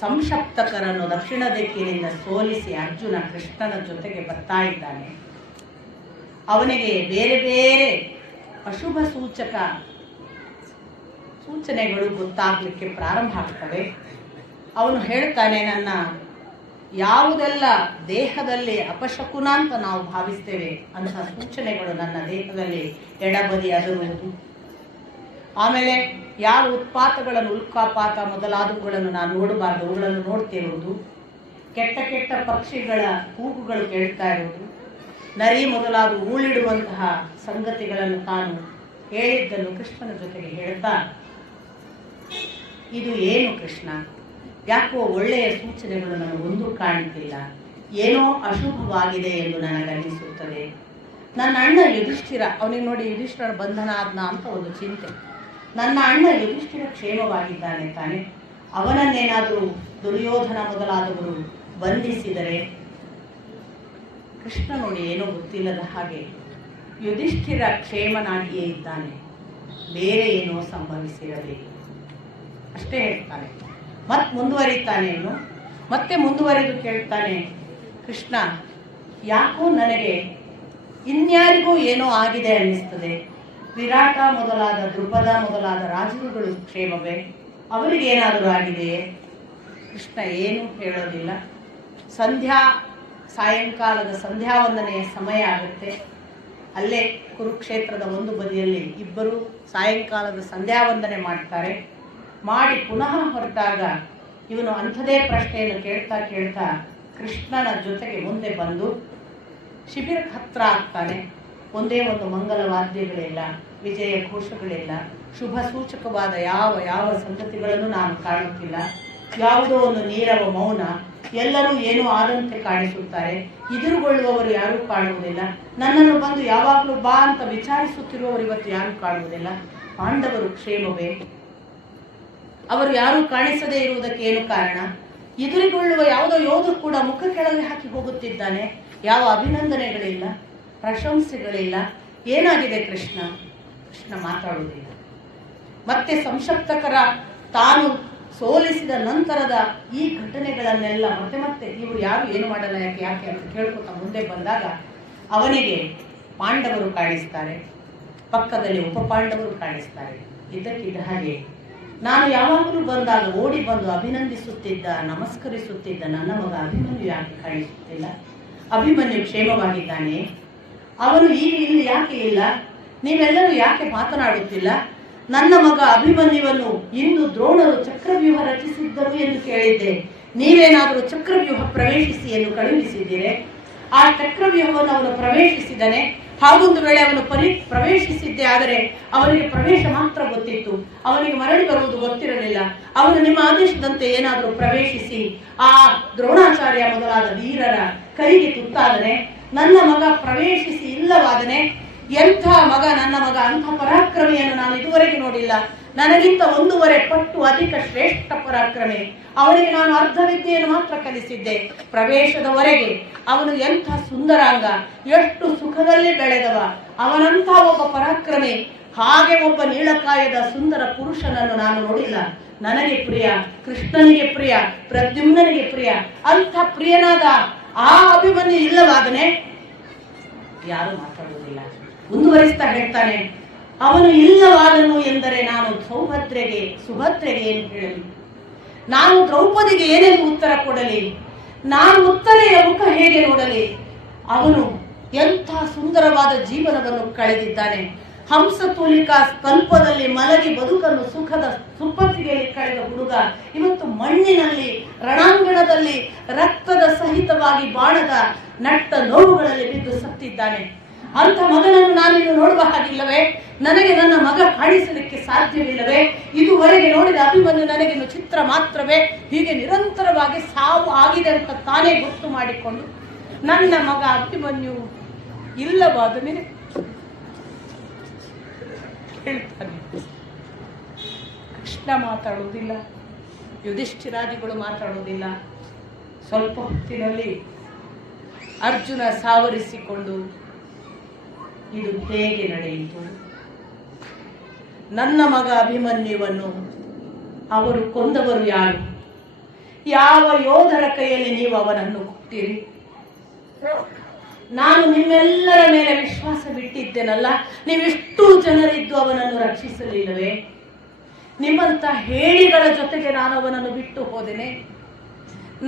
ಸಂಶಪ್ತಕರನ್ನು ದಕ್ಷಿಣ ದಿಕ್ಕಿನಿಂದ ಸೋಲಿಸಿ ಅರ್ಜುನ ಕೃಷ್ಣನ ಜೊತೆಗೆ ಬರ್ತಾ ಇದ್ದಾನೆ. ಅವನಿಗೆ ಬೇರೆ ಬೇರೆ ಅಶುಭ ಸೂಚನೆಗಳು ಗೊತ್ತಾಗಲಿಕ್ಕೆ ಪ್ರಾರಂಭ ಆಗ್ತವೆ. ಅವನು ಹೇಳ್ತಾನೆ, ನನ್ನ ಯಾವುದೆಲ್ಲ ದೇಹದಲ್ಲಿ ಅಪಶಕುನ ಅಂತ ನಾವು ಭಾವಿಸ್ತೇವೆ ಅಂತಹ ಸೂಚನೆಗಳು ನನ್ನ ದೇಹದಲ್ಲಿ ಎಡಬದಿ ಅದರುವುದು. ಆಮೇಲೆ ಯಾವ ಉತ್ಪಾತಗಳನ್ನು, ಉಲ್ಕಾಪಾತ ಮೊದಲಾದವುಗಳನ್ನು ನಾನು ನೋಡಬಾರ್ದು, ಅವುಗಳನ್ನು ನೋಡ್ತಿರುವುದು, ಕೆಟ್ಟ ಕೆಟ್ಟ ಪಕ್ಷಿಗಳ ಕೂಗುಗಳು ಕೇಳ್ತಾ ಇರುವುದು, ನರಿ ಮೊದಲಾದ ಊಳಿಡುವಂತಹ ಸಂಗತಿಗಳನ್ನು ತಾನು ಹೇಳಿದ್ದನ್ನು ಕೃಷ್ಣನ ಜೊತೆಗೆ ಹೇಳ್ತಾ, ಇದು ಏನು ಕೃಷ್ಣ, ಯಾಕೋ ಒಳ್ಳೆಯ ಸೂಚನೆಗಳು ನನಗೊಂದು ಕಾಣುತ್ತಿಲ್ಲ, ಏನೋ ಅಶುಭವಾಗಿದೆ ಎಂದು ನನಗನ್ನಿಸುತ್ತದೆ. ನನ್ನ ಅಣ್ಣ ಯುಧಿಷ್ಠಿರ, ಅವನಿಗೆ ನೋಡಿ ಯುಧಿಷ್ಠಿರ ಬಂಧನ ಆದ್ನ ಅಂತ ಒಂದು ಚಿಂತೆ. ನನ್ನ ಅಣ್ಣ ಯುಧಿಷ್ಠಿರ ಕ್ಷೇಮವಾಗಿದ್ದಾನೆ ತಾನೆ, ಅವನನ್ನೇನಾದರೂ ದುರ್ಯೋಧನ ಮೊದಲಾದವರು ಬಂಧಿಸಿದರೆ, ಕೃಷ್ಣ ನೋಡಿ ಏನೋ ಗೊತ್ತಿಲ್ಲದ ಹಾಗೆ ಯುಧಿಷ್ಠಿರ ಕ್ಷೇಮನಾಗಿಯೇ ಇದ್ದಾನೆ, ಬೇರೆ ಏನೋ ಸಂಭವಿಸಿರಬೇಕು ಅಷ್ಟೇ ಹೇಳ್ತಾನೆ. ಮುಂದುವರಿತಾನೆ ಅವನು. ಮತ್ತೆ ಮುಂದುವರಿದು ಕೇಳ್ತಾನೆ, ಕೃಷ್ಣ ಯಾಕೋ ನನಗೆ ಇನ್ಯಾರಿಗೂ ಏನೋ ಆಗಿದೆ ಅನ್ನಿಸ್ತದೆ, ವಿರಾಟ ಮೊದಲಾದ ದ್ರುಪದ ಮೊದಲಾದ ರಾಜರುಗಳು ಕ್ಷೇಮವೇ, ಅವರಿಗೇನಾದರೂ ಆಗಿದೆಯೇ? ಕೃಷ್ಣ ಏನೂ ಹೇಳೋದಿಲ್ಲ. ಸಾಯಂಕಾಲದ ಸಂಧ್ಯಾ ವಂದನೆಯ ಸಮಯ ಆಗುತ್ತೆ. ಅಲ್ಲೇ ಕುರುಕ್ಷೇತ್ರದ ಒಂದು ಬದಿಯಲ್ಲಿ ಇಬ್ಬರು ಸಾಯಂಕಾಲದ ಸಂಧ್ಯಾ ವಂದನೆ ಮಾಡ್ತಾರೆ. ಮಾಡಿ ಪುನಃ ಹೊರಟಾಗ ಇವನು ಅಂಥದೇ ಪ್ರಶ್ನೆಯನ್ನು ಕೇಳ್ತಾ ಕೇಳ್ತಾ ಕೃಷ್ಣನ ಜೊತೆಗೆ ಮುಂದೆ ಬಂದು ಶಿಬಿರಕ್ಕೆ ಹತ್ರ ಆಗ್ತಾನೆ. ಒಂದೇ ಒಂದು ಮಂಗಲವಾದ್ಯಗಳಿಲ್ಲ, ವಿಜಯ ಘೋಷಗಳಿಲ್ಲ, ಶುಭ ಸೂಚಕವಾದ ಯಾವ ಸಂಗತಿಗಳನ್ನು ನಾನು ಕಾಣುತ್ತಿಲ್ಲ. ಯಾವುದೋ ಒಂದು ನೀರವ ಮೌನ, ಎಲ್ಲರೂ ಏನೋ ಆದಂತೆ ಕಾಣಿಸುತ್ತಾರೆ. ಎದುರುಗೊಳ್ಳುವವರು ಯಾರೂ ಕಾಣುವುದಿಲ್ಲ. ನನ್ನನ್ನು ಬಂದು ಯಾವಾಗಲೂ ಬಾ ಅಂತ ವಿಚಾರಿಸುತ್ತಿರುವವರು ಇವತ್ತು ಯಾರೂ ಕಾಣುವುದಿಲ್ಲ. ಪಾಂಡವರು ಕ್ಷೇಮವೇ? ಅವರು ಯಾರೂ ಕಾಣಿಸದೇ ಇರುವುದಕ್ಕೆ ಏನು ಕಾರಣ? ಎದುರುಗೊಳ್ಳುವ ಯಾವುದೋ ಯೋಧ ಕೂಡ ಮುಖ ಕೆಳಗೆ ಹಾಕಿ ಹೋಗುತ್ತಿದ್ದಾನೆ. ಯಾವ ಅಭಿನಂದನೆಗಳಿಲ್ಲ, ಪ್ರಶಂಸೆಗಳಿಲ್ಲ. ಏನಾಗಿದೆ ಕೃಷ್ಣ? ಕೃಷ್ಣ ಮಾತಾಡುವುದಿಲ್ಲ. ಮತ್ತೆ ಸಂಶಪ್ತಕರ ತಾನು ಸೋಲಿಸಿದ ನಂತರದ ಈ ಘಟನೆಗಳನ್ನೆಲ್ಲ ಮತ್ತೆ ಇವರು ಯಾರು ಏನು ಮಾಡಲ್ಲ, ಯಾಕೆ ಅಂತ ಕೇಳ್ಕೊತಾ ಮುಂದೆ ಬಂದಾಗ ಅವನಿಗೆ ಪಾಂಡವರು ಕಾಣಿಸ್ತಾರೆ, ಪಕ್ಕದಲ್ಲಿ ಉಪಪಾಂಡವರು ಕಾಣಿಸ್ತಾರೆ. ಇದ್ದಕ್ಕಿದ್ದ ಹಾಗೆ ನಾನು ಯಾವಾಗಲೂ ಬಂದಾಗ ಓಡಿ ಬಂದು ಅಭಿನಂದಿಸುತ್ತಿದ್ದ, ನಮಸ್ಕರಿಸುತ್ತಿದ್ದ ನನ್ನ ಮಗ ಅಭಿಮನ್ಯು ಯಾಕೆ ಕಾಣಿಸುತ್ತಿಲ್ಲ? ಅಭಿಮನ್ಯು ಕ್ಷೇಮವಾಗಿದ್ದಾನೆ? ಅವನು ಈಗ ಇಲ್ಲಿ ಯಾಕೆ ಇಲ್ಲ? ನೀವೆಲ್ಲರೂ ಯಾಕೆ ಮಾತನಾಡುತ್ತಿಲ್ಲ? ನನ್ನ ಮಗ ಅಭಿಮನ್ಯುವನ್ನು ಇಂದು ದ್ರೋಣರು ಚಕ್ರವ್ಯೂಹ ರಚಿಸಿದ್ದರು ಎಂದು ಕೇಳಿದ್ದೆ. ನೀವೇನಾದರೂ ಚಕ್ರವ್ಯೂಹ ಪ್ರವೇಶಿಸಿ ಎಂದು ಕಳುಹಿಸಿದ್ದೀರೆ? ಆ ಚಕ್ರವ್ಯೂಹವನ್ನು ಅವನು ಪ್ರವೇಶಿಸಿದನೆ. ಹಾಗೊಂದು ವೇಳೆ ಅವನು ಪ್ರವೇಶಿಸಿದ್ದೆ ಆದರೆ ಅವನಿಗೆ ಪ್ರವೇಶ ಮಾತ್ರ ಗೊತ್ತಿತ್ತು, ಅವನಿಗೆ ಮರಳಿ ಬರುವುದು ಗೊತ್ತಿರಲಿಲ್ಲ. ಅವನು ನಿಮ್ಮ ಆದೇಶದಂತೆ ಏನಾದರೂ ಪ್ರವೇಶಿಸಿ ಆ ದ್ರೋಣಾಚಾರ್ಯ ಮೊದಲಾದ ವೀರರ ಕೈಗೆ ತುತ್ತಾದನೆ. ನನ್ನ ಮಗ ಪ್ರವೇಶಿಸಿ ಇಲ್ಲವಾದನೆ. ಎಂಥ ಮಗ ನನ್ನ ಮಗ, ಅಂಥ ಪರಾಕ್ರಮಿಯನ್ನು ನಾನು ಇದುವರೆಗೆ ನೋಡಿಲ್ಲ. ನನಗಿಂತ 1.5 ಪಟ್ಟು ಅಧಿಕ ಶ್ರೇಷ್ಠ ಪರಾಕ್ರಮಿ. ಅವನಿಗೆ ನಾನು ಅರ್ಧ ವಿದ್ಯೆಯನ್ನು ಮಾತ್ರ ಕಲಿಸಿದ್ದೆ. ಪ್ರವೇಶದವರೆಗೆ ಅವನು ಎಂಥ ಸುಂದರಾಂಗ, ಎಷ್ಟು ಸುಖದಲ್ಲಿ ಬೆಳೆದವ. ಅವನಂಥ ಒಬ್ಬ ಪರಾಕ್ರಮಿ, ಹಾಗೆ ಒಬ್ಬ ನೀಳಕಾಯದ ಸುಂದರ ಪುರುಷನನ್ನು ನಾನು ನೋಡಿಲ್ಲ. ನನಗೆ ಪ್ರಿಯ, ಕೃಷ್ಣನಿಗೆ ಪ್ರಿಯ, ಪ್ರದ್ಯುಮ್ನನಿಗೆ ಪ್ರಿಯ, ಅಂಥ ಪ್ರಿಯನಾದ ಆ ಅಭಿಮನ್ಯು ಇಲ್ಲವಾದನೆ. ಯಾರು ಮಾತಾಡುವುದಿಲ್ಲ. ಮುಂದುವರಿಸ್ತಾ ಹೇಳ್ತಾನೆ, ಅವನು ಇಲ್ಲವಾದನು ಎಂದರೆ ನಾನು ಸುಭದ್ರೆಗೆ ಏನು ಹೇಳಲಿ? ನಾನು ದ್ರೌಪದಿಗೆ ಏನೆಂದು ಉತ್ತರ ಕೊಡಲಿ? ನಾನು ಉತ್ತರೆಯ ಮುಖ ಹೇಗೆ ನೋಡಲಿ? ಅವನು ಎಂಥ ಸುಂದರವಾದ ಜೀವನವನ್ನು ಕಳೆದಿದ್ದಾನೆ. ಹಂಸತೂಲಿಕಾ ಕಲ್ಪದಲ್ಲಿ ಮಲಗಿ ಬದುಕನ್ನು ಸುಖದ ಸುಪ್ಪತ್ತಿಗೆಯಲ್ಲಿ ಕಳೆದ ಹುಡುಗ ಇವತ್ತು ಮಣ್ಣಿನಲ್ಲಿ ರಣಾಂಗಣದಲ್ಲಿ ರಕ್ತದ ಸಹಿತವಾಗಿ ಬಾಣದ ನಟ್ಟ ನೋವುಗಳಲ್ಲಿ ಬಿದ್ದು ಸತ್ತಿದ್ದಾನೆ. ಅಂಥ ಮಗನನ್ನು ನಾನಿನ್ನು ನೋಡುವ ಹಾಗಿಲ್ಲವೇ? ನನಗೆ ನನ್ನ ಮಗ ಕಾಣಿಸಲಿಕ್ಕೆ ಸಾಧ್ಯವಿಲ್ಲವೇ? ಇದುವರೆಗೆ ನೋಡಿದ ಅಭಿಮನ್ಯು ನನಗಿನ್ನು ಚಿತ್ರ ಮಾತ್ರವೇ? ಹೀಗೆ ನಿರಂತರವಾಗಿ ಸಾವು ಆಗಿದೆ ಅಂತ ತಾನೇ ಗೊತ್ತು ಮಾಡಿಕೊಂಡು ನನ್ನ ಮಗ ಅಭಿಮನ್ಯು ಇಲ್ಲವಾದ ಮೇಲೆ ಹೇಳ್ತಾನೆ. ಕೃಷ್ಣ ಮಾತಾಡುವುದಿಲ್ಲ, ಯುಧಿಷ್ಠಿರಾದಿಗಳು ಮಾತಾಡುವುದಿಲ್ಲ. ಸ್ವಲ್ಪ ಹೊತ್ತಿನಲ್ಲಿ ಅರ್ಜುನ ಸಾವರಿಸಿಕೊಂಡು, ಇದು ಹೇಗೆ ನಡೆಯಿತು? ನನ್ನ ಮಗ ಅಭಿಮನ್ಯುವನ್ನು ಅವರು ಕೊಂದವರು ಯಾರು? ಯಾವ ಯೋಧರ ಕೈಯಲ್ಲಿ ನೀವು ಅವನನ್ನು ಕೊಟ್ಟಿರಿ? ನಾನು ನಿಮ್ಮೆಲ್ಲರ ಮೇಲೆ ವಿಶ್ವಾಸ ಬಿಟ್ಟಿದ್ದೇನಲ್ಲ, ನೀವೆಷ್ಟು ಜನರಿದ್ದು ಅವನನ್ನು ರಕ್ಷಿಸಲಿಲ್ಲವೇ? ನಿಮ್ಮಂತ ಹೇಳಿಗಳ ಜೊತೆಗೆ ನಾನು ಅವನನ್ನು ಬಿಟ್ಟು ಹೋದೆನೆ.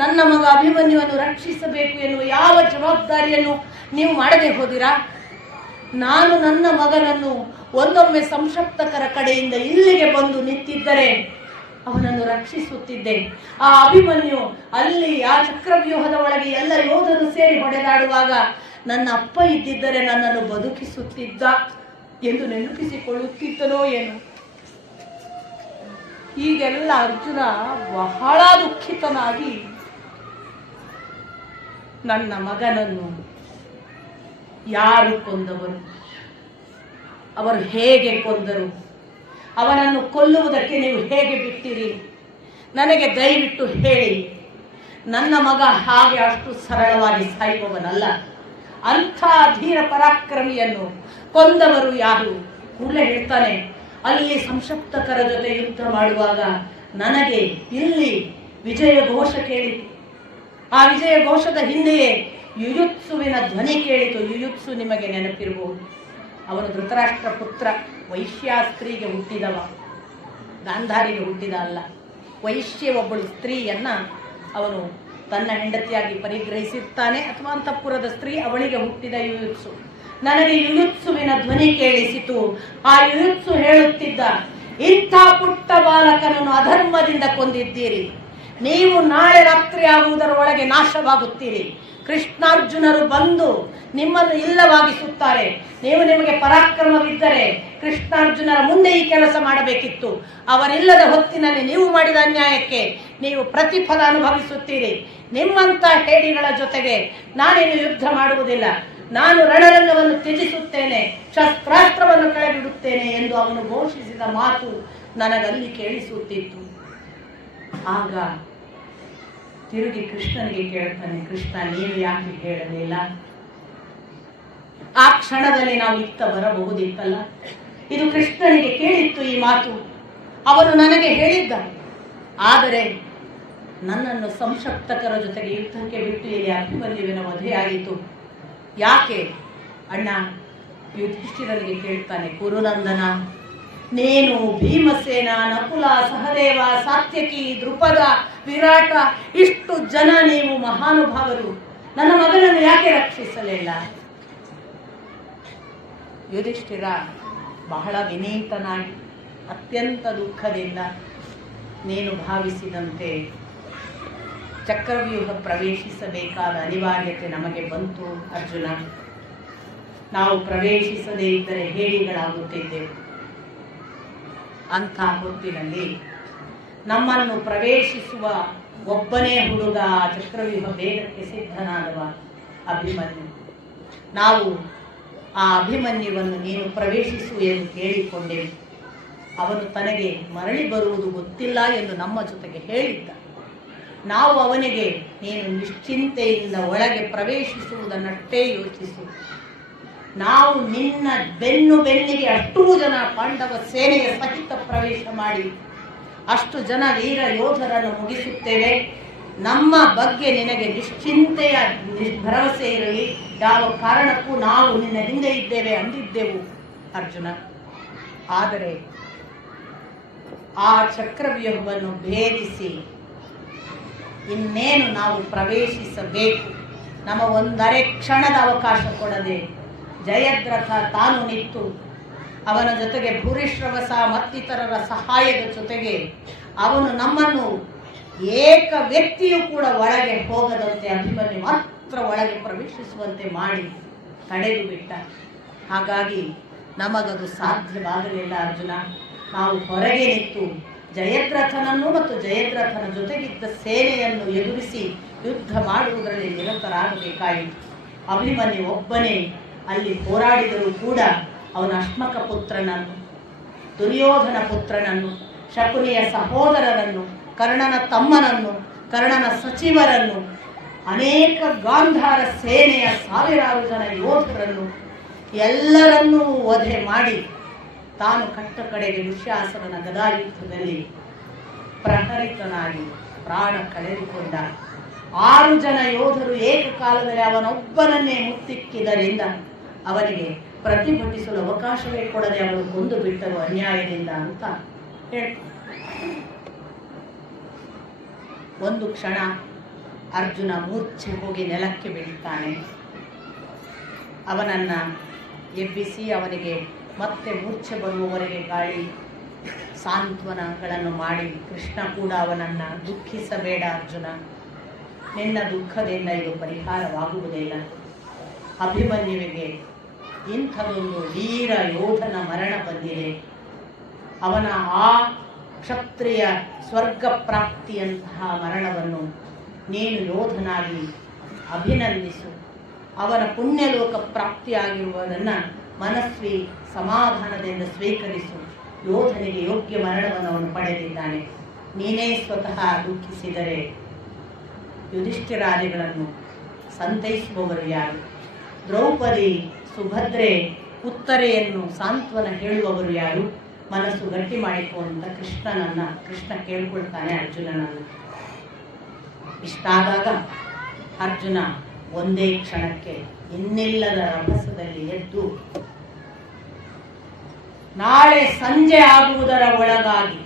ನನ್ನ ಮಗ ಅಭಿಮನ್ಯುವನ್ನು ರಕ್ಷಿಸಬೇಕು ಎನ್ನುವ ಯಾವ ಜವಾಬ್ದಾರಿಯನ್ನು ನೀವು ಮಾಡದೆ ಹೋದಿರಾ? ನಾನು ನನ್ನ ಮಗನನ್ನು ಒಂದೊಮ್ಮೆ ಸಂಶಪ್ತಕರ ಕಡೆಯಿಂದ ಇಲ್ಲಿಗೆ ಬಂದು ನಿಂತಿದ್ದರೆ ಅವನನ್ನು ರಕ್ಷಿಸುತ್ತಿದ್ದೆ. ಆ ಅಭಿಮನ್ಯು ಅಲ್ಲಿ ಆ ಚಕ್ರವ್ಯೂಹದ ಒಳಗೆ ಎಲ್ಲ ಯೋಧರು ಸೇರಿ ಹೊಡೆದಾಡುವಾಗ ನನ್ನ ಅಪ್ಪ ಇದ್ದಿದ್ದರೆ ನನ್ನನ್ನು ಬದುಕಿಸುತ್ತಿದ್ದ ಎಂದು ನೆನಪಿಸಿಕೊಳ್ಳುತ್ತಿದ್ದನೋ ಏನು. ಈಗೆಲ್ಲ ಅರ್ಜುನ ಬಹಳ ದುಃಖಿತನಾಗಿ ನನ್ನ ಮಗನನ್ನು ಯಾರು ಕೊಂದವರು, ಅವರು ಹೇಗೆ ಕೊಂದರು, ಅವನನ್ನು ಕೊಲ್ಲುವುದಕ್ಕೆ ನೀವು ಹೇಗೆ ಬಿಟ್ಟಿರಿ, ನನಗೆ ದಯವಿಟ್ಟು ಹೇಳಿ. ನನ್ನ ಮಗ ಹಾಗೆ ಅಷ್ಟು ಸರಳವಾಗಿ ಸಾಯುವವನಲ್ಲ. ಅಂಥ ಧೀರ ಪರಾಕ್ರಮಿಯನ್ನು ಕೊಂದವರು ಯಾರು? ಕೂಡಲೇ ಹೇಳ್ತಾನೆ, ಅಲ್ಲಿ ಸಂಶಪ್ತಕರ ಜೊತೆ ಯುದ್ಧ ಮಾಡುವಾಗ ನನಗೆ ಇಲ್ಲಿ ವಿಜಯ ಘೋಷ ಕೇಳಿತು. ಆ ವಿಜಯ ಘೋಷದ ಹಿಂದೆಯೇ ಯುಯುತ್ಸುವಿನ ಧ್ವನಿ ಕೇಳಿತು. ಯುಯುತ್ಸು ನಿಮಗೆ ನೆನಪಿರಬಹುದು. ಅವನು ಧೃತರಾಷ್ಟ್ರ ಪುತ್ರ, ವೈಶ್ಯಾಸ್ತ್ರೀಗೆ ಹುಟ್ಟಿದವ, ಗಾಂಧಾರಿಗೆ ಹುಟ್ಟಿದ ಅಲ್ಲ. ವೈಶ್ಯ ಒಬ್ಬಳು ಸ್ತ್ರೀಯನ್ನ ಅವನು ತನ್ನ ಹೆಂಡತಿಯಾಗಿ ಪರಿಗ್ರಹಿಸಿರ್ತಾನೆ, ಅಥವಾ ಅಂತಃಪುರದ ಸ್ತ್ರೀ ಅವಳಿಗೆ ಹುಟ್ಟಿದ ಯುಯುತ್ಸು. ನನಗೆ ಯುಯುತ್ಸುವಿನ ಧ್ವನಿ ಕೇಳಿಸಿತು. ಆ ಯುಯುತ್ಸು ಹೇಳುತ್ತಿದ್ದ, ಇಂಥ ಪುಟ್ಟ ಬಾಲಕನನ್ನು ಅಧರ್ಮದಿಂದ ಕೊಂದಿದ್ದೀರಿ, ನೀವು ನಾಳೆ ರಾತ್ರಿ ಆಗುವುದರ ಒಳಗೆ ನಾಶವಾಗುತ್ತೀರಿ. ಕೃಷ್ಣಾರ್ಜುನರು ಬಂದು ನಿಮ್ಮನ್ನು ಇಲ್ಲವಾಗಿಸುತ್ತಾರೆ. ನಿಮಗೆ ಪರಾಕ್ರಮವಿದ್ದರೆ ಕೃಷ್ಣಾರ್ಜುನರ ಮುಂದೆ ಈ ಕೆಲಸ ಮಾಡಬೇಕಿತ್ತು. ಅವರಿಲ್ಲದ ಹೊತ್ತಿನಲ್ಲಿ ನೀವು ಮಾಡಿದ ಅನ್ಯಾಯಕ್ಕೆ ನೀವು ಪ್ರತಿಫಲ ಅನುಭವಿಸುತ್ತೀರಿ. ನಿಮ್ಮಂತ ಹೇಡಿಗಳ ಜೊತೆಗೆ ನಾನೇನು ಯುದ್ಧ ಮಾಡುವುದಿಲ್ಲ. ನಾನು ರಣರಂಗವನ್ನು ತ್ಯಜಿಸುತ್ತೇನೆ, ಶಸ್ತ್ರಾಸ್ತ್ರವನ್ನು ಕೆಳಗಿಡುತ್ತೇನೆ ಎಂದು ಅವನು ಘೋಷಿಸಿದ ಮಾತು ನನಗಲ್ಲಿ ಕೇಳಿಸುತ್ತಿತ್ತು. ಆಗ ತಿರುಗಿ ಕೃಷ್ಣನಿಗೆ ಕೇಳ್ತಾನೆ, ಕೃಷ್ಣ ನೀನು ಯಾಕೆ ಹೇಳಲಿಲ್ಲ? ಆ ಕ್ಷಣದಲ್ಲಿ ನಾವು ಇತ್ತ ಬರಬಹುದಿತ್ತಲ್ಲ. ಇದು ಕೃಷ್ಣನಿಗೆ ಕೇಳಿತ್ತು ಈ ಮಾತು. ಅವನು ನನಗೆ ಹೇಳಿದ್ದ, ಆದರೆ ನನ್ನನ್ನು ಸಂಶಪ್ತಕರ ಜೊತೆಗೆ ಯುದ್ಧಕ್ಕೆ ಬಿಟ್ಟು ಇಲ್ಲಿ ಅಭಿಮನ್ಯುವಿನ ವಧೆಯಾಯಿತು. ಯಾಕೆ ಅಣ್ಣ? ಯುಧಿಷ್ಠಿರನಿಗೆ ಕೇಳ್ತಾನೆ, ಕುರುನಂದನ, ನೀನು ಭೀಮಸೇನ, ನಕುಲ, ಸಹದೇವ, ಸಾತ್ಯಕಿ, ದೃಪದ, ವಿರಾಟ, ಇಷ್ಟು ಜನ ನೀವು ಮಹಾನುಭಾವರು, ನನ್ನ ಮಗನನ್ನು ಯಾಕೆ ರಕ್ಷಿಸಲಿಲ್ಲ? ಯುಧಿಷ್ಠಿರ ಬಹಳ ವಿನೀತನಾಗಿ ಅತ್ಯಂತ ದುಃಖದಿಂದ, ನೀನು ಭಾವಿಸಿದಂತೆ ಚಕ್ರವ್ಯೂಹ ಪ್ರವೇಶಿಸಬೇಕಾದ ಅನಿವಾರ್ಯತೆ ನಮಗೆ ಬಂತು ಅರ್ಜುನ. ನಾವು ಪ್ರವೇಶಿಸದೇ ಇದ್ದರೆ ಹೇಡಿಗಳಾಗುತ್ತಿದ್ದೆವು. ಅಂಥ ಹೊತ್ತಿನಲ್ಲಿ ನಮ್ಮನ್ನು ಪ್ರವೇಶಿಸುವ ಒಬ್ಬನೇ ಹುಡುಗ, ಚಕ್ರವ್ಯೂಹ ಬೇಗಕ್ಕೆ ಸಿದ್ಧನಾದವ ಅಭಿಮನ್ಯು. ನಾವು ಆ ಅಭಿಮನ್ಯುವನ್ನು ನೀನು ಪ್ರವೇಶಿಸು ಎಂದು ಕೇಳಿಕೊಂಡೆವು. ಅವನು ತನಗೆ ಮರಳಿ ಬರುವುದು ಗೊತ್ತಿಲ್ಲ ಎಂದು ನಮ್ಮ ಜೊತೆಗೆ ಹೇಳಿದ್ದ. ನಾವು ಅವನಿಗೆ ನೀನು ನಿಶ್ಚಿಂತೆಯಿಂದ ಒಳಗೆ ಪ್ರವೇಶಿಸುವುದನ್ನಷ್ಟೇ ಯೋಚಿಸು, ನಾವು ನಿನ್ನ ಬೆನ್ನಿಗೆ ಅಷ್ಟೂ ಜನ ಪಾಂಡವ ಸೇನೆಯ ಸಹಿತ ಪ್ರವೇಶ ಮಾಡಿ ಅಷ್ಟು ಜನ ವೀರ ಯೋಧರನ್ನು ಮುಗಿಸುತ್ತೇವೆ. ನಮ್ಮ ಬಗ್ಗೆ ನಿನಗೆ ನಿಶ್ಚಿಂತೆಯ ಭರವಸೆ ಇರಲಿ. ಯಾವ ಕಾರಣಕ್ಕೂ ನಾವು ನಿನ್ನ ಹಿಂದೆ ಇದ್ದೇವೆ ಅಂದಿದ್ದೆವು ಅರ್ಜುನ. ಆದರೆ ಆ ಚಕ್ರವ್ಯೂಹವನ್ನು ಭೇದಿಸಿ ಇನ್ನೇನು ನಾವು ಪ್ರವೇಶಿಸಬೇಕು, ನಮ್ಮ ಒಂದರೆ ಕ್ಷಣದ ಅವಕಾಶ ಕೊಡದೆ ಜಯದ್ರಥ ತಾನು ನಿಂತು ಅವನ ಜೊತೆಗೆ ಭೂರಿಶ್ರವಸ ಮತ್ತಿತರರ ಸಹಾಯದ ಜೊತೆಗೆ ಅವನು ನಮ್ಮನ್ನು ಏಕ ವ್ಯಕ್ತಿಯೂ ಕೂಡ ಒಳಗೆ ಹೋಗದಂತೆ ಅಭಿಮನ್ಯು ಮಾತ್ರ ಒಳಗೆ ಪ್ರವೇಶಿಸುವಂತೆ ಮಾಡಿ ತಡೆದು ಬಿಟ್ಟ. ಹಾಗಾಗಿ ನಮಗದು ಸಾಧ್ಯವಾಗಲಿಲ್ಲ ಅರ್ಜುನ. ನಾವು ಹೊರಗೆ ನಿಂತು ಜಯದ್ರಥನನ್ನು ಮತ್ತು ಜಯದ್ರಥನ ಜೊತೆಗಿದ್ದ ಸೇನೆಯನ್ನು ಎದುರಿಸಿ ಯುದ್ಧ ಮಾಡುವುದರಲ್ಲಿ ನಿರತರಾಗಬೇಕಾಯಿತು. ಅಭಿಮನ್ಯು ಒಬ್ಬನೇ ಅಲ್ಲಿ ಹೋರಾಡಿದರೂ ಕೂಡ ಅವನ ಅಶ್ಮಕ ಪುತ್ರನನ್ನು, ದುರ್ಯೋಧನ ಪುತ್ರನನ್ನು, ಶಕುನಿಯ ಸಹೋದರರನ್ನು, ಕರ್ಣನ ತಮ್ಮನನ್ನು, ಕರ್ಣನ ಸಚಿವರನ್ನು, ಅನೇಕ ಗಾಂಧಾರ ಸೇನೆಯ ಸಾವಿರಾರು ಜನ ಯೋಧರನ್ನು ಎಲ್ಲರನ್ನೂ ವಧೆ ಮಾಡಿ ತಾನು ಕಟ್ಟ ಕಡೆಗೆ ದುಶ್ಯಾಸನನ ಗದಾಯುದ್ಧದಲ್ಲಿ ಪ್ರಹರಿತನಾಗಿ ಪ್ರಾಣ ಕಳೆದುಕೊಂಡ. 6 ಜನ ಯೋಧರು ಏಕಕಾಲದಲ್ಲಿ ಅವನೊಬ್ಬನನ್ನೇ ಮುತ್ತಿಕ್ಕಿದರಿಂದ ಅವನಿಗೆ ಪ್ರತಿಭಟಿಸಲು ಅವಕಾಶವೇ ಕೊಡದೆ ಅವನು ಕೊಂದು ಬಿಟ್ಟರು ಅನ್ಯಾಯದಿಂದ ಅಂತ ಹೇಳ್ತಾರೆ. ಒಂದು ಕ್ಷಣ ಅರ್ಜುನ ಮೂರ್ಛೆ ಹೋಗಿ ನೆಲಕ್ಕೆ ಬೀಳ್ತಾನೆ. ಅವನನ್ನು ಎಬ್ಬಿಸಿ ಅವನಿಗೆ ಮತ್ತೆ ಮೂರ್ಛೆ ಬರುವವರೆಗೆ ಗಾಳಿ ಸಾಂತ್ವನಗಳನ್ನು ಮಾಡಿ ಕೃಷ್ಣ ಕೂಡ ಅವನನ್ನು ದುಃಖಿಸಬೇಡ ಅರ್ಜುನ, ನಿನ್ನ ದುಃಖದಿಂದ ಇದು ಪರಿಹಾರವಾಗುವುದಿಲ್ಲ. ಅಭಿಮನ್ಯುವಿಗೆ ಇಂಥದೊಂದು ವೀರ ಯೋಧನ ಮರಣ ಬಂದಿದೆ. ಅವನ ಆ ಕ್ಷತ್ರಿಯ ಸ್ವರ್ಗ ಪ್ರಾಪ್ತಿಯಂತಹ ಮರಣವನ್ನು ನೀನು ಯೋಧನಾಗಿ ಅಭಿನಂದಿಸು. ಅವನ ಪುಣ್ಯಲೋಕ ಪ್ರಾಪ್ತಿಯಾಗಿರುವುದನ್ನು ಮನಸ್ವಿ ಸಮಾಧಾನದಿಂದ ಸ್ವೀಕರಿಸು. ಯೋಧನಿಗೆ ಯೋಗ್ಯ ಮರಣವನ್ನು ಅವನು ಪಡೆದಿದ್ದಾನೆ. ನೀನೇ ಸ್ವತಃ ದುಃಖಿಸಿದರೆ ಯುಧಿಷ್ಠಿರಾದಿಗಳನ್ನು ಸಂತೈಸುವವರು ಯಾರು? ದ್ರೌಪದಿ, ಸುಭದ್ರೆ, ಉತ್ತರೆಯನ್ನು ಸಾಂತ್ವನ ಹೇಳುವವರು ಯಾರು? ಮನಸ್ಸು ಗಟ್ಟಿ ಮಾಡಿಕೊ ಅಂತ ಕೃಷ್ಣ ಕೇಳ್ಕೊಳ್ತಾನೆ ಅರ್ಜುನನನ್ನು. ಇಷ್ಟಾದಾಗ ಅರ್ಜುನ ಒಂದೇ ಕ್ಷಣಕ್ಕೆ ಇನ್ನಿಲ್ಲದ ರಭಸದಲ್ಲಿ ಎದ್ದು, ನಾಳೆ ಸಂಜೆ ಆಗುವುದರ ಒಳಗಾಗಿ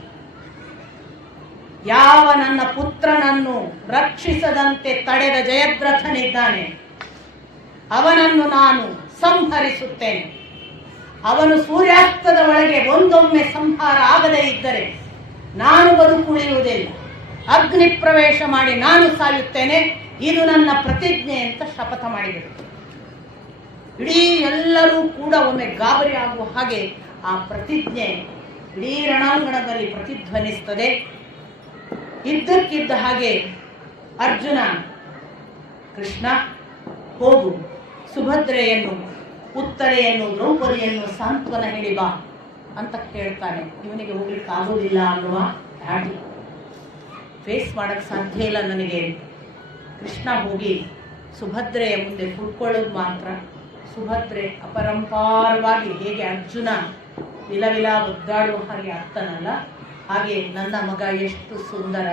ಯಾವ ನನ್ನ ಪುತ್ರನನ್ನು ರಕ್ಷಿಸದಂತೆ ತಡೆದ ಜಯದ್ರಥನಿದ್ದಾನೆ, ಅವನನ್ನು ನಾನು ಸಂಹರಿಸುತ್ತೇನೆ. ಅವನು ಸೂರ್ಯಾಸ್ತದ ಒಳಗೆ ಒಂದೊಮ್ಮೆ ಸಂಹಾರ ಆಗದೇ ಇದ್ದರೆ ನಾನು ಬದುಕುಳಿಯುವುದಿಲ್ಲ. ಅಗ್ನಿ ಪ್ರವೇಶ ಮಾಡಿ ನಾನು ಸಾಯುತ್ತೇನೆ. ಇದು ನನ್ನ ಪ್ರತಿಜ್ಞೆ ಅಂತ ಶಪಥ ಮಾಡಿದರು. ಇಡೀ ಎಲ್ಲರೂ ಕೂಡ ಒಮ್ಮೆ ಗಾಬರಿ ಆಗುವ ಹಾಗೆ ಆ ಪ್ರತಿಜ್ಞೆ ಇಡೀ ರಣಾಂಗಣದಲ್ಲಿ ಪ್ರತಿಧ್ವನಿಸ್ತದೆ. ಇದ್ದಕ್ಕಿದ್ದ ಹಾಗೆ ಅರ್ಜುನ, ಕೃಷ್ಣ ಹೋಗು, ಸುಭದ್ರೆಯನ್ನು, ಉತ್ತರೆಯನ್ನು, ದ್ರೌಪದಿಯನ್ನು ಸಾಂತ್ವನ ಹೇಳಿ ಬಾ ಅಂತ ಕೇಳ್ತಾನೆ. ಇವನಿಗೆ ಹೋಗ್ಲಿಕ್ಕೆ ಆಗೋದಿಲ್ಲ ಅನ್ನುವ ಧಾಟಿ, ಫೇಸ್ ಮಾಡಕ್ಕೆ ಸಾಧ್ಯ ಇಲ್ಲ ನನಗೆ. ಕೃಷ್ಣ ಹೋಗಿ ಸುಭದ್ರೆಯ ಮುಂದೆ ಕೂತ್ಕೊಳ್ಳೋದು ಮಾತ್ರ. ಸುಭದ್ರೆ ಅಪರಂಪಾರವಾಗಿ ಹೇಗೆ ಅರ್ಜುನ ವಿಲವಿಲ ಒದ್ದಾಡುವ ಹಾಗೆ ಆಗ್ತಾನಲ್ಲ, ಹಾಗೆ ನನ್ನ ಮಗ ಎಷ್ಟು ಸುಂದರ,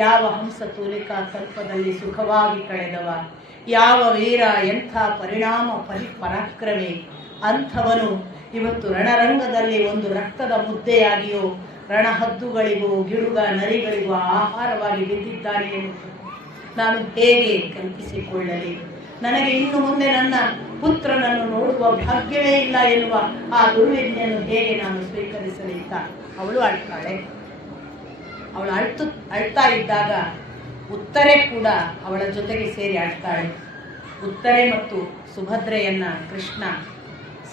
ಯಾವ ಹಂಸ ತೂಲಿಕಾ ಕಲ್ಪದಲ್ಲಿ ಸುಖವಾಗಿ ಕಳೆದವ, ಯಾವ ವೀರ, ಎಂಥ ಪರಿಣಾಮ ಪರಾಕ್ರಮಿ, ಅಂಥವನು ಇವತ್ತು ರಣರಂಗದಲ್ಲಿ ಒಂದು ರಕ್ತದ ಮುದ್ದೆಯಾಗಿಯೋ ರಣಹದ್ದುಗಳಿಗೂ ಗಿಡುಗ ನರಿಗಳಿಗೂ ಆಹಾರವಾಗಿ ಬಿದ್ದಿದ್ದಾನೆ ಎನ್ನುವುದು ನಾನು ಹೇಗೆ ಕಲ್ಪಿಸಿಕೊಳ್ಳಲಿ? ನನಗೆ ಇನ್ನು ಮುಂದೆ ನನ್ನ ಪುತ್ರನನ್ನು ನೋಡುವ ಭಾಗ್ಯವೇ ಇಲ್ಲ ಎನ್ನುವ ಆ ದುರ್ವಿಧಿಯನ್ನು ಹೇಗೆ ನಾನು ಸ್ವೀಕರಿಸಲಿ ಅಂತ ಅವಳು ಅಳ್ತಾಳೆ. ಅವಳು ಅಳ್ತಾ ಇದ್ದಾಗ ಉತ್ತರೆ ಕೂಡ ಅವಳ ಜೊತೆಗೆ ಸೇರಿ ಅಳ್ತಾಳೆ. ಉತ್ತರೆ ಮತ್ತು ಸುಭದ್ರೆಯನ್ನ ಕೃಷ್ಣ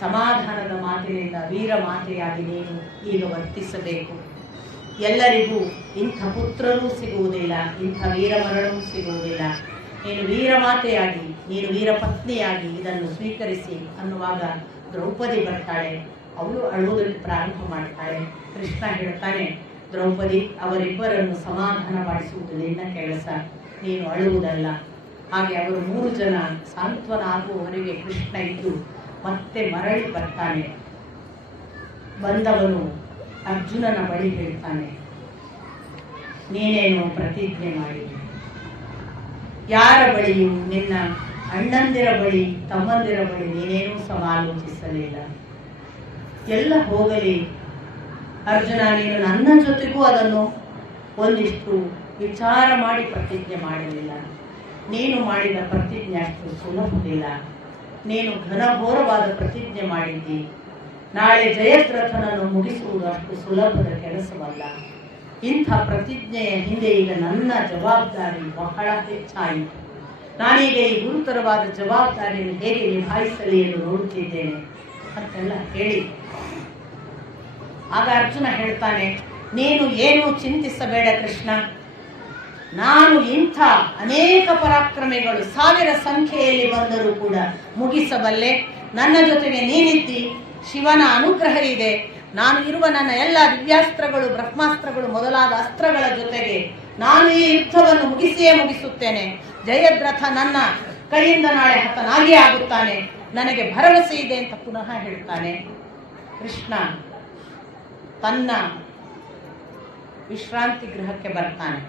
ಸಮಾಧಾನದ ಮಾತಿನಿಂದ ವೀರ ಮಾತೆಯಾಗಿ ನೀನು ಈಗ ವರ್ತಿಸಬೇಕು. ಎಲ್ಲರಿಗೂ ಇಂಥ ಪುತ್ರರೂ ಸಿಗುವುದಿಲ್ಲ, ಇಂಥ ವೀರಮರಣವೂ ಸಿಗುವುದಿಲ್ಲ. ನೀನು ವೀರಮಾತೆಯಾಗಿ, ನೀನು ವೀರಪತ್ನಿಯಾಗಿ ಇದನ್ನು ಸ್ವೀಕರಿಸಿ ಅನ್ನುವಾಗ ದ್ರೌಪದಿ ಬರ್ತಾಳೆ. ಅವಳು ಅಳುವುದಕ್ಕೆ ಪ್ರಾರಂಭ ಮಾಡ್ತಾಳೆ. ಕೃಷ್ಣ ಹೇಳ್ತಾನೆ, ದ್ರೌಪದಿ, ಅವರಿಬ್ಬರನ್ನು ಸಮಾಧಾನ ಮಾಡಿಸುವುದು ನಿನ್ನ ಕೆಲಸ, ನೀನು ಅಳುವುದಲ್ಲ. ಹಾಗೆ ಅವರು 3 ಜನ ಸಾಂತ್ವನ ಆಗುವವರೆಗೆ ಕೃಷ್ಣ ಇದ್ದು ಮತ್ತೆ ಮರಳಿ ಬರ್ತಾನೆ. ಬಂದವನು ಅರ್ಜುನನ ಬಳಿ ಹೇಳ್ತಾನೆ, ನೀನೇನು ಪ್ರತಿಜ್ಞೆ ಮಾಡಿ, ಯಾರ ಬಳಿಯೂ, ನಿನ್ನ ಅಣ್ಣಂದಿರ ಬಳಿ, ತಮ್ಮಂದಿರ ಬಳಿ ನೀನೇನೂ ಸಮಾಲೋಚಿಸಲಿಲ್ಲ. ಎಲ್ಲ ಹೋಗಲಿ ಅರ್ಜುನ, ನೀನು ನನ್ನ ಜೊತೆಗೂ ಅದನ್ನು ಒಂದಿಷ್ಟು ವಿಚಾರ ಮಾಡಿ ಪ್ರತಿಜ್ಞೆ ಮಾಡಲಿಲ್ಲ. ನೀನು ಮಾಡಿದ ಪ್ರತಿಜ್ಞೆ ಅಷ್ಟು ಸುಲಭವಿಲ್ಲ. ನೀನು ಘನಘೋರವಾದ ಪ್ರತಿಜ್ಞೆ ಮಾಡಿದ್ದಿ. ನಾಳೆ ಜಯದ್ರಥನನ್ನು ಮುಗಿಸುವುದು ಅಷ್ಟು ಸುಲಭದ ಕೆಲಸವಲ್ಲ. ಇಂಥ ಪ್ರತಿಜ್ಞೆಯ ಹಿಂದೆ ಈಗ ನನ್ನ ಜವಾಬ್ದಾರಿ ಬಹಳ ಹೆಚ್ಚಾಯಿತು. ನಾನೀಗ ಈ ಗುರುತರವಾದ ಜವಾಬ್ದಾರಿಯನ್ನು ಹೇಗೆ ನಿಭಾಯಿಸಲಿ ಎಂದು ನೋಡುತ್ತಿದ್ದೇನೆ ಅಂತೆಲ್ಲ ಹೇಳಿ, ಆಗ ಅರ್ಜುನ ಹೇಳ್ತಾನೆ, ನೀನು ಏನೂ ಚಿಂತಿಸಬೇಡ ಕೃಷ್ಣ, ನಾನು ಇಂಥ ಅನೇಕ ಪರಾಕ್ರಮಿಗಳು 1000 ಸಂಖ್ಯೆಯಲ್ಲಿ ಬಂದರೂ ಕೂಡ ಮುಗಿಸಬಲ್ಲೆ. ನನ್ನ ಜೊತೆಗೆ ನೀನಿದ್ದಿ, ಶಿವನ ಅನುಗ್ರಹ ಇದೆ. ನಾನು ಇರುವ ನನ್ನ ಎಲ್ಲ ದಿವ್ಯಾಸ್ತ್ರಗಳು, ಬ್ರಹ್ಮಾಸ್ತ್ರಗಳು ಮೊದಲಾದ ಅಸ್ತ್ರಗಳ ಜೊತೆಗೆ ನಾನು ಈ ಯುದ್ಧವನ್ನು ಮುಗಿಸಿಯೇ ಮುಗಿಸುತ್ತೇನೆ. ಜಯದ್ರಥ ನನ್ನ ಕೈಯಿಂದ ನಾಳೆ ಹತನಾಗಿಯೇ ಆಗುತ್ತಾನೆ, ನನಗೆ ಭರವಸೆ ಇದೆ ಅಂತ ಪುನಃ ಹೇಳ್ತಾನೆ. ಕೃಷ್ಣ ತನ್ನ ವಿಶ್ರಾಂತಿ ಗೃಹಕ್ಕೆ ಬರ್ತಾನೆ.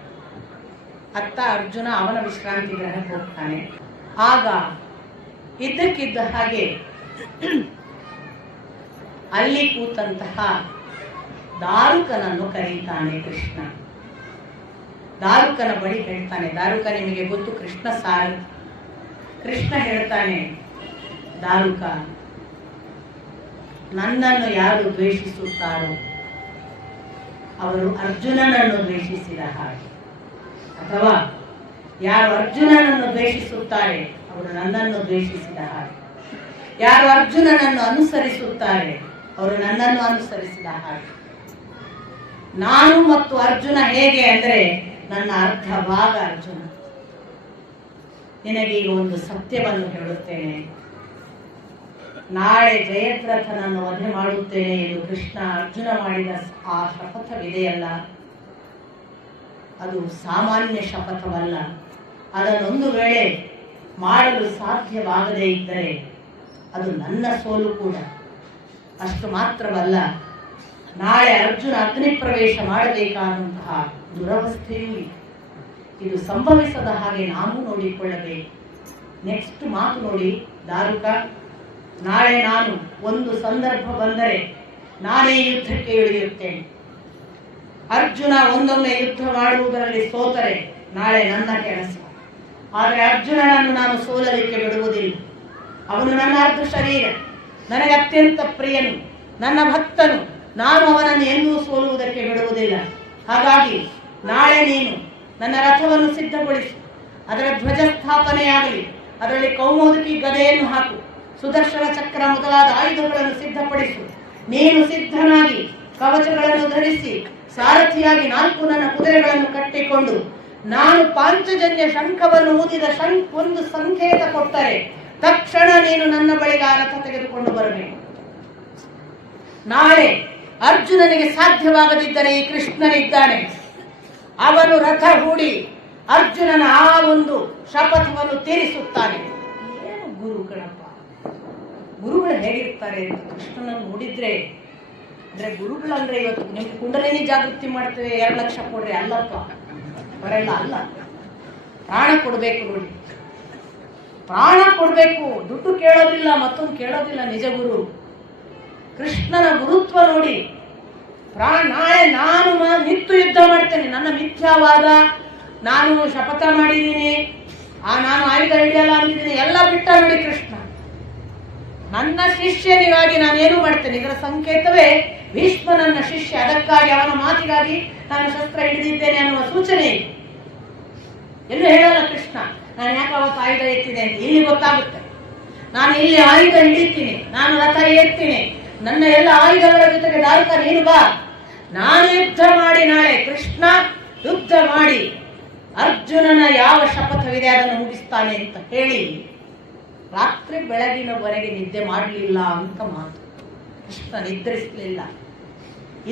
ಅತ್ತ ಅರ್ಜುನ ಅವನ ವಿಶ್ರಾಂತಿ ಗೃಹಕ್ಕೆ ಹೋಗ್ತಾನೆ. ಆಗ ಇದ್ದಕ್ಕಿದ್ದ ಹಾಗೆ ಅಲ್ಲಿ ಕೂತಂತಹ ದಾರುಕನನ್ನು ಕರೀತಾನೆ ಕೃಷ್ಣ. ದಾರುಕನ ಬಳಿ ಹೇಳ್ತಾನೆ, ದಾರುಕ ನಿಮಗೆ ಗೊತ್ತು ಕೃಷ್ಣ ಸಾರ. ಕೃಷ್ಣ ಹೇಳ್ತಾನೆ, ದಾರುಕ, ನನ್ನನ್ನು ಯಾರು ದ್ವೇಷಿಸುತ್ತಾರೋ ಅವರು ಅರ್ಜುನನನ್ನು ದ್ವೇಷಿಸಿದ ಹಾಗೆ, ಅಥವಾ ಯಾರು ಅರ್ಜುನನನ್ನು ದ್ವೇಷಿಸುತ್ತಾರೆ ಅವರು ನನ್ನನ್ನು ದ್ವೇಷಿಸಿದ ಹಾಗೆ, ಯಾರು ಅರ್ಜುನನನ್ನು ಅನುಸರಿಸುತ್ತಾರೆ ಅವರು ನನ್ನನ್ನು ಅನುಸರಿಸಿದ ಹಾಗೆ. ನಾನು ಮತ್ತು ಅರ್ಜುನ ಹೇಗೆ ಅಂದರೆ ನನ್ನ ಅರ್ಧ ಭಾಗ ಅರ್ಜುನ. ನಿನಗೆ ಈಗ ಒಂದು ಸತ್ಯವನ್ನು ಹೇಳುತ್ತೇನೆ. ನಾಳೆ ಜಯದ್ರಥನನ್ನು ವಧೆ ಮಾಡುತ್ತೇನೆ ಎಂದು ಕೃಷ್ಣ ಅರ್ಜುನ ಮಾಡಿದ ಆ ಶಪಥವಿದೆಯಲ್ಲ, ಅದು ಸಾಮಾನ್ಯ ಶಪಥವಲ್ಲ. ಅದನ್ನೊಂದು ವೇಳೆ ಮಾಡಲು ಸಾಧ್ಯವಾಗದೇ ಇದ್ದರೆ ಅದು ನನ್ನ ಸೋಲು ಕೂಡ. ಅಷ್ಟು ಮಾತ್ರವಲ್ಲ, ನಾಳೆ ಅರ್ಜುನ ಅಗ್ನಿ ಪ್ರವೇಶ ಮಾಡಬೇಕಾದಂತಹ ದುರವಸ್ಥೆಯೂ ಇದು ಸಂಭವಿಸದ ಹಾಗೆ ನಾವು ನೋಡಿಕೊಳ್ಳಬೇಕು. ನೆಕ್ಸ್ಟ್ ಮಾತು ನೋಡಿ, ದಾರುಕ, ನಾಳೆ ನಾನು ಒಂದು ಸಂದರ್ಭ ಬಂದರೆ ನಾನೇ ಯುದ್ಧಕ್ಕೆ ಇಳಿಯುತ್ತೇನೆ. ಅರ್ಜುನ ಒಂದೊಮ್ಮೆ ಯುದ್ಧ ಮಾಡುವುದರಲ್ಲಿ ಸೋತರೆ ನಾಳೆ ನನ್ನ ಕೆಲಸ. ಆದರೆ ಅರ್ಜುನನನ್ನು ನಾನು ಸೋಲಲಿಕ್ಕೆ ಬಿಡುವುದಿಲ್ಲ. ಅವನು ನನ್ನ ಅರ್ಧ ಶರೀರ, ನನಗೆ ಅತ್ಯಂತ ಪ್ರಿಯನು, ನನ್ನ ಭಕ್ತನು. ನಾನು ಅವನನ್ನು ಎಂದೂ ಸೋಲುವುದಕ್ಕೆ ಬಿಡುವುದಿಲ್ಲ. ಹಾಗಾಗಿ ನಾಳೆ ನೀನು ನನ್ನ ರಥವನ್ನು ಸಿದ್ಧಗೊಳಿಸು, ಅದರ ಧ್ವಜ ಸ್ಥಾಪನೆಯಾಗಲಿ, ಅದರಲ್ಲಿ ಕೌಮೋದಕಿ ಗದೆಯನ್ನು ಹಾಕು, ಸುದರ್ಶನ ಚಕ್ರ ಮೊದಲಾದ ಆಯುಧಗಳನ್ನು ಸಿದ್ಧಪಡಿಸು. ನೀನು ಸಿದ್ಧನಾಗಿ ಕವಚಗಳನ್ನು ಧರಿಸಿ ಸಾರಥಿಯಾಗಿ 4 ನನ್ನ ಕುದುರೆಗಳನ್ನು ಕಟ್ಟಿಕೊಂಡು ನಾನು ಪಾಂಚಜನ್ಯ ಶಂಖವನ್ನು ಊದಿದ ಒಂದು ಸಂಕೇತ ಕೊಟ್ಟರೆ ತಕ್ಷಣ ನೀನು ನನ್ನ ಬಳಿಗೆ ಆ ರಥ ತೆಗೆದುಕೊಂಡು ಬರಬೇಕು. ನಾಳೆ ಅರ್ಜುನನಿಗೆ ಸಾಧ್ಯವಾಗದಿದ್ದರೆ ಈ ಕೃಷ್ಣನಿದ್ದಾನೆ, ಅವನು ರಥ ಹೂಡಿ ಅರ್ಜುನನ ಆ ಒಂದು ಶಪಥವನ್ನು ತೀರಿಸುತ್ತಾನೆ. ಏನು ಗುರು ಗಣಪ, ಗುರುಗಳು ಹೇಗಿರ್ತಾರೆ ಅಂತ ಕೃಷ್ಣನನ್ನು ನೋಡಿದ್ರೆ, ಅಂದ್ರೆ ಗುರುಗಳಂದ್ರೆ ಇವತ್ತು ನಿಮ್ಗೆ ಕುಂಡಲಿನಿ ಜಾಗೃತಿ ಮಾಡ್ತೇವೆ 2 ಲಕ್ಷ ಕೊಡ್ರಿ, ಅಲ್ಲಪ್ಪ, ಬರಲ್ಲ, ಅಲ್ಲ. ಪ್ರಾಣ ಕೊಡ್ಬೇಕು ನೋಡಿ, ಪ್ರಾಣ ಕೊಡ್ಬೇಕು. ದುಡ್ಡು ಕೇಳೋದಿಲ್ಲ, ಮತ್ತೊಂದು ಕೇಳೋದಿಲ್ಲ. ನಿಜ ಗುರು ಕೃಷ್ಣನ ಗುರುತ್ವ ನೋಡಿ. ನಾಳೆ ನಾನು ನಿಂತು ಯುದ್ಧ ಮಾಡ್ತೇನೆ. ನನ್ನ ಮಿಥ್ಯಾವಾದ, ನಾನು ಶಪಥ ಮಾಡಿದ್ದೀನಿ, ನಾನು ಆಯುಧ ಹಿಡಿಯಲ್ಲ ಅಂತಿದ್ದೀನಿ, ಎಲ್ಲ ಬಿಟ್ಟ ನೋಡಿ ಕೃಷ್ಣ. ನನ್ನ ಶಿಷ್ಯನಿಗಾಗಿ ನಾನೇನು ಮಾಡ್ತೇನೆ. ಇದರ ಸಂಕೇತವೇ ಭೀಷ್ಮ ನನ್ನ ಶಿಷ್ಯ, ಅದಕ್ಕಾಗಿ ಅವನ ಮಾತಿಗಾಗಿ ನಾನು ಶಸ್ತ್ರ ಹಿಡಿದಿದ್ದೇನೆ ಅನ್ನುವ ಸೂಚನೆ. ಎಲ್ಲೂ ಹೇಳಲ್ಲ ಕೃಷ್ಣ ನಾನು ಯಾಕೆ ಅವತ್ತು ಆಯುಧ ಎತ್ತಿದೆ ಅಂತ. ಇಲ್ಲಿ ಗೊತ್ತಾಗುತ್ತೆ, ನಾನು ಇಲ್ಲಿ ಆಯುಧ ಹಿಡಿತೀನಿ, ನಾನು ರಥ ಏರ್ತೀನಿ, ನನ್ನ ಎಲ್ಲ ಆಯುಧಗಳ ಜೊತೆಗೆ ದಾರುಕ ನೀನು ಬಾ, ನಾನು ಯುದ್ಧ ಮಾಡಿ ನಾಳೆ ಕೃಷ್ಣ ಯುದ್ಧ ಮಾಡಿ ಅರ್ಜುನನ ಯಾವ ಶಪಥವಿದೆ ಅದನ್ನು ಮುಗಿಸ್ತಾನೆ ಅಂತ ಹೇಳಿ ರಾತ್ರಿ ಬೆಳಗಿನವರೆಗೆ ನಿದ್ದೆ ಮಾಡಲಿಲ್ಲ ಅಂತ ಮಾತು. ಕೃಷ್ಣ ನಿದ್ರಿಸಲಿಲ್ಲ.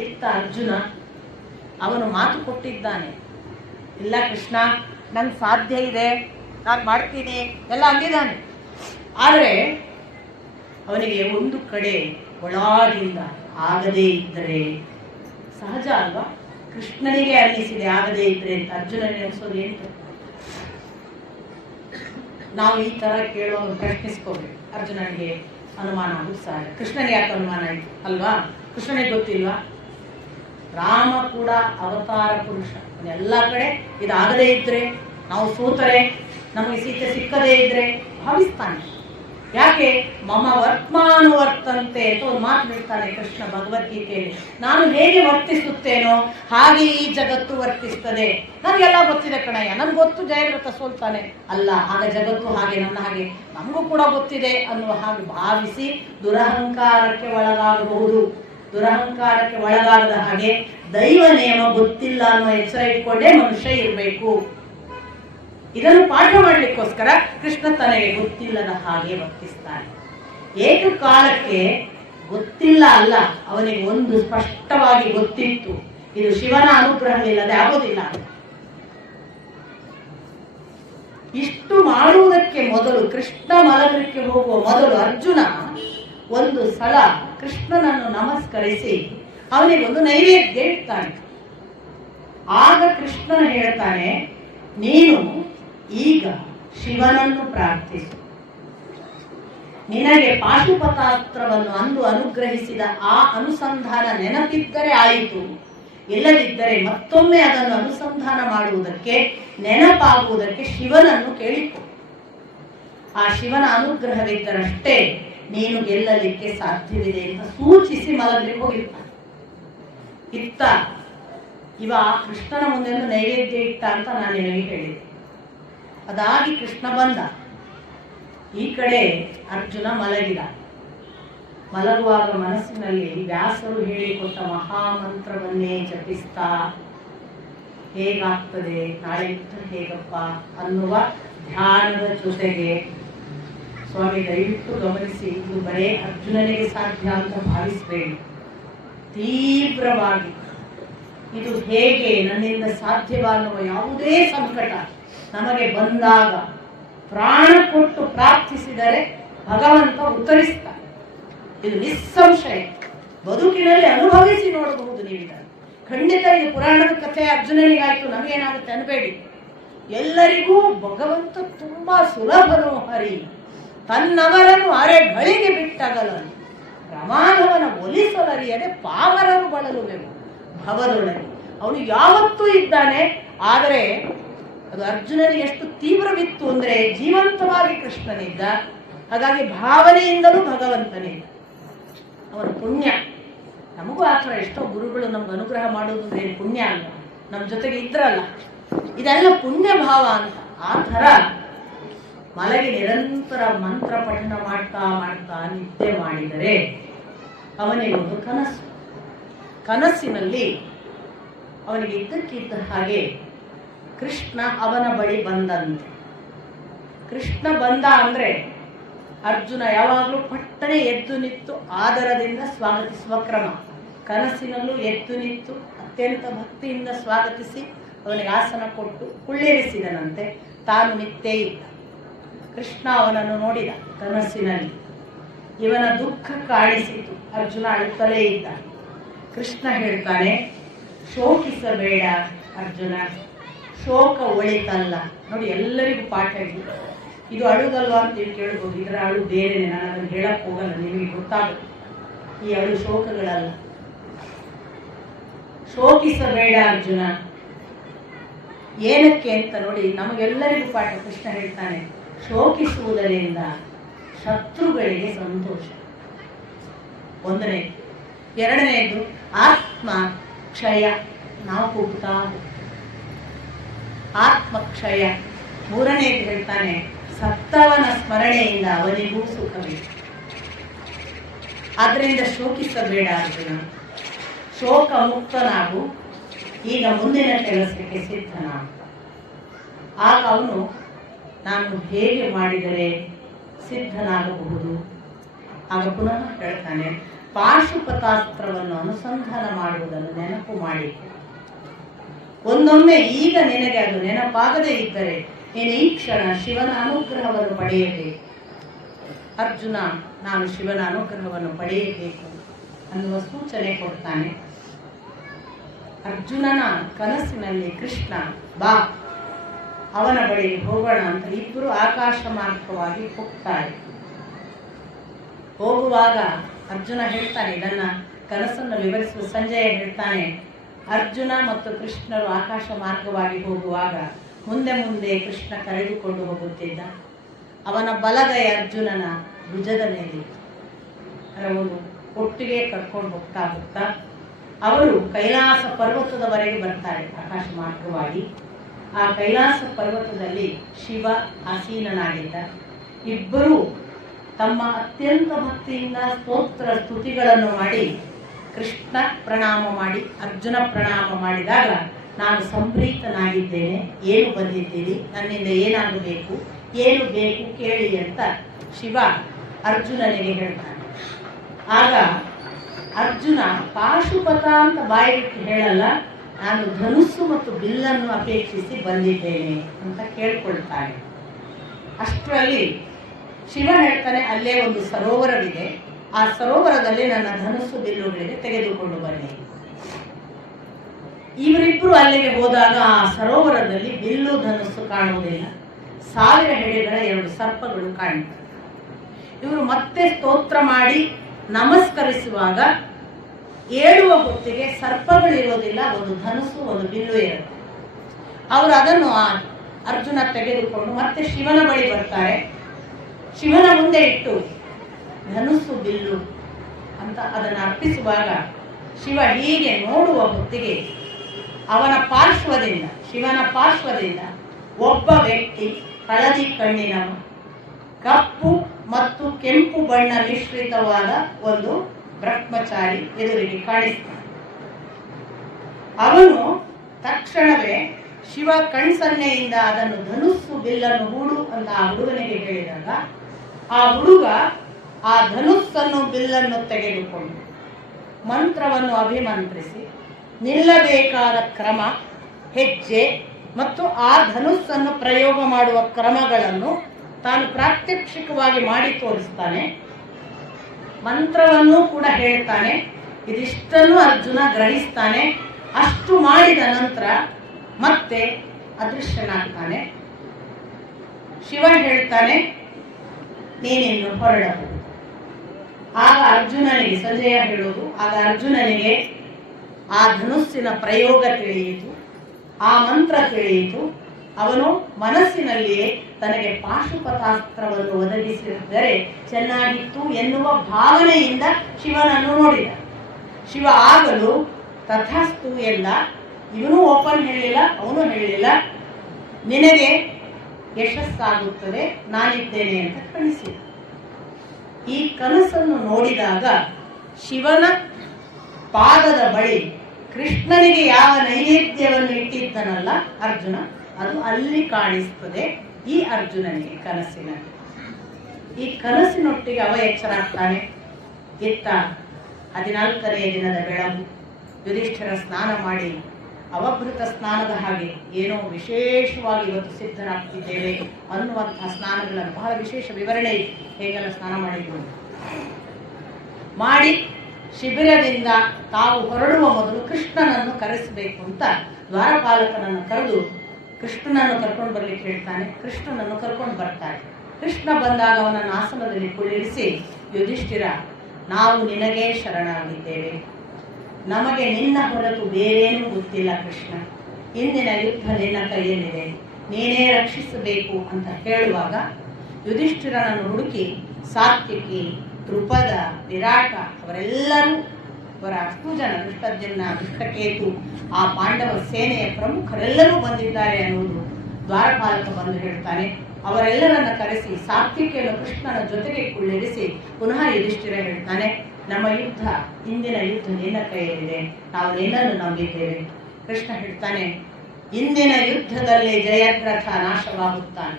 ಇತ್ತ ಅರ್ಜುನ ಅವನು ಮಾತು ಕೊಟ್ಟಿದ್ದಾನೆ, ಇಲ್ಲ ಕೃಷ್ಣ ನಂಗೆ ಸಾಧ್ಯ ಇದೆ, ನಾನು ಮಾಡ್ತೀನಿ ಎಲ್ಲ ಅಂದಿದ್ದಾನೆ. ಆದರೆ ಅವನಿಗೆ ಒಂದು ಕಡೆ ಒಳಗಿಂದ ಆಗದೇ ಇದ್ದರೆ, ಸಹಜ ಅಲ್ವಾ, ಕೃಷ್ಣನಿಗೆ ಅನ್ನಿಸಿದೆ ಆಗದೇ ಇದ್ರೆ ಅಂತ. ಅರ್ಜುನನಿಗೆ ಅನಿಸೋದು ಏನು? ನಾವು ಈ ತರ ಕೇಳೋ ಪ್ರಶ್ನಿಸ್ಕೋಬೇಕು. ಅರ್ಜುನನಿಗೆ ಅನುಮಾನ ಆಗುದು ಸಹಜ. ಕೃಷ್ಣನಿಗೆ ಯಾಕೆ ಅನುಮಾನ ಆಯ್ತು ಅಲ್ವಾ? ಕೃಷ್ಣನಿಗೆ ಗೊತ್ತಿಲ್ವಾ? ರಾಮ ಕೂಡ ಅವತಾರ ಪುರುಷ. ಎಲ್ಲ ಕಡೆ ಇದಾಗದೇ ಇದ್ರೆ, ನಾವು ಸೋತರೆ, ನಮಗೆ ಸೀತೆ ಸಿಕ್ಕದೇ ಇದ್ರೆ ಭಾವಿಸ್ತಾನೆ. ಯಾಕೆ? ಮಮ ವರ್ತ್ಮಾನುವರ್ತಂತೆ ಅಂತ ಒಂದು ಮಾತು ಹೇಳ್ತಾನೆ ಕೃಷ್ಣ ಭಗವದ್ಗೀತೆಯಲ್ಲಿ. ನಾನು ಹೇಗೆ ವರ್ತಿಸುತ್ತೇನೋ ಹಾಗೆ ಈ ಜಗತ್ತು ವರ್ತಿಸ್ತದೆ. ನನಗೆಲ್ಲ ಗೊತ್ತಿದೆ ಕಣಯ್ಯ, ನನ್ಗೆ ಗೊತ್ತು ಜಯದ್ರಥ ಸೋಲ್ತಾನೆ. ಅಲ್ಲ, ಆಗ ಜಗತ್ತು ಹಾಗೆ, ನನ್ನ ಹಾಗೆ ನಮಗೂ ಕೂಡ ಗೊತ್ತಿದೆ ಅನ್ನುವ ಹಾಗೆ ಭಾವಿಸಿ ದುರಹಂಕಾರಕ್ಕೆ ಒಳಗಾಗಬಹುದು. ದುರಹಂಕಾರಕ್ಕೆ ಒಳಗಾಗದ ಹಾಗೆ ದೈವ ನಿಯಮ ಗೊತ್ತಿಲ್ಲ ಅನ್ನೋ ಎಚ್ಚರ ಇಟ್ಕೊಂಡೇ ಮನುಷ್ಯ ಇರಬೇಕು. ಇದನ್ನು ಪಾಠ ಮಾಡಲಿಕ್ಕೋಸ್ಕರ ಕೃಷ್ಣ ತನಗೆ ಗೊತ್ತಿಲ್ಲದ ಹಾಗೆ ವರ್ತಿಸ್ತಾನೆ. ಏಕಕಾಲಕ್ಕೆ ಗೊತ್ತಿಲ್ಲ ಅಲ್ಲ, ಅವನಿಗೆ ಒಂದು ಸ್ಪಷ್ಟವಾಗಿ ಗೊತ್ತಿತ್ತು, ಇದು ಶಿವನ ಅನುಗ್ರಹವಿಲ್ಲದೆ ಆಗೋದಿಲ್ಲ. ಇಷ್ಟು ಮಾಡುವುದಕ್ಕೆ ಮೊದಲು, ಕೃಷ್ಣ ಮಲಗಲಿಕ್ಕೆ ಹೋಗುವ ಮೊದಲು ಅರ್ಜುನ ಒಂದು ಸಲ ಕೃಷ್ಣನನ್ನು ನಮಸ್ಕರಿಸಿ ಅವನಿಗೊಂದು ನೈವೇದ್ಯ ಇಡ್ತಾನೆ. ಆಗ ಕೃಷ್ಣನ ಹೇಳ್ತಾನೆ, ನೀನು ಈಗ ಶಿವನನ್ನು ಪ್ರಾರ್ಥಿಸು. ನಿನಗೆ ಪಾಶುಪತಾಸ್ತ್ರವನ್ನು ಅಂದು ಅನುಗ್ರಹಿಸಿದ ಆ ಅನುಸಂಧಾನ ನೆನಪಿದ್ದರೆ ಆಯಿತು, ಇಲ್ಲದಿದ್ದರೆ ಮತ್ತೊಮ್ಮೆ ಅದನ್ನು ಅನುಸಂಧಾನ ಮಾಡುವುದಕ್ಕೆ, ನೆನಪಾಗುವುದಕ್ಕೆ ಶಿವನನ್ನು ಕೇಳಿಕೊ. ಆ ಶಿವನ ಅನುಗ್ರಹವಿದ್ದರಷ್ಟೇ ನೀನು ಗೆಲ್ಲಲಿಕ್ಕೆ ಸಾಧ್ಯವಿದೆ ಅಂತ ಸೂಚಿಸಿ ಮಲಗಲಿಕ್ಕೆ ಹೋಗಿರ್ತಾನೆ. ಇತ್ತ ಇವ ಕೃಷ್ಣನ ಮುಂದೆ ನೈವೇದ್ಯ ಇಟ್ಟ ಅಂತ ನಾನು ನಿನಗೆ ಹೇಳಿದೆ. ಅದಾಗಿ ಕೃಷ್ಣ ಬಂದ. ಈ ಕಡೆ ಅರ್ಜುನ ಮಲಗಿದ. ಮಲಗುವಾಗ ಮನಸ್ಸಿನಲ್ಲಿ ವ್ಯಾಸರು ಹೇಳಿಕೊಟ್ಟ ಮಹಾಮಂತ್ರವನ್ನೇ ಜಪಿಸ್ತಾ ಹೇಗಾಗ್ತದೆ, ನಾಳೆ ಹೇಗಪ್ಪ ಅನ್ನುವ ಧ್ಯಾನದ ಜೊತೆಗೆ, ಸ್ವಾಮಿ ದಯವಿಟ್ಟು ಗಮನಿಸಿ, ಇದು ಬರೇ ಅರ್ಜುನನಿಗೆ ಸಾಧ್ಯ ಅಂತ ಭಾವಿಸಬೇಡಿ. ತೀವ್ರವಾಗಿ ಇದು ಹೇಗೆ ನನ್ನಿಂದ ಸಾಧ್ಯವಾಗುವ ಯಾವುದೇ ಸಂಕಟ ನಮಗೆ ಬಂದಾಗ ಪ್ರಾಣ ಕೊಟ್ಟು ಪ್ರಾರ್ಥಿಸಿದರೆ ಭಗವಂತ ಉತ್ತರಿಸ್ತಾನೆ. ಇದು ನಿಸ್ಸಂಶಯ. ಬದುಕಿನಲ್ಲಿ ಅನುಭವಿಸಿ ನೋಡಬಹುದು ನೀವಿದ. ಖಂಡಿತ ಇದು ಪುರಾಣದ ಕಥೆ ಅರ್ಜುನನಿಗಾಯ್ತು, ನಮಗೇನಾಗುತ್ತೆ ಅನ್ಬೇಡಿ. ಎಲ್ಲರಿಗೂ ಭಗವಂತ ತುಂಬಾ ಸುಲಭನೋ ಹರಿ, ತನ್ನವರನ್ನು ಅರೆಗಳಿಗೆ ಬಿಟ್ಟಗಲನು, ಪ್ರಮಾದವನ ಒಲಿಸಲರಿಯದೆ ಪಾಮರರು ಬಳಲುವೆವು ಭವದೊಳಗೆ. ಅವನು ಯಾವತ್ತೂ ಇದ್ದಾನೆ. ಆದರೆ ಅದು ಅರ್ಜುನನಿಗೆ ಎಷ್ಟು ತೀವ್ರವಿತ್ತು ಅಂದ್ರೆ ಜೀವಂತವಾಗಿ ಕೃಷ್ಣನಿದ್ದ, ಹಾಗಾಗಿ ಭಾವನೆಯಿಂದಲೂ ಭಗವಂತನಿದ್ದ. ಅವನ ಪುಣ್ಯ. ನಮಗೂ ಆ ಥರ ಎಷ್ಟೋ ಗುರುಗಳು ನಮ್ಗೆ ಅನುಗ್ರಹ ಮಾಡೋದು ಅಂದ್ರೆ ಪುಣ್ಯ ಅಲ್ಲ, ನಮ್ಮ ಜೊತೆಗೆ ಇದ್ರಲ್ಲ, ಇದೆಲ್ಲ ಪುಣ್ಯ ಭಾವ ಅಂತ. ಆ ಥರ ಮಲಗಿ ನಿರಂತರ ಮಂತ್ರ ಪಠಣ ಮಾಡ್ತಾ ಮಾಡ್ತಾ ನಿದ್ದೆ ಮಾಡಿದರೆ ಅವನಿಗೊಂದು ಕನಸು. ಕನಸಿನಲ್ಲಿ ಅವನಿಗೆ ಇದ್ದಕ್ಕಿದ್ದ ಹಾಗೆ ಕೃಷ್ಣ ಅವನ ಬಳಿ ಬಂದಂತೆ. ಕೃಷ್ಣ ಬಂದ ಅಂದ್ರೆ ಅರ್ಜುನ ಯಾವಾಗಲೂ ಪಟ್ಟನೆ ಎದ್ದು ನಿಂತು ಆದರದಿಂದ ಸ್ವಾಗತಿಸುವ ಕ್ರಮ. ಕನಸಿನಲ್ಲೂ ಎದ್ದು ನಿಂತು ಅತ್ಯಂತ ಭಕ್ತಿಯಿಂದ ಸ್ವಾಗತಿಸಿ ಅವನಿಗೆ ಆಸನ ಕೊಟ್ಟು ಕುಳ್ಳಿರಿಸಿದನಂತೆ. ತಾನು ನಿತ್ತೇ ಇದ್ದ. ಕೃಷ್ಣ ಅವನನ್ನು ನೋಡಿದ ಕನಸಿನಲ್ಲಿ. ಇವನ ದುಃಖ ಕಾಣಿಸಿತು. ಅರ್ಜುನ ಅಳುತ್ತಲೇ ಇದ್ದ. ಕೃಷ್ಣ ಹೇಳ್ತಾನೆ, ಶೋಕಿಸಬೇಡ ಅರ್ಜುನ, ಶೋಕ ಒಳಿತಲ್ಲ. ನೋಡಿ, ಎಲ್ಲರಿಗೂ ಪಾಠ ಇದೆ. ಇದು ಅಳುಗಲ್ವಾ ಅಂತ ನೀವು ಕೇಳ್ಬೋದು. ಇದರ ಅಳು ಬೇರೆನೆ, ನಾನು ಅದನ್ನು ಹೇಳಕ್ ಹೋಗಲ್ಲ, ನಿಮಗೆ ಗೊತ್ತಾಗುತ್ತೆ. ಈ ಅಳು ಶೋಕಗಳಲ್ಲ. ಶೋಕಿಸಬೇಡ ಅರ್ಜುನ. ಏನಕ್ಕೆ ಅಂತ ನೋಡಿ, ನಮಗೆಲ್ಲರಿಗೂ ಪಾಠ. ಕೃಷ್ಣ ಹೇಳ್ತಾನೆ, ಶೋಕಿಸುವುದರಿಂದ ಶತ್ರುಗಳಿಗೆ ಸಂತೋಷ. ಒಂದನೇ. ಎರಡನೆಯದು ಆತ್ಮ ಕ್ಷಯ. ನಾವು ಹೋಗ್ತಾ ಆತ್ಮಕ್ಷಯ. ಮೂರನೇದು ಹೇಳ್ತಾನೆ, ಸತ್ತವನ ಸ್ಮರಣೆಯಿಂದ ಅವನಿಗೂ ಸುಖವಿದೆ. ಆದ್ದರಿಂದ ಶೋಕಿಸಬೇಡ ಅರ್ಜುನ, ಶೋಕ ಮುಕ್ತನಾಗು. ಈಗ ಮುಂದಿನ ಕೆಲಸಕ್ಕೆ ಸಿದ್ಧನಾಗು. ಆಗ ಅವನು ನಾನು ಹೇಗೆ ಮಾಡಿದರೆ ಸಿದ್ಧನಾಗಬಹುದು? ಆಗ ಪುನಃ ಹೇಳ್ತಾನೆ, ಪಾಶುಪತಾಸ್ತ್ರವನ್ನು ಅನುಸಂಧಾನ ಮಾಡುವುದನ್ನು ನೆನಪು ಮಾಡಿ. ಒಂದೊಮ್ಮೆ ಈಗ ನಿನಗೆ ಅದು ನೆನಪಾಗದೇ ಇದ್ದರೆ ನೀನು ಈ ಕ್ಷಣ ಶಿವನ ಅನುಗ್ರಹವನ್ನು ಪಡೆಯಬೇಕು. ಅರ್ಜುನ, ನಾನು ಶಿವನ ಅನುಗ್ರಹವನ್ನು ಪಡೆಯಬೇಕು ಅನ್ನುವ ಸೂಚನೆ ಕೊಡ್ತಾನೆ. ಅರ್ಜುನನ ಕನಸಿನಲ್ಲಿ ಕೃಷ್ಣ, ಬಾ ಅವನ ಬಳಿಗೆ ಹೋಗೋಣ ಅಂತ ಇಬ್ಬರು ಆಕಾಶ ಮಾರ್ಗವಾಗಿ ಹೋಗ್ತಾರೆ. ಹೋಗುವಾಗ ಅರ್ಜುನ ಹೇಳ್ತಾನೆ, ಇದನ್ನ ಕನಸನ್ನು ವಿವರಿಸುವ ಸಂಜಯ ಹೇಳ್ತಾನೆ, ಅರ್ಜುನ ಮತ್ತು ಕೃಷ್ಣರು ಆಕಾಶ ಮಾರ್ಗವಾಗಿ ಹೋಗುವಾಗ ಮುಂದೆ ಮುಂದೆ ಕೃಷ್ಣ ಕರೆದುಕೊಂಡು ಹೋಗುತ್ತಿದ್ದ. ಅವನ ಬಲಗೈ ಅರ್ಜುನನ ಭುಜದ ಮೇಲಿತ್ತು. ಅವರು ಒಟ್ಟಿಗೆ ಕರ್ಕೊಂಡು ಹೋಗ್ತಾ ಹೋಗ್ತಾ ಅವರು ಕೈಲಾಸ ಪರ್ವತದವರೆಗೆ ಬರ್ತಾರೆ ಆಕಾಶ ಮಾರ್ಗವಾಗಿ. ಆ ಕೈಲಾಸ ಪರ್ವತದಲ್ಲಿ ಶಿವ ಆಸೀನನಾಗಿದ್ದ. ಇಬ್ಬರೂ ತಮ್ಮ ಅತ್ಯಂತ ಭಕ್ತಿಯಿಂದ ಸ್ತೋತ್ರ ಸ್ತುತಿಗಳನ್ನು ಮಾಡಿ ಕೃಷ್ಣ ಪ್ರಣಾಮ ಮಾಡಿ ಅರ್ಜುನ ಪ್ರಣಾಮ ಮಾಡಿದಾಗ, ನಾನು ಸಂಪ್ರೀತನಾಗಿದ್ದೇನೆ, ಏನು ಬಂದಿದ್ದೀರಿ, ನನ್ನಿಂದ ಏನಾಗಬೇಕು, ಏನು ಬೇಕು ಕೇಳಿ ಅಂತ ಶಿವ ಅರ್ಜುನನಿಗೆ ಹೇಳ್ತಾನೆ. ಆಗ ಅರ್ಜುನ ಪಾಶುಪತ ಅಂತ ಬಾಯಿಬಿಟ್ಟು ಹೇಳಲ್ಲ, ನಾನು ಧನುಸ್ಸು ಮತ್ತು ಬಿಲ್ಲನ್ನು ಅಪೇಕ್ಷಿಸಿ ಬಂದಿದ್ದೇನೆ ಅಂತ ಕೇಳ್ಕೊಳ್ತಾನೆ. ಅಷ್ಟರಲ್ಲಿ ಶಿವ ಹೇಳ್ತಾನೆ, ಅಲ್ಲೇ ಒಂದು ಸರೋವರವಿದೆ, ಆ ಸರೋವರದಲ್ಲಿ ನನ್ನ ಧನುಸ್ಸು ಬಿಲ್ಲುಗಳಿಗೆ ತೆಗೆದುಕೊಂಡು ಬನ್ನಿ. ಇವರಿಬ್ಬರು ಅಲ್ಲಿಗೆ ಹೋದಾಗ ಆ ಸರೋವರದಲ್ಲಿ ಬಿಲ್ಲು ಧನುಸ್ಸು ಕಾಣುವುದಿಲ್ಲ. 1000 ಹೆಡೆಗಳ 2 ಸರ್ಪಗಳು ಕಾಣ್ತವೆ. ಇವರು ಮತ್ತೆ ಸ್ತೋತ್ರ ಮಾಡಿ ನಮಸ್ಕರಿಸುವಾಗ ಏಳುವ ಹೊತ್ತಿಗೆ ಸರ್ಪಗಳಿರೋದಿಲ್ಲ, ಒಂದು ಧನುಸ್ಸು ಒಂದು ಬಿಲ್ಲು ಇರುತ್ತೆ. ಅವರು ಅದನ್ನು ಅರ್ಜುನ ತೆಗೆದುಕೊಂಡು ಮತ್ತೆ ಶಿವನ ಬಳಿ ಬರ್ತಾರೆ. ಶಿವನ ಮುಂದೆ ಇಟ್ಟು ಧನುಸ್ಸು ಬಿಲ್ಲು ಅಂತ ಅದನ್ನು ಅರ್ಪಿಸುವಾಗ ಶಿವ ಹೀಗೆ ನೋಡುವ ಹೊತ್ತಿಗೆ ಶಿವನ ಪಾರ್ಶ್ವದಿಂದ ಒಬ್ಬ ವ್ಯಕ್ತಿ ಹಳದಿ ಕಣ್ಣಿನವ, ಕಪ್ಪು ಮತ್ತು ಕೆಂಪು ಬಣ್ಣ ಮಿಶ್ರಿತವಾದ ಒಂದು ಬ್ರಹ್ಮಚಾರಿ ಎದುರಿಗೆ ಕಾಣಿಸ್ತಾನೆ. ಅವನು ತಕ್ಷಣವೇ ಶಿವ ಕಣ್ಸನ್ನೆಯಿಂದ ಅದನ್ನು ಧನುಸ್ಸು ಬಿಲ್ಲನ್ನು ಹೂಡು ಅಂತ ಆ ಹುಡುಗನಿಗೆ ಹೇಳಿದಾಗ ಆ ಹುಡುಗ ಆ ಧನುಸ್ಸನ್ನು ಬಿಲ್ಲನ್ನು ತೆಗೆದುಕೊಂಡು ಮಂತ್ರವನ್ನು ಅಭಿಮಂತ್ರಿಸಿ ನಿಲ್ಲಬೇಕಾದ ಕ್ರಮ, ಹೆಜ್ಜೆ ಮತ್ತು ಆ ಧನುಸ್ಸನ್ನು ಪ್ರಯೋಗ ಮಾಡುವ ಕ್ರಮಗಳನ್ನು ತಾನು ಪ್ರಾತ್ಯಕ್ಷಿಕವಾಗಿ ಮಾಡಿ ತೋರಿಸ್ತಾನೆ. ಮಂತ್ರವನ್ನು ಕೂಡ ಹೇಳ್ತಾನೆ. ಇದಿಷ್ಟನ್ನು ಅರ್ಜುನ ಗ್ರಹಿಸ್ತಾನೆ. ಅಷ್ಟು ಮಾಡಿದ ನಂತರ ಮತ್ತೆ ಅದೃಶ್ಯನಾಗ್ತಾನೆ. ಶಿವ ಹೇಳ್ತಾನೆ, ನೀನಿನ್ನು ಹೊರಡಬಹುದು. ಆಗ ಅರ್ಜುನನಿಗೆ, ಸಂಜಯ ಹೇಳೋದು, ಆಗ ಅರ್ಜುನನಿಗೆ ಆ ಧನುಸ್ಸಿನ ಪ್ರಯೋಗ ತಿಳಿಯಿತು, ಆ ಮಂತ್ರ ತಿಳಿಯಿತು. ಅವನು ಮನಸ್ಸಿನಲ್ಲಿಯೇ ತನಗೆ ಪಾಶುಪತಾಸ್ತ್ರವನ್ನು ಒದಗಿಸಿದರೆ ಚೆನ್ನಾಗಿತ್ತು ಎನ್ನುವ ಭಾವನೆಯಿಂದ ಶಿವನನ್ನು ನೋಡಿದ. ಶಿವ ಆಗಲು ತಥಾಸ್ತು ಎಂದ. ಇವನು ಓಪನ್ ಹೇಳಿಲ್ಲ, ಅವನು ಹೇಳಿಲ್ಲ. ನಿನಗೆ ಯಶಸ್ಸಾಗುತ್ತದೆ, ನಾನಿದ್ದೇನೆ ಅಂತ ಕಳಿಸಿದ. ಈ ಕನಸನ್ನು ನೋಡಿದಾಗ ಶಿವನ ಪಾದದ ಬಳಿ ಕೃಷ್ಣನಿಗೆ ಯಾವ ನೈವೇದ್ಯವನ್ನು ಇಟ್ಟಿದ್ದನಲ್ಲ ಅರ್ಜುನ, ಅದು ಅಲ್ಲಿ ಕಾಣಿಸ್ತದೆ ಈ ಅರ್ಜುನನಿಗೆ ಕನಸಿನಲ್ಲಿ. ಈ ಕನಸಿನೊಟ್ಟಿಗೆ ಅವ ಎಚ್ಚರಾಗ್ತಾನೆ. ಇತ್ತ 14ನೆಯ ದಿನದ ಬೆಳಗು, ಯುಧಿಷ್ಠಿರ ಸ್ನಾನ ಮಾಡಿ ಅವಭೃತ ಸ್ನಾನದ ಹಾಗೆ ಏನೋ ವಿಶೇಷವಾಗಿ ಇವತ್ತು ಸಿದ್ಧರಾಗ್ತಿದ್ದೇವೆ ಅನ್ನುವಂತಹ ಸ್ನಾನಗಳನ್ನು ಬಹಳ ವಿಶೇಷ ವಿವರಣೆ ಹೇಗೆಲ್ಲ ಸ್ನಾನ ಮಾಡಿದ್ರು ಮಾಡಿ ಶಿಬಿರದಿಂದ ತಾವು ಹೊರಡುವ ಮೊದಲು ಕೃಷ್ಣನನ್ನು ಕರೆಸಬೇಕು ಅಂತ ದ್ವಾರಪಾಲಕನನ್ನು ಕರೆದು ಕೃಷ್ಣನನ್ನು ಕರ್ಕೊಂಡು ಬರ್ಲಿಕ್ಕೆ ಹೇಳ್ತಾನೆ. ಕೃಷ್ಣನನ್ನು ಕರ್ಕೊಂಡು ಬರ್ತಾರೆ. ಕೃಷ್ಣ ಬಂದಾಗ ಅವನನ್ನು ಆಸನದಲ್ಲಿ ಕುಳ್ಳಿರಿಸಿ, ಯುಧಿಷ್ಠಿರ, ನಾವು ನಿನಗೇ ಶರಣಾಗಿದ್ದೇವೆ, ನಮಗೆ ನಿನ್ನ ಹೊರತು ಬೇರೇನೂ ಗೊತ್ತಿಲ್ಲ ಕೃಷ್ಣ, ಇಂದಿನ ಯುದ್ಧ ನಿನ್ನ ಕೈಯಲ್ಲಿದೆ, ನೀನೇ ರಕ್ಷಿಸಬೇಕು ಅಂತ ಹೇಳುವಾಗ ಯುಧಿಷ್ಠಿರನನ್ನು ಹುಡುಕಿ ಸಾತ್ವಿಕಿ, ದೃಪದ, ವಿರಾಟ ಅವರೆಲ್ಲರೂ, ಅವರ 10 ಜನ, ದುಷ್ಟದ್ಯುಮ್ನ, ದುಷ್ಟಕೇತು, ಆ ಪಾಂಡವ ಸೇನೆಯ ಪ್ರಮುಖರೆಲ್ಲರೂ ಬಂದಿದ್ದಾರೆ ಅನ್ನುವುದು ದ್ವಾರಪಾಲಕ ಬಂದು ಹೇಳ್ತಾನೆ. ಅವರೆಲ್ಲರನ್ನ ಕರೆಸಿ ಸಾತ್ವಿಕೆಯನ್ನು ಕೃಷ್ಣನ ಜೊತೆಗೆ ಕುಳ್ಳಿರಿಸಿ ಪುನಃ ಯುಧಿಷ್ಠಿರ ಹೇಳ್ತಾನೆ, ನಮ್ಮ ಯುದ್ಧ, ಇಂದಿನ ಯುದ್ಧ ನಿನ್ನ ಕೈಯಲ್ಲಿದೆ, ನಾವು ನಿನ್ನನ್ನು ನಂಬಿದ್ದೇವೆ. ಕೃಷ್ಣ ಹೇಳ್ತಾನೆ, ಇಂದಿನ ಯುದ್ಧದಲ್ಲಿ ಜಯದ್ರಥ ನಾಶವಾಗುತ್ತಾನೆ,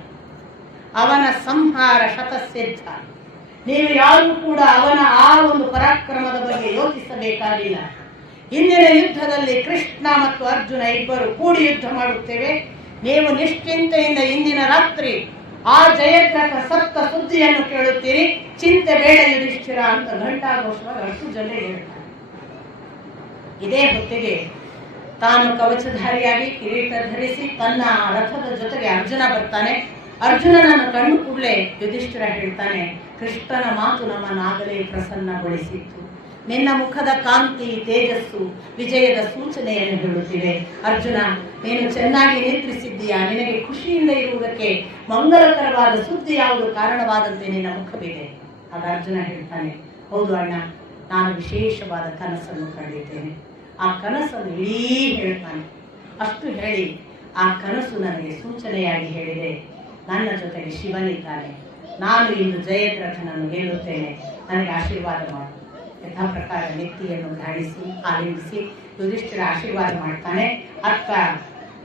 ಅವನ ಸಂಹಾರ ಶತಸಿದ್ಧ. ನೀವು ಯಾರೂ ಕೂಡ ಅವನ ಆ ಒಂದು ಪರಾಕ್ರಮದ ಬಗ್ಗೆ ಯೋಚಿಸಬೇಕಾಗಿಲ್ಲ. ಇಂದಿನ ಯುದ್ಧದಲ್ಲಿ ಕೃಷ್ಣ ಮತ್ತು ಅರ್ಜುನ ಇಬ್ಬರು ಕೂಡಿ ಯುದ್ಧ ಮಾಡುತ್ತೇವೆ. ನೀವು ನಿಶ್ಚಿಂತೆಯಿಂದ ಇಂದಿನ ರಾತ್ರಿ ಆ ಜಯದ್ರಥ ಸತ್ತ ಸುದ್ದಿಯನ್ನು ಕೇಳುತ್ತೀರಿ, ಚಿಂತೆ ಬೇಡ ಯುಧಿಷ್ಠಿರ ಅಂತ ಘಂಟಾಘೋಷವಾಗಿ 10 ಜನ ಹೇಳ್ತಾರೆ. ಇದೇ ಹೊತ್ತಿಗೆ ತಾನು ಕವಚಧಾರಿಯಾಗಿ ಕಿರೀಟ ಧರಿಸಿ ತನ್ನ ರಥದ ಜೊತೆಗೆ ಅರ್ಜುನ ಬರ್ತಾನೆ. ಅರ್ಜುನನನ್ನು ಕಂಡು ಕೂಡಲೇ ಯುಧಿಷ್ಠಿರ ಹೇಳ್ತಾನೆ, ಕೃಷ್ಣನ ಮಾತು ನಮ್ಮನ್ನಾಗಲೇ ಪ್ರಸನ್ನಗೊಳಿಸಿತ್ತು, ನಿನ್ನ ಮುಖದ ಕಾಂತಿ, ತೇಜಸ್ಸು ವಿಜಯದ ಸೂಚನೆಯನ್ನು ಹೇಳುತ್ತಿವೆ. ಅರ್ಜುನ, ನೀನು ಚೆನ್ನಾಗಿ ನಿದ್ರಿಸಿದ್ದೀಯಾ, ನಿನಗೆ ಖುಷಿಯಿಂದ ಇರುವುದಕ್ಕೆ ಮಂಗಲಕರವಾದ ಸುದ್ದಿ ಯಾವುದು ಕಾರಣವಾದಂತೆ ನಿನ್ನ ಮುಖವಿದೆ. ಆಗ ಅರ್ಜುನ ಹೇಳ್ತಾನೆ, ಹೌದು ಅಣ್ಣ, ನಾನು ವಿಶೇಷವಾದ ಕನಸನ್ನು ಕಂಡಿದ್ದೇನೆ. ಆ ಕನಸನ್ನು ಇಡೀ ಹೇಳ್ತಾನೆ. ಅಷ್ಟು ಹೇಳಿ, ಆ ಕನಸು ನನಗೆ ಸೂಚನೆಯಾಗಿ ಹೇಳಿದೆ, ನನ್ನ ಜೊತೆಗೆ ಶಿವನಿದ್ದಾನೆ, ನಾನು ಇಂದು ಜಯದ್ರಥನನ್ನು ಗೆಲ್ಲುತ್ತೇನೆ, ನನಗೆ ಆಶೀರ್ವಾದ ಮಾಡು. ಯಥಾ ಪ್ರಕಾರ ನೆತ್ತಿಯನ್ನು ಧಾಡಿಸಿ ಆಲಿಂಗಿಸಿ ಯುಧಿಷ್ಠಿರ ಆಶೀರ್ವಾದ ಮಾಡ್ತಾನೆ. ಅತ್ತ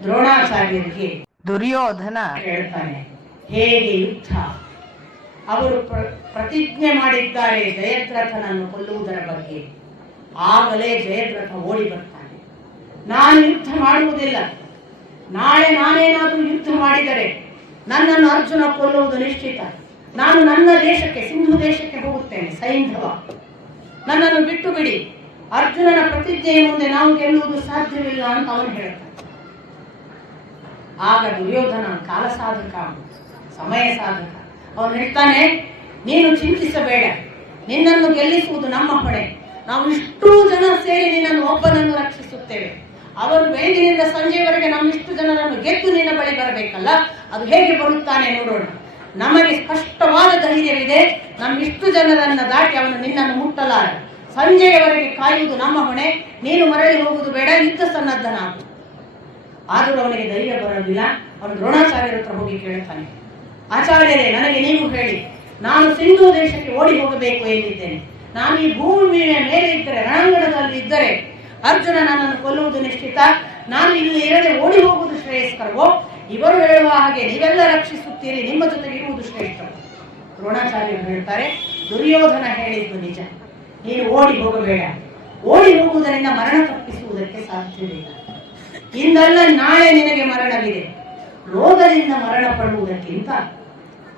ದ್ರೋಣಾಚಾರ್ಯರಿಗೆ ದುರ್ಯೋಧನ ಹೇಳ್ತಾನೆ, ಹೇಗೆ ಯುದ್ಧ, ಅವರು ಪ್ರತಿಜ್ಞೆ ಮಾಡಿದ್ದಾರೆ ಜಯದ್ರಥನನ್ನು ಕೊಲ್ಲುವುದರ ಬಗ್ಗೆ. ಆಗಲೇ ಜಯದ್ರಥ ಓಡಿ ಬರ್ತಾನೆ, ನಾನು ಯುದ್ಧ ಮಾಡುವುದಿಲ್ಲ, ನಾಳೆ ನಾನೇನಾದರೂ ಯುದ್ಧ ಮಾಡಿದರೆ ನನ್ನನ್ನು ಅರ್ಜುನ ಕೊಲ್ಲುವುದು ನಿಶ್ಚಿತ, ನಾನು ನನ್ನ ದೇಶಕ್ಕೆ, ಸಿಂಧು ದೇಶಕ್ಕೆ ಹೋಗುತ್ತೇನೆ, ಸೈಂಧವ, ನನ್ನನ್ನು ಬಿಟ್ಟು ಬಿಡಿ, ಅರ್ಜುನನ ಪ್ರತಿಜ್ಞೆಯ ಮುಂದೆ ನಾವು ಗೆಲ್ಲುವುದು ಸಾಧ್ಯವಿಲ್ಲ ಅಂತ ಅವನು ಹೇಳ್ತಾನೆ. ಆಗ ದುರ್ಯೋಧನ ಕಾಲ ಸಾಧಕ, ಸಮಯ ಸಾಧಕ, ಅವನು ಹೇಳ್ತಾನೆ, ನೀನು ಚಿಂತಿಸಬೇಡ, ನಿನ್ನನ್ನು ಗೆಲ್ಲಿಸುವುದು ನಮ್ಮ ಹೊಣೆ. ನಾವು ಇಷ್ಟೂ ಜನ ಸೇರಿ ನಿನ್ನನ್ನು ಒಬ್ಬನನ್ನು ರಕ್ಷಿಸುತ್ತೇವೆ. ಅವರು ಬೆಳಗಿನಿಂದ ಸಂಜೆಯವರೆಗೆ ನಮ್ಮಿಷ್ಟು ಜನರನ್ನು ಗೆದ್ದು ನಿನ್ನ ಬಳಿ ಬರಬೇಕಲ್ಲ, ಅದು ಹೇಗೆ ಬರುತ್ತಾನೆ ನೋಡೋಣ. ನಮಗೆ ಸ್ಪಷ್ಟವಾದ ಧೈರ್ಯವಿದೆ, ನಮ್ಮಿಷ್ಟು ಜನರನ್ನು ದಾಟಿ ಅವನು ನಿನ್ನನ್ನು ಮುಟ್ಟಲಾರ. ಸಂಜೆಯವರೆಗೆ ಕಾಯುವುದು ನಮ್ಮ ಹೊಣೆ, ನೀನು ಮರಳಿ ಹೋಗುವುದು ಬೇಡ, ಯುದ್ಧ ಸನ್ನದ್ಧನಾಗು. ಆದರೂ ಅವನಿಗೆ ಧೈರ್ಯ ಬರೋದಿಲ್ಲ. ಅವನು ದ್ರೋಣಾಚಾರ್ಯರ ಹತ್ರ ಹೋಗಿ ಕೇಳ್ತಾನೆ, ಆಚಾರ್ಯರೇ, ನನಗೆ ನೀವು ಹೇಳಿ, ನಾನು ಸಿಂಧೂ ದೇಶಕ್ಕೆ ಓಡಿ ಹೋಗಬೇಕು ಎಂದಿದ್ದೇನೆ. ನಾನು ಈ ಭೂಮಿಯ ಮೇಲೆ ಇದ್ದರೆ, ರಣಾಂಗಣದಲ್ಲಿ ಇದ್ದರೆ ಅರ್ಜುನ ನನ್ನನ್ನು ಕೊಲ್ಲುವುದು ನಿಶ್ಚಿತ. ನಾನು ಇಲ್ಲಿ ಇರದೆ ಓಡಿ ಹೋಗುವುದು ಶ್ರೇಯಸ್ಕರವೋ? ಇವರು ಹೇಳುವ ಹಾಗೆ ನೀವೆಲ್ಲ ರಕ್ಷಿಸುತ್ತೀರಿ, ನಿಮ್ಮ ಜೊತೆಗೆ ಇರುವುದು ಶ್ರೇಷ್ಠವೋ? ದ್ರೋಣಾಚಾರ್ಯರು ಹೇಳ್ತಾರೆ, ದುರ್ಯೋಧನ ಹೇಳಿದ್ದು ನಿಜ. ನೀನು ಓಡಿ ಹೋಗಬೇಡ. ಓಡಿ ಹೋಗುವುದರಿಂದ ಮರಣ ತಪ್ಪಿಸುವುದಕ್ಕೆ ಸಾಧ್ಯವಿಲ್ಲ. ಇಂದಲ್ಲ ನಾಳೆ ನಿನಗೆ ಮರಣವಿದೆ. ರೋಗದಿಂದ ಮರಣ ಪಡುವುದಕ್ಕಿಂತ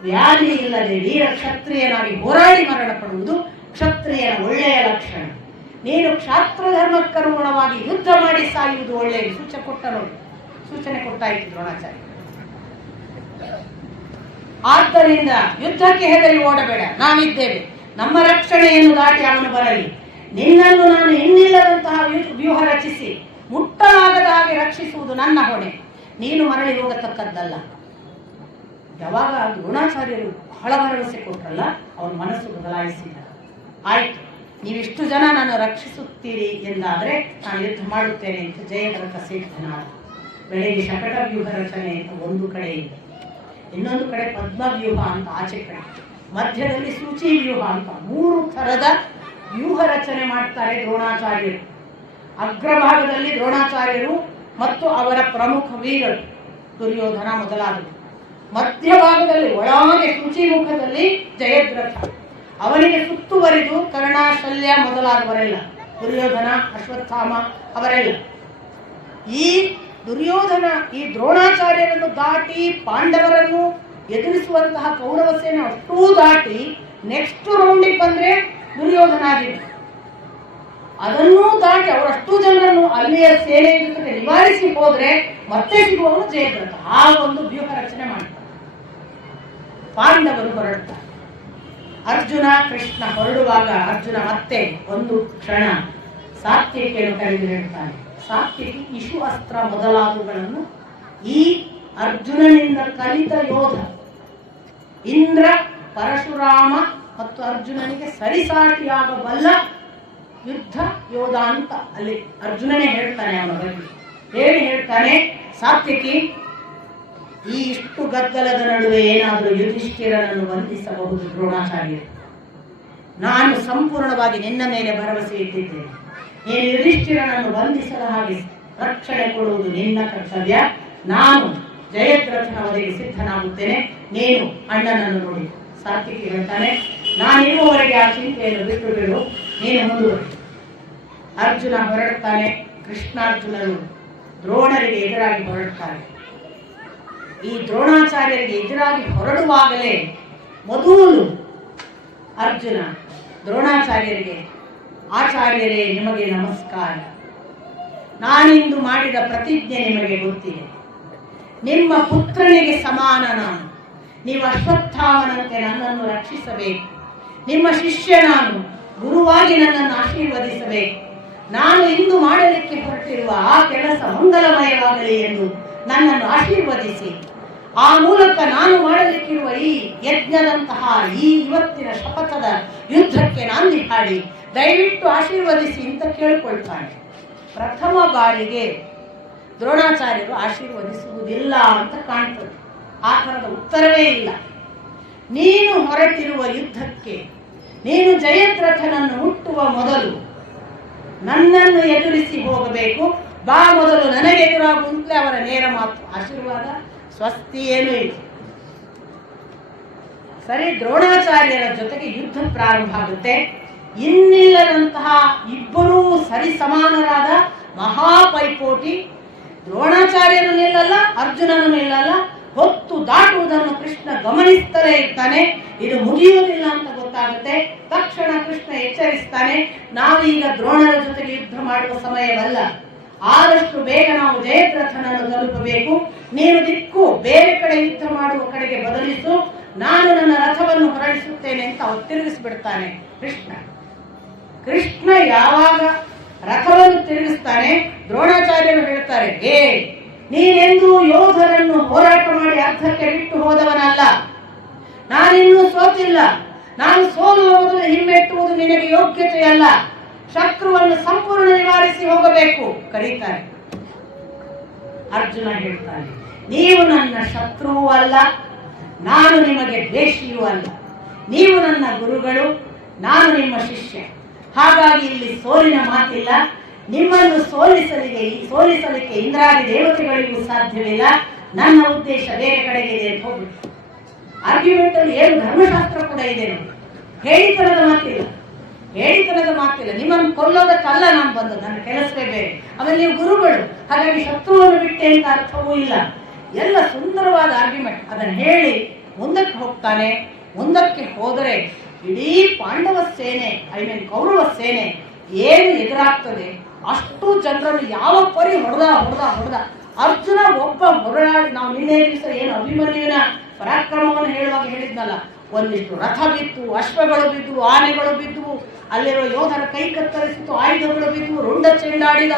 ವ್ಯಾಧಿ ಇಲ್ಲದೆ ವೀರ ಕ್ಷತ್ರಿಯನಾಗಿ ಹೋರಾಡಿ ಮರಣ ಪಡುವುದು ಕ್ಷತ್ರಿಯನ ಒಳ್ಳೆಯ ಲಕ್ಷಣ. ನೀನು ಕ್ಷಾತ್ರ ಧರ್ಮಕ್ಕನುಗುಣವಾಗಿ ಯುದ್ಧ ಮಾಡಿ ಸಾಯುವುದು ಒಳ್ಳೆಯ ಸೂಚನೆ ಕೊಟ್ಟಾಯಿತು ದ್ರೋಣಾಚಾರ್ಯ. ಆದ್ದರಿಂದ ಯುದ್ಧಕ್ಕೆ ಹೆದರಿ ಓಡಬೇಡ, ನಾವಿದ್ದೇವೆ. ನಮ್ಮ ರಕ್ಷಣೆಯನ್ನು ದಾಟಿ ಅವನು ಬರಲಿ. ನಿನ್ನನ್ನು ನಾನು ಇನ್ನಿಲ್ಲದಂತಹ ವ್ಯೂಹ ರಚಿಸಿ ಮುಟ್ಟಲಾಗದ ಹಾಗೆ ರಕ್ಷಿಸುವುದು ನನ್ನ ಹೊಣೆ. ನೀನು ಮರಳಿ ಹೋಗತಕ್ಕದ್ದಲ್ಲ. ಯಾವಾಗ ದ್ರೋಣಾಚಾರ್ಯರು ಬಹಳ ಭರವಸೆ ಕೊಟ್ಟರಲ್ಲ, ಅವನ ಮನಸ್ಸು ಬದಲಾಯಿಸಿದ. ಆಯ್ತು, ನೀವಿಷ್ಟು ಜನ ನಾನು ರಕ್ಷಿಸುತ್ತೀರಿ ಎಂದಾದರೆ ನಾನು ಯುದ್ಧ ಮಾಡುತ್ತೇನೆ ಅಂತ ಜಯದ್ರಥ ಸಿದ್ಧನಾದ. ಬೆಳಗ್ಗೆ ಶಕಟ ವ್ಯೂಹ ರಚನೆ ಅಂತ ಒಂದು ಕಡೆ ಇದೆ, ಇನ್ನೊಂದು ಕಡೆ ಪದ್ಮವ್ಯೂಹ ಅಂತ ಆಚೆ ಕಡೆ, ಮಧ್ಯದಲ್ಲಿ ಸೂಚಿ ವ್ಯೂಹ ಅಂತ 3 ಥರದ ವ್ಯೂಹ ರಚನೆ ಮಾಡ್ತಾರೆ ದ್ರೋಣಾಚಾರ್ಯರು. ಅಗ್ರಭಾಗದಲ್ಲಿ ದ್ರೋಣಾಚಾರ್ಯರು ಮತ್ತು ಅವರ ಪ್ರಮುಖ ವೀರರು ದುರ್ಯೋಧನ ಮೊದಲಾದವರು. ಮಧ್ಯಭಾಗದಲ್ಲಿ ಒಳಗೆ ಸೂಚಿಮುಖದಲ್ಲಿ ಜಯದ್ರಥ, ಅವನಿಗೆ ಸುತ್ತುವರಿದು ಕರ್ಣ, ಶಲ್ಯ ಮೊದಲಾದವರೆಲ್ಲ, ದುರ್ಯೋಧನ, ಅಶ್ವತ್ಥಾಮ ಅವರೆಲ್ಲ. ಈ ದುರ್ಯೋಧನ ಈ ದ್ರೋಣಾಚಾರ್ಯರನ್ನು ದಾಟಿ ಪಾಂಡವರನ್ನು ಎದುರಿಸುವಂತಹ ಕೌರವ ಸೇನೆ ಅಷ್ಟೂ ದಾಟಿ ನೆಕ್ಸ್ಟ್ ರೌಂಡಿಗೆ ಬಂದ್ರೆ ದುರ್ಯೋಧನಾಗಿದ್ದ. ಅದನ್ನೂ ದಾಟಿ ಅವರಷ್ಟು ಜನರನ್ನು ಅಲ್ಲಿಯ ಸೇನೆ ಜೊತೆ ನಿವಾರಿಸಿ ಹೋದ್ರೆ ಮತ್ತೆ ಸಿಗುವವನು ಜಯದ್ರಥ. ಆ ಒಂದು ವ್ಯೂಹ ರಚನೆ ಮಾಡ್ತಾರೆ. ಪಾಂಡವರು ಹೊರಡ್ತಾರೆ. ಅರ್ಜುನ ಕೃಷ್ಣ ಹೊರಡುವಾಗ ಅರ್ಜುನ ಮತ್ತೆ ಒಂದು ಕ್ಷಣ ಸಾತ್ಯಕಿಯನ್ನು ಕರೆದು ಹೇಳ್ತಾನೆ. ಸಾತ್ಯಕಿ ಇಶು ಅಸ್ತ್ರ ಮೊದಲಾದವುಗಳನ್ನು ಈ ಅರ್ಜುನನಿಂದ ಕಲಿತ ಯೋಧ, ಇಂದ್ರ, ಪರಶುರಾಮ ಮತ್ತು ಅರ್ಜುನನಿಗೆ ಸರಿಸಾಟಿಯಾಗಬಲ್ಲ ಯುದ್ಧ ಯೋಧ ಅಂತ ಅಲ್ಲಿ ಅರ್ಜುನನೇ ಹೇಳ್ತಾನೆ. ಅವನ ಬಗ್ಗೆ ಹೇಳ್ತಾನೆ, ಸಾತ್ಯಕಿ, ಈ ಇಷ್ಟು ಗದ್ದಲದ ನಡುವೆ ಏನಾದರೂ ಯುಧಿಷ್ಠಿರನನ್ನು ವಂದಿಸಬಹುದು ದ್ರೋಣಾಚಾರ್ಯರು. ನಾನು ಸಂಪೂರ್ಣವಾಗಿ ನಿನ್ನ ಮೇಲೆ ಭರವಸೆ ಇಟ್ಟಿದ್ದೇನೆ. ನೀನು ಯುಧಿಷ್ಠಿರನನ್ನು ವಂದಿಸದ ಹಾಗೆ ರಕ್ಷಣೆ ಕೊಡುವುದು ನಿನ್ನ ಕರ್ತವ್ಯ. ನಾನು ಜಯದ್ರಥನವರಿಗೆ ಸಿದ್ಧನಾಗುತ್ತೇನೆ, ನೀನು ಅಣ್ಣನನ್ನು ನೋಡಿ. ಸಾತ್ವಿಕಿ ಹೇಳ್ತಾನೆ, ನಾನಿರುವವರೆಗೆ ಆ ಚಿಂತೆಯನ್ನು ಬಿಟ್ಟು ಬಿಡು, ನೀನು ಮುಂದುವರಿ. ಅರ್ಜುನ ಹೊರಡ್ತಾನೆ. ಕೃಷ್ಣಾರ್ಜುನರು ದ್ರೋಣರಿಗೆ ಎದುರಾಗಿ ಹೊರಡ್ತಾರೆ. ಈ ದ್ರೋಣಾಚಾರ್ಯರಿಗೆ ಎದುರಾಗಿ ಹೊರಡುವಾಗಲೇ ಮೊದಲು ಅರ್ಜುನ ದ್ರೋಣಾಚಾರ್ಯರಿಗೆ, ಆಚಾರ್ಯರೇ, ನಿಮಗೆ ನಮಸ್ಕಾರ. ನಾನಿಂದು ಮಾಡಿದ ಪ್ರತಿಜ್ಞೆ ನಿಮಗೆ ಗೊತ್ತಿದೆ. ನಿಮ್ಮ ಪುತ್ರನಿಗೆ ಸಮಾನ ನಾನು. ನೀವು ಅಶ್ವತ್ಥಾಮನಂತೆ ನನ್ನನ್ನು ರಕ್ಷಿಸಬೇಕು. ನಿಮ್ಮ ಶಿಷ್ಯ ನಾನು, ಗುರುವಾಗಿ ನನ್ನನ್ನು ಆಶೀರ್ವದಿಸಬೇಕು. ನಾನು ಇಂದು ಮಾಡಲಿಕ್ಕೆ ಹೊರಟಿರುವ ಆ ಕೆಲಸ ಮಂಗಲಮಯವಾಗಲಿ ಎಂದು ನನ್ನನ್ನು ಆಶೀರ್ವದಿಸಿ, ಆ ಮೂಲಕ ನಾನು ಮಾಡಲಿಕ್ಕಿರುವ ಈ ಯಜ್ಞದಂತಹ ಈ ಇವತ್ತಿನ ಶಪಥದ ಯುದ್ಧಕ್ಕೆ ನಾಂದಿ ಹಾಡಿ ದಯವಿಟ್ಟು ಆಶೀರ್ವದಿಸಿ ಅಂತ ಕೇಳಿಕೊಳ್ತಾನೆ. ಪ್ರಥಮ ಬಾರಿಗೆ ದ್ರೋಣಾಚಾರ್ಯರು ಆಶೀರ್ವದಿಸುವುದಿಲ್ಲ ಅಂತ ಕಾಣ್ತದೆ. ಆ ಥರದ ಉತ್ತರವೇ ಇಲ್ಲ. ನೀನು ಹೊರಟಿರುವ ಯುದ್ಧಕ್ಕೆ ನೀನು ಜಯದ್ರಥನನ್ನು ಮುಟ್ಟುವ ಮೊದಲು ನನ್ನನ್ನು ಎದುರಿಸಿ ಹೋಗಬೇಕು. ಬಾ, ಮೊದಲು ನನಗೆ ಎದುರಾಗುವಂತಲೇ ಅವರ ನೇರ ಮಾತು. ಆಶೀರ್ವಾದ ಸ್ವಸ್ತಿ ಏನೂ ಇಲ್ಲ. ಸರಿ, ದ್ರೋಣಾಚಾರ್ಯರ ಜೊತೆಗೆ ಯುದ್ಧ ಪ್ರಾರಂಭ ಆಗುತ್ತೆ. ಇನ್ನಿಲ್ಲದಂತಹ ಇಬ್ಬರೂ ಸರಿ ಸಮಾನರಾದ ಮಹಾಪೈಪೋಟಿ. ದ್ರೋಣಾಚಾರ್ಯರು ನಿಲ್ಲಲ್ಲ, ಅರ್ಜುನನು ನಿಲ್ಲಲ್ಲ. ಹೊತ್ತು ದಾಟುವುದನ್ನು ಕೃಷ್ಣ ಗಮನಿಸ್ತಲೇ ಇರ್ತಾನೆ. ಇದು ಮುಗಿಯುವುದಿಲ್ಲ ಅಂತ ಗೊತ್ತಾಗುತ್ತೆ. ತಕ್ಷಣ ಕೃಷ್ಣ ಎಚ್ಚರಿಸ್ತಾನೆ, ನಾವೀಗ ದ್ರೋಣರ ಜೊತೆಗೆ ಯುದ್ಧ ಮಾಡುವ ಸಮಯವಲ್ಲ. ಆದಷ್ಟು ಬೇಗ ನಾವು ಜಯದ್ರಥನನ್ನು ತಲುಪಬೇಕು. ನೀನು ದಿಕ್ಕು ಬೇರೆ ಕಡೆ ಯುದ್ಧ ಮಾಡುವ ಕಡೆಗೆ ಬದಲಿಸು. ನಾನು ನನ್ನ ರಥವನ್ನು ಹೊರಡಿಸುತ್ತೇನೆ ಅಂತ ತಿರುಗಿಸ್ಬಿಡ್ತಾನೆ ಕೃಷ್ಣ. ಕೃಷ್ಣ ಯಾವಾಗ ರಥವನ್ನು ತಿರುಗಿಸ್ತಾನೆ, ದ್ರೋಣಾಚಾರ್ಯರು ಹೇಳ್ತಾರೆ, ನೀನೆಂದೂ ಯೋಧರನ್ನು ಹೋರಾಟ ಮಾಡಿ ಅರ್ಥಕ್ಕೆ ಬಿಟ್ಟು ಹೋದವನಲ್ಲ, ನಾನಿನ್ನೂ ಸೋತಿಲ್ಲ, ನಾನು ಸೋಲುವ ಮೊದಲು ಹಿಮ್ಮೆಟ್ಟುವುದು ನಿನಗೆ ಯೋಗ್ಯತೆಯಲ್ಲ, ಶತ್ರುವನ್ನು ಸಂಪೂರ್ಣ ನಿವಾರಿಸಿ ಹೋಗಬೇಕು ಕರೀತಾರೆ. ಅರ್ಜುನ ಹೇಳ್ತಾನೆ, ನೀವು ನನ್ನ ಶತ್ರುವೂ ಅಲ್ಲ, ನಾನು ನಿಮಗೆ ದ್ವೇಷಿಯೂ ಅಲ್ಲ, ನೀವು ನನ್ನ ಗುರುಗಳು, ನಾನು ನಿಮ್ಮ ಶಿಷ್ಯ, ಹಾಗಾಗಿ ಇಲ್ಲಿ ಸೋಲಿನ ಮಾತಿಲ್ಲ, ನಿಮ್ಮನ್ನು ಸೋಲಿಸಲಿಕ್ಕೆ ಇಂದ್ರಾದಿ ದೇವತೆಗಳಿಗೂ ಸಾಧ್ಯವಿಲ್ಲ, ನನ್ನ ಉದ್ದೇಶ ಬೇರೆ ಕಡೆಗೆ ಇದೆ ಅಂತ ಹೋಗ್ಬಿಟ್ಟು ಆರ್ಗ್ಯುಮೆಂಟ್ ಅಲ್ಲಿ ಏನು ಧರ್ಮಶಾಸ್ತ್ರ ಕೂಡ ಇದೆ ನೋಡಿ. ಹೇಳಿತನದ ಮಾತಿಲ್ಲ, ನಿಮ್ಮನ್ನು ಕೊಲ್ಲೋದಕ್ಕಲ್ಲ ನಾನು ಬಂದದ್ದು, ನನ್ನ ಕೆಲಸವೇ ಬೇರೆ, ಆಮೇಲೆ ನೀವು ಗುರುಗಳು, ಹಾಗಾಗಿ ಶತ್ರುವನ್ನು ಬಿಟ್ಟೆ ಅಂತ ಅರ್ಥವೂ ಇಲ್ಲ. ಎಲ್ಲ ಸುಂದರವಾದ ಆರ್ಗ್ಯುಮೆಂಟ್. ಅದನ್ನು ಹೇಳಿ ಮುಂದಕ್ಕೆ ಹೋಗ್ತಾನೆ. ಮುಂದಕ್ಕೆ ಹೋದರೆ ಇಡೀ ಪಾಂಡವ ಸೇನೆ, ಕೌರವ ಸೇನೆ ಏನು ಎದುರಾಗ್ತದೆ, ಅಷ್ಟು ಜನರನ್ನು ಯಾವ ಪರಿ ಹೊಡೆದ ಅರ್ಜುನ ಒಬ್ಬ ಹೊರನಾಡಿ. ನಾವು ನಿನ್ನೆ ದಿವಸ ಏನು ಅಭಿಮನ್ಯುವಿನ ಪರಾಕ್ರಮವನ್ನು ಹೇಳುವಾಗ ಹೇಳಿದ್ನಲ್ಲ, ಒಂದಿಷ್ಟು ರಥ ಬಿತ್ತು, ಅಶ್ವಗಳು ಬಿದ್ದು, ಆನೆಗಳು ಬಿದ್ದು, ಅಲ್ಲಿರುವ ಯೋಧರ ಕೈ ಕತ್ತರಿಸಿತು, ಆಯುಧಗಳು ಬಿದ್ದು, ರುಂಡ ಚೆಂಡಾಡಿದ.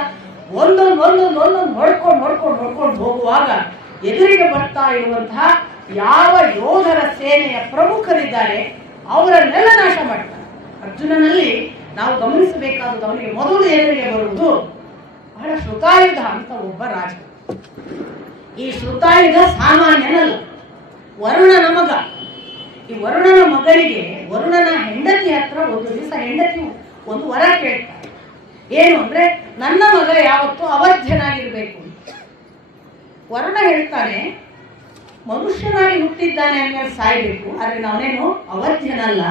ಒಂದೊಂದು ನೋಡ್ಕೊಂಡು ಹೋಗುವಾಗ ಎದುರಿಗೆ ಬರ್ತಾ ಇರುವಂತಹ ಯಾವ ಯೋಧರ ಸೇನೆಯ ಪ್ರಮುಖರಿದ್ದಾರೆ ಅವರನ್ನೆಲ್ಲ ನಾಶ ಮಾಡ್ತಾರೆ. ಅರ್ಜುನನಲ್ಲಿ ನಾವು ಗಮನಿಸಬೇಕಾದ, ಅವನಿಗೆ ಮೊದಲು ಎದುರಿಗೆ ಬರುವುದು ಬಹಳ ಶ್ರುತಾಯುಧ ಅಂತ ಒಬ್ಬ ರಾಜ. ಈ ಶ್ರುತಾಯುಧ ಸಾಮಾನ್ಯನಲ್ಲ, ವರುಣನ ಮಗ. ಈ ವರುಣನ ಮಗನಿಗೆ ವರುಣನ ಹೆಂಡತಿ ಹತ್ರ ಒಂದು ದಿವಸ ಹೆಂಡತಿ ಒಂದು ವರ ಕೇಳ್ತಾರೆ. ಏನು ಅಂದ್ರೆ, ನನ್ನ ಮಗ ಯಾವತ್ತೂ ಅವಧ್ಯನಾಗಿರ್ಬೇಕು. ವರುಣ ಹೇಳ್ತಾನೆ, ಮನುಷ್ಯನಾಗಿ ಹುಟ್ಟಿದ್ದಾನೆ ಅಂದ್ಮೇಲೆ ಸಾಯ್ಬೇಕು, ಆದ್ರೆ ನಾನೇನು ಅವಧ್ಯನಲ್ಲ,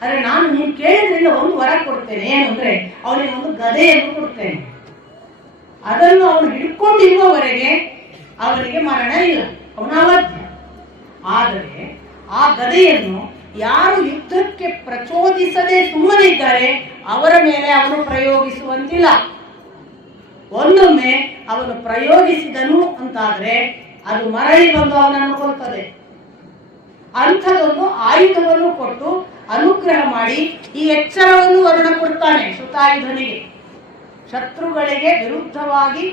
ಆದ್ರೆ ನಾನು ನೀನು ಕೇಳಿದ್ರಿಂದ ಒಂದು ವರ ಕೊಡ್ತೇನೆ. ಏನು ಅಂದ್ರೆ, ಅವನಿಗೆ ಒಂದು ಗದೆಯನ್ನು ಕೊಡ್ತೇನೆ, ಅದನ್ನು ಅವನು ಹಿಡ್ಕೊಂಡಿರುವವರೆಗೆ ಅವನಿಗೆ ಮರಣ ಇಲ್ಲ, ಅವನ ಅವಧ್ಯ. ಆದರೆ ಆ ಗದೆಯನ್ನು ಯಾರು ಯುದ್ಧಕ್ಕೆ ಪ್ರಚೋದಿಸದೆ ಸುಮ್ಮನಿದ್ದಾರೆ ಅವರ ಮೇಲೆ ಅವನು ಪ್ರಯೋಗಿಸುವಂತಿಲ್ಲ. ಒಂದೊಮ್ಮೆ ಅವನು ಪ್ರಯೋಗಿಸಿದನು ಅಂತಾದ್ರೆ ಅದು ಮರಳಿ ಬಂದು ಅವನನ್ನು ಕೊಲ್ತದೆ. ಅಂಥದೊಂದು ಆಯುಧವನ್ನು ಕೊಟ್ಟು ಅನುಗ್ರಹ ಮಾಡಿ ಈ ಎಚ್ಚರವನ್ನು ವರುಣ ಕೊಡ್ತಾನೆ ಶ್ರುತಾಯುಧನಿಗೆ. ಶತ್ರುಗಳಿಗೆ ವಿರುದ್ಧವಾಗಿ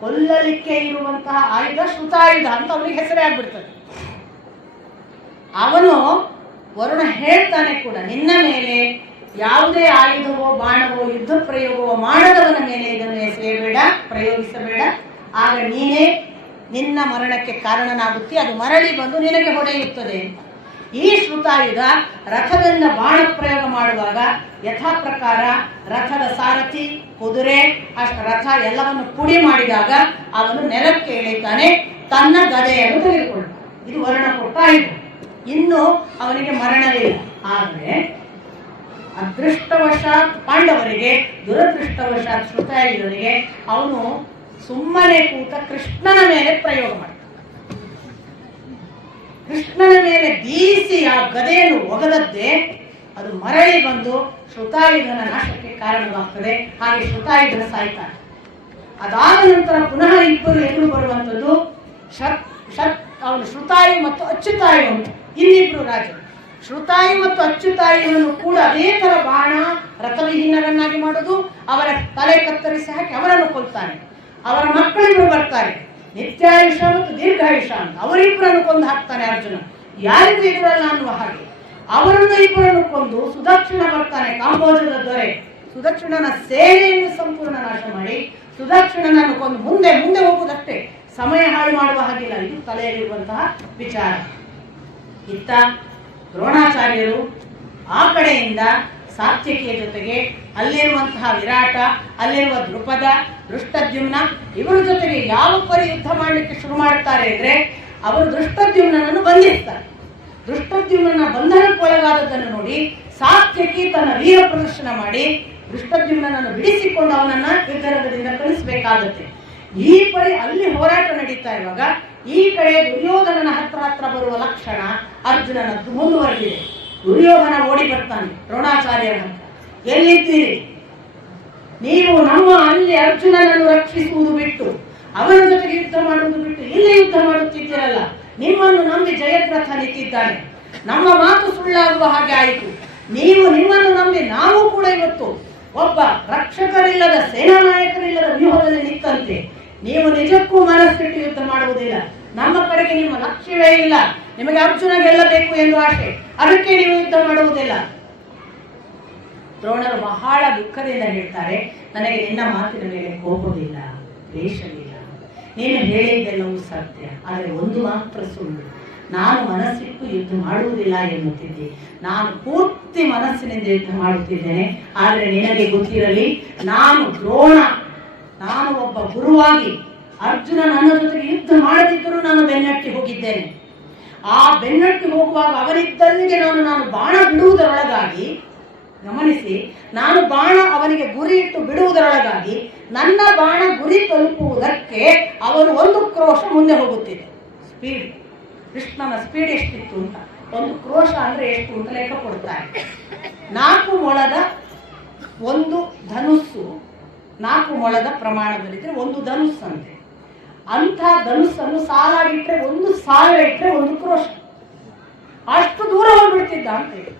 ಕೊಲ್ಲಲಿಕ್ಕೆ ಇರುವಂತಹ ಆಯುಧ ಶ್ರುತಾಯುಧ ಅಂತ ಅವನಿಗೆ ಹೆಸರೇ ಆಗ್ಬಿಡ್ತದೆ. ಅವನು ವರುಣ ಹೇಳ್ತಾನೆ ಕೂಡ, ನಿನ್ನ ಮೇಲೆ ಯಾವುದೇ ಆಯುಧವೋ ಬಾಣವೋ ಯುದ್ಧ ಪ್ರಯೋಗವೋ ಮಾಡದವನ ಮೇಲೆ ಇದನ್ನು ಎಸೆಯಬೇಡ, ಪ್ರಯೋಗಿಸಬೇಡ, ಆಗ ನೀನೇ ನಿನ್ನ ಮರಣಕ್ಕೆ ಕಾರಣನಾಗುತ್ತೆ, ಅದು ಮರಳಿ ಬಂದು ನಿನಗೆ ಹೊಡೆಯುತ್ತದೆ. ಈ ಶ್ರುತಾಯುಧ ರಥದಿಂದ ಬಾಣ ಪ್ರಯೋಗ ಮಾಡುವಾಗ ಯಥಾ ಪ್ರಕಾರ ರಥದ ಸಾರಥಿ, ಕುದುರೆ, ರಥ ಎಲ್ಲವನ್ನು ಪುಡಿ ಮಾಡಿದಾಗ ಅವನು ನೆಲಕ್ಕೆ ಇಳಿತಾನೆ, ತನ್ನ ಗದೆಯನ್ನು ತೆಗೆದುಕೊಳ್ತಾನೆ. ಇದು ವರುಣ ಕೊಟ್ಟ ಆಯುಧ. ಇನ್ನು ಅವನಿಗೆ ಮರಣವಿಲ್ಲ. ಆದರೆ ಅದೃಷ್ಟವಶಾತ್ ಪಾಂಡವರಿಗೆ, ದುರದೃಷ್ಟವಶಾತ್ ಶ್ರುತಾಯುಧನಿಗೆ ಅವನು ಸುಮ್ಮನೆ ಕೂತ ಕೃಷ್ಣನ ಮೇಲೆ ಪ್ರಯೋಗ ಮಾಡ್ತಾನೆ. ಕೃಷ್ಣನ ಮೇಲೆ ಬೀಸಿ ಆ ಗದೆಯನ್ನು ಒಗದದ್ದೇ ಅದು ಮರಳಿ ಬಂದು ಶ್ರುತಾಯುಧನ ನಾಶಕ್ಕೆ ಕಾರಣವಾಗ್ತದೆ. ಹಾಗೆ ಶ್ರುತಾಯುಧನ ಸಾಯ್ತಾನೆ. ಅದಾದ ನಂತರ ಪುನಃ ಇಬ್ಬರು ಎದುರು ಬರುವಂಥದ್ದು ಅವನು ಶ್ರುತಾಯು ಮತ್ತು ಅಚ್ಯುತಾಯು ಅಂತ ಇನ್ನಿಬ್ರು ರಾಜರು. ಶ್ರುತಾಯು ಮತ್ತು ಅಚ್ಯುತಾಯುವನ್ನು ಕೂಡ ಅದೇ ತರ ಬಾಣ ರಥವಿಹೀನರನ್ನಾಗಿ ಮಾಡೋದು, ಅವರ ತಲೆ ಕತ್ತರಿಸಿ ಹಾಕಿ ಅವರನ್ನು ಕೊಲ್ತಾನೆ. ಅವರ ಮಕ್ಕಳಿಬ್ರು ಬರ್ತಾರೆ, ನಿತ್ಯಾಯುಷ ಮತ್ತು ದೀರ್ಘಾಯುಷ ಅಂತ, ಅವರಿಬ್ಬರನ್ನು ಕೊಂದು ಹಾಕ್ತಾನೆ ಅರ್ಜುನ. ಯಾರಿಗೂ ಎದುರಲ್ಲ ಅನ್ನುವ ಹಾಗೆ ಅವರನ್ನು ಇಬ್ಬರನ್ನು ಕೊಂದು ಸುದಕ್ಷಿಣ ಬರ್ತಾನೆ, ಕಾಂಬೋಜದ ದೊರೆ. ಸುದಕ್ಷಿಣನ ಸೇನೆಯನ್ನು ಸಂಪೂರ್ಣ ನಾಶ ಮಾಡಿ ಸುದಕ್ಷಿಣನನ್ನು ಕೊಂದು ಮುಂದೆ ಮುಂದೆ ಹೋಗುವುದಷ್ಟೇ, ಸಮಯ ಹಾಳು ಮಾಡುವ ಹಾಗಿಲ್ಲ. ಇದು ತಲೆಯಲ್ಲಿರುವಂತಹ ವಿಚಾರ. ಇತ್ತ ದ್ರೋಣಾಚಾರ್ಯರು ಆ ಕಡೆಯಿಂದ ಸಾತ್ಯಕಿಯ ಜೊತೆಗೆ ಅಲ್ಲಿರುವಂತಹ ವಿರಾಟ, ಅಲ್ಲಿರುವ ದೃಪದ, ದೃಷ್ಟದ್ಯುಮ್ನ ಇವರ ಜೊತೆಗೆ ಯಾವ ಪರಿ ಯುದ್ಧ ಮಾಡಲಿಕ್ಕೆ ಶುರು ಮಾಡುತ್ತಾರೆ ಅಂದ್ರೆ, ಅವರು ದೃಷ್ಟದ್ಯುಮ್ನನ್ನು ಬಂಧಿಸ್ತಾರೆ. ದೃಷ್ಟದ್ಯುಮ್ನ ಬಂಧನಕ್ಕೊಳಗಾದದ್ದನ್ನು ನೋಡಿ ಸಾತ್ಯಕಿ ತನ್ನ ವೀರ ಪ್ರದರ್ಶನ ಮಾಡಿ ದೃಷ್ಟದ್ಯುಮ್ನನ್ನು ಬಿಡಿಸಿಕೊಂಡು ಅವನನ್ನ ಯುದ್ಧರಂಗದಿಂದ ಕಳಿಸಬೇಕಾಗುತ್ತೆ. ಈ ಪರಿ ಅಲ್ಲಿ ಹೋರಾಟ ನಡೀತಾ ಇರುವಾಗ ಈ ಕಡೆ ದುರ್ಯೋಧನನ ಹತ್ರ ಬರುವ ಲಕ್ಷಣ ಅರ್ಜುನನದ್ದು ಮುಂದುವರೆದಿದೆ. ದುರ್ಯೋಧನ ಓಡಿ ಬರ್ತಾನೆ ದ್ರೋಣಾಚಾರ್ಯರ ಹತ್ರ, ಎಲ್ಲಿದ್ದೀರಿ ನೀವು? ನಮ್ಮ ಅಲ್ಲಿ ಅರ್ಜುನನನ್ನು ರಕ್ಷಿಸುವುದು ಬಿಟ್ಟು, ಅವನ ಜೊತೆಗೆ ಯುದ್ಧ ಮಾಡುವುದು ಬಿಟ್ಟು ಇಲ್ಲಿ ಯುದ್ಧ ಮಾಡುತ್ತಿದ್ದೀರಲ್ಲ, ನಿಮ್ಮನ್ನು ನಂಬಿ ಜಯದ್ರಥ ನಿಂತಿದ್ದಾನೆ, ನಮ್ಮ ಮಾತು ಸುಳ್ಳಾಗುವ ಹಾಗೆ ಆಯಿತು. ನೀವು ನಿಮ್ಮನ್ನು ನಂಬಿ ನಾವು ಕೂಡ ಇವತ್ತು ಒಬ್ಬ ರಕ್ಷಕರಿಲ್ಲದ ಸೇನಾ ನಾಯಕರಿಲ್ಲದ ವ್ಯೂಹದಲ್ಲಿ ನಿಂತಂತೆ. ನೀವು ನಿಜಕ್ಕೂ ಮನಸ್ಸಿಟ್ಟು ಯುದ್ಧ ಮಾಡುವುದಿಲ್ಲ. ನಮ್ಮ ಕಡೆಗೆ ನಿಮ್ಮ ಲಕ್ಷ್ಯವೇ ಇಲ್ಲ. ನಿಮಗೆ ಅರ್ಜುನ ಗೆಲ್ಲಬೇಕು ಎಂದು ಆಶೆ, ಅದಕ್ಕೆ ನೀವು ಯುದ್ಧ ಮಾಡುವುದಿಲ್ಲ. ದ್ರೋಣರು ಬಹಳ ದುಃಖದಿಂದ ಹೇಳ್ತಾರೆ, ನನಗೆ ನಿನ್ನ ಮಾತಿನ ಮೇಲೆ ಕೋಪವಿಲ್ಲ, ದ್ವೇಷವಿಲ್ಲ. ನೀನು ಹೇಳಿದ್ದೆಲ್ಲವೂ ಸತ್ಯ, ಆದರೆ ಒಂದು ಮಾತ್ರ ಸುಳ್ಳು. ನಾನು ಮನಸ್ಸಿಟ್ಟು ಯುದ್ಧ ಮಾಡುವುದಿಲ್ಲ ಎನ್ನುತ್ತಿದ್ದೆ. ನಾನು ಪೂರ್ತಿ ಮನಸ್ಸಿನಿಂದ ಯುದ್ಧ ಮಾಡುತ್ತಿದ್ದೇನೆ. ಆದರೆ ನಿನಗೆ ಗೊತ್ತಿರಲಿ, ನಾನು ದ್ರೋಣ, ನಾನು ಒಬ್ಬ ಗುರುವಾಗಿ ಅರ್ಜುನ ನನ್ನ ಜೊತೆಗೆ ಯುದ್ಧ ಮಾಡದಿದ್ದರೂ ನಾನು ಬೆನ್ನಟ್ಟಿ ಹೋಗಿದ್ದೇನೆ. ಆ ಬೆನ್ನಟ್ಟಿ ಹೋಗುವಾಗ ಅವನಿದ್ದಲ್ಲಿಗೆ ನಾನು ಬಾಣ ಬಿಡುವುದರೊಳಗಾಗಿ, ಗಮನಿಸಿ, ನಾನು ಬಾಣ ಅವನಿಗೆ ಗುರಿ ಇಟ್ಟು ಬಿಡುವುದರೊಳಗಾಗಿ ನನ್ನ ಬಾಣ ಗುರಿ ತಲುಪುವುದಕ್ಕೆ ಅವರು ಒಂದು ಕ್ರೋಶ ಮುಂದೆ ಹೋಗುತ್ತಿದ್ದೆ. ಸ್ಪೀಡ್, ಕೃಷ್ಣನ ಸ್ಪೀಡ್ ಎಷ್ಟಿತ್ತು ಅಂತ, ಒಂದು ಕ್ರೋಶ ಅಂದ್ರೆ ಎಷ್ಟು ಅಂತ ಲೆಕ್ಕ ಕೊಡ್ತಾರೆ. 4 ಮೊಳದ ಒಂದು ಧನುಸ್ಸು, 4 ಮೊಳದ ಪ್ರಮಾಣದಲ್ಲಿದ್ರೆ ಒಂದು ಧನುಸ್ಸು ಅಂತೆ. ಅಂಥ ಧನುಸ್ಸನ್ನು ಸಾಲಾಗಿಟ್ರೆ, ಒಂದು ಸಾಲ ಇಟ್ಟರೆ ಒಂದು ಕ್ರೋಶ, ಅಷ್ಟು ದೂರ ಹೋಗ್ಬಿಡ್ತಿದ್ದ ಅಂತ ಹೇಳಿ.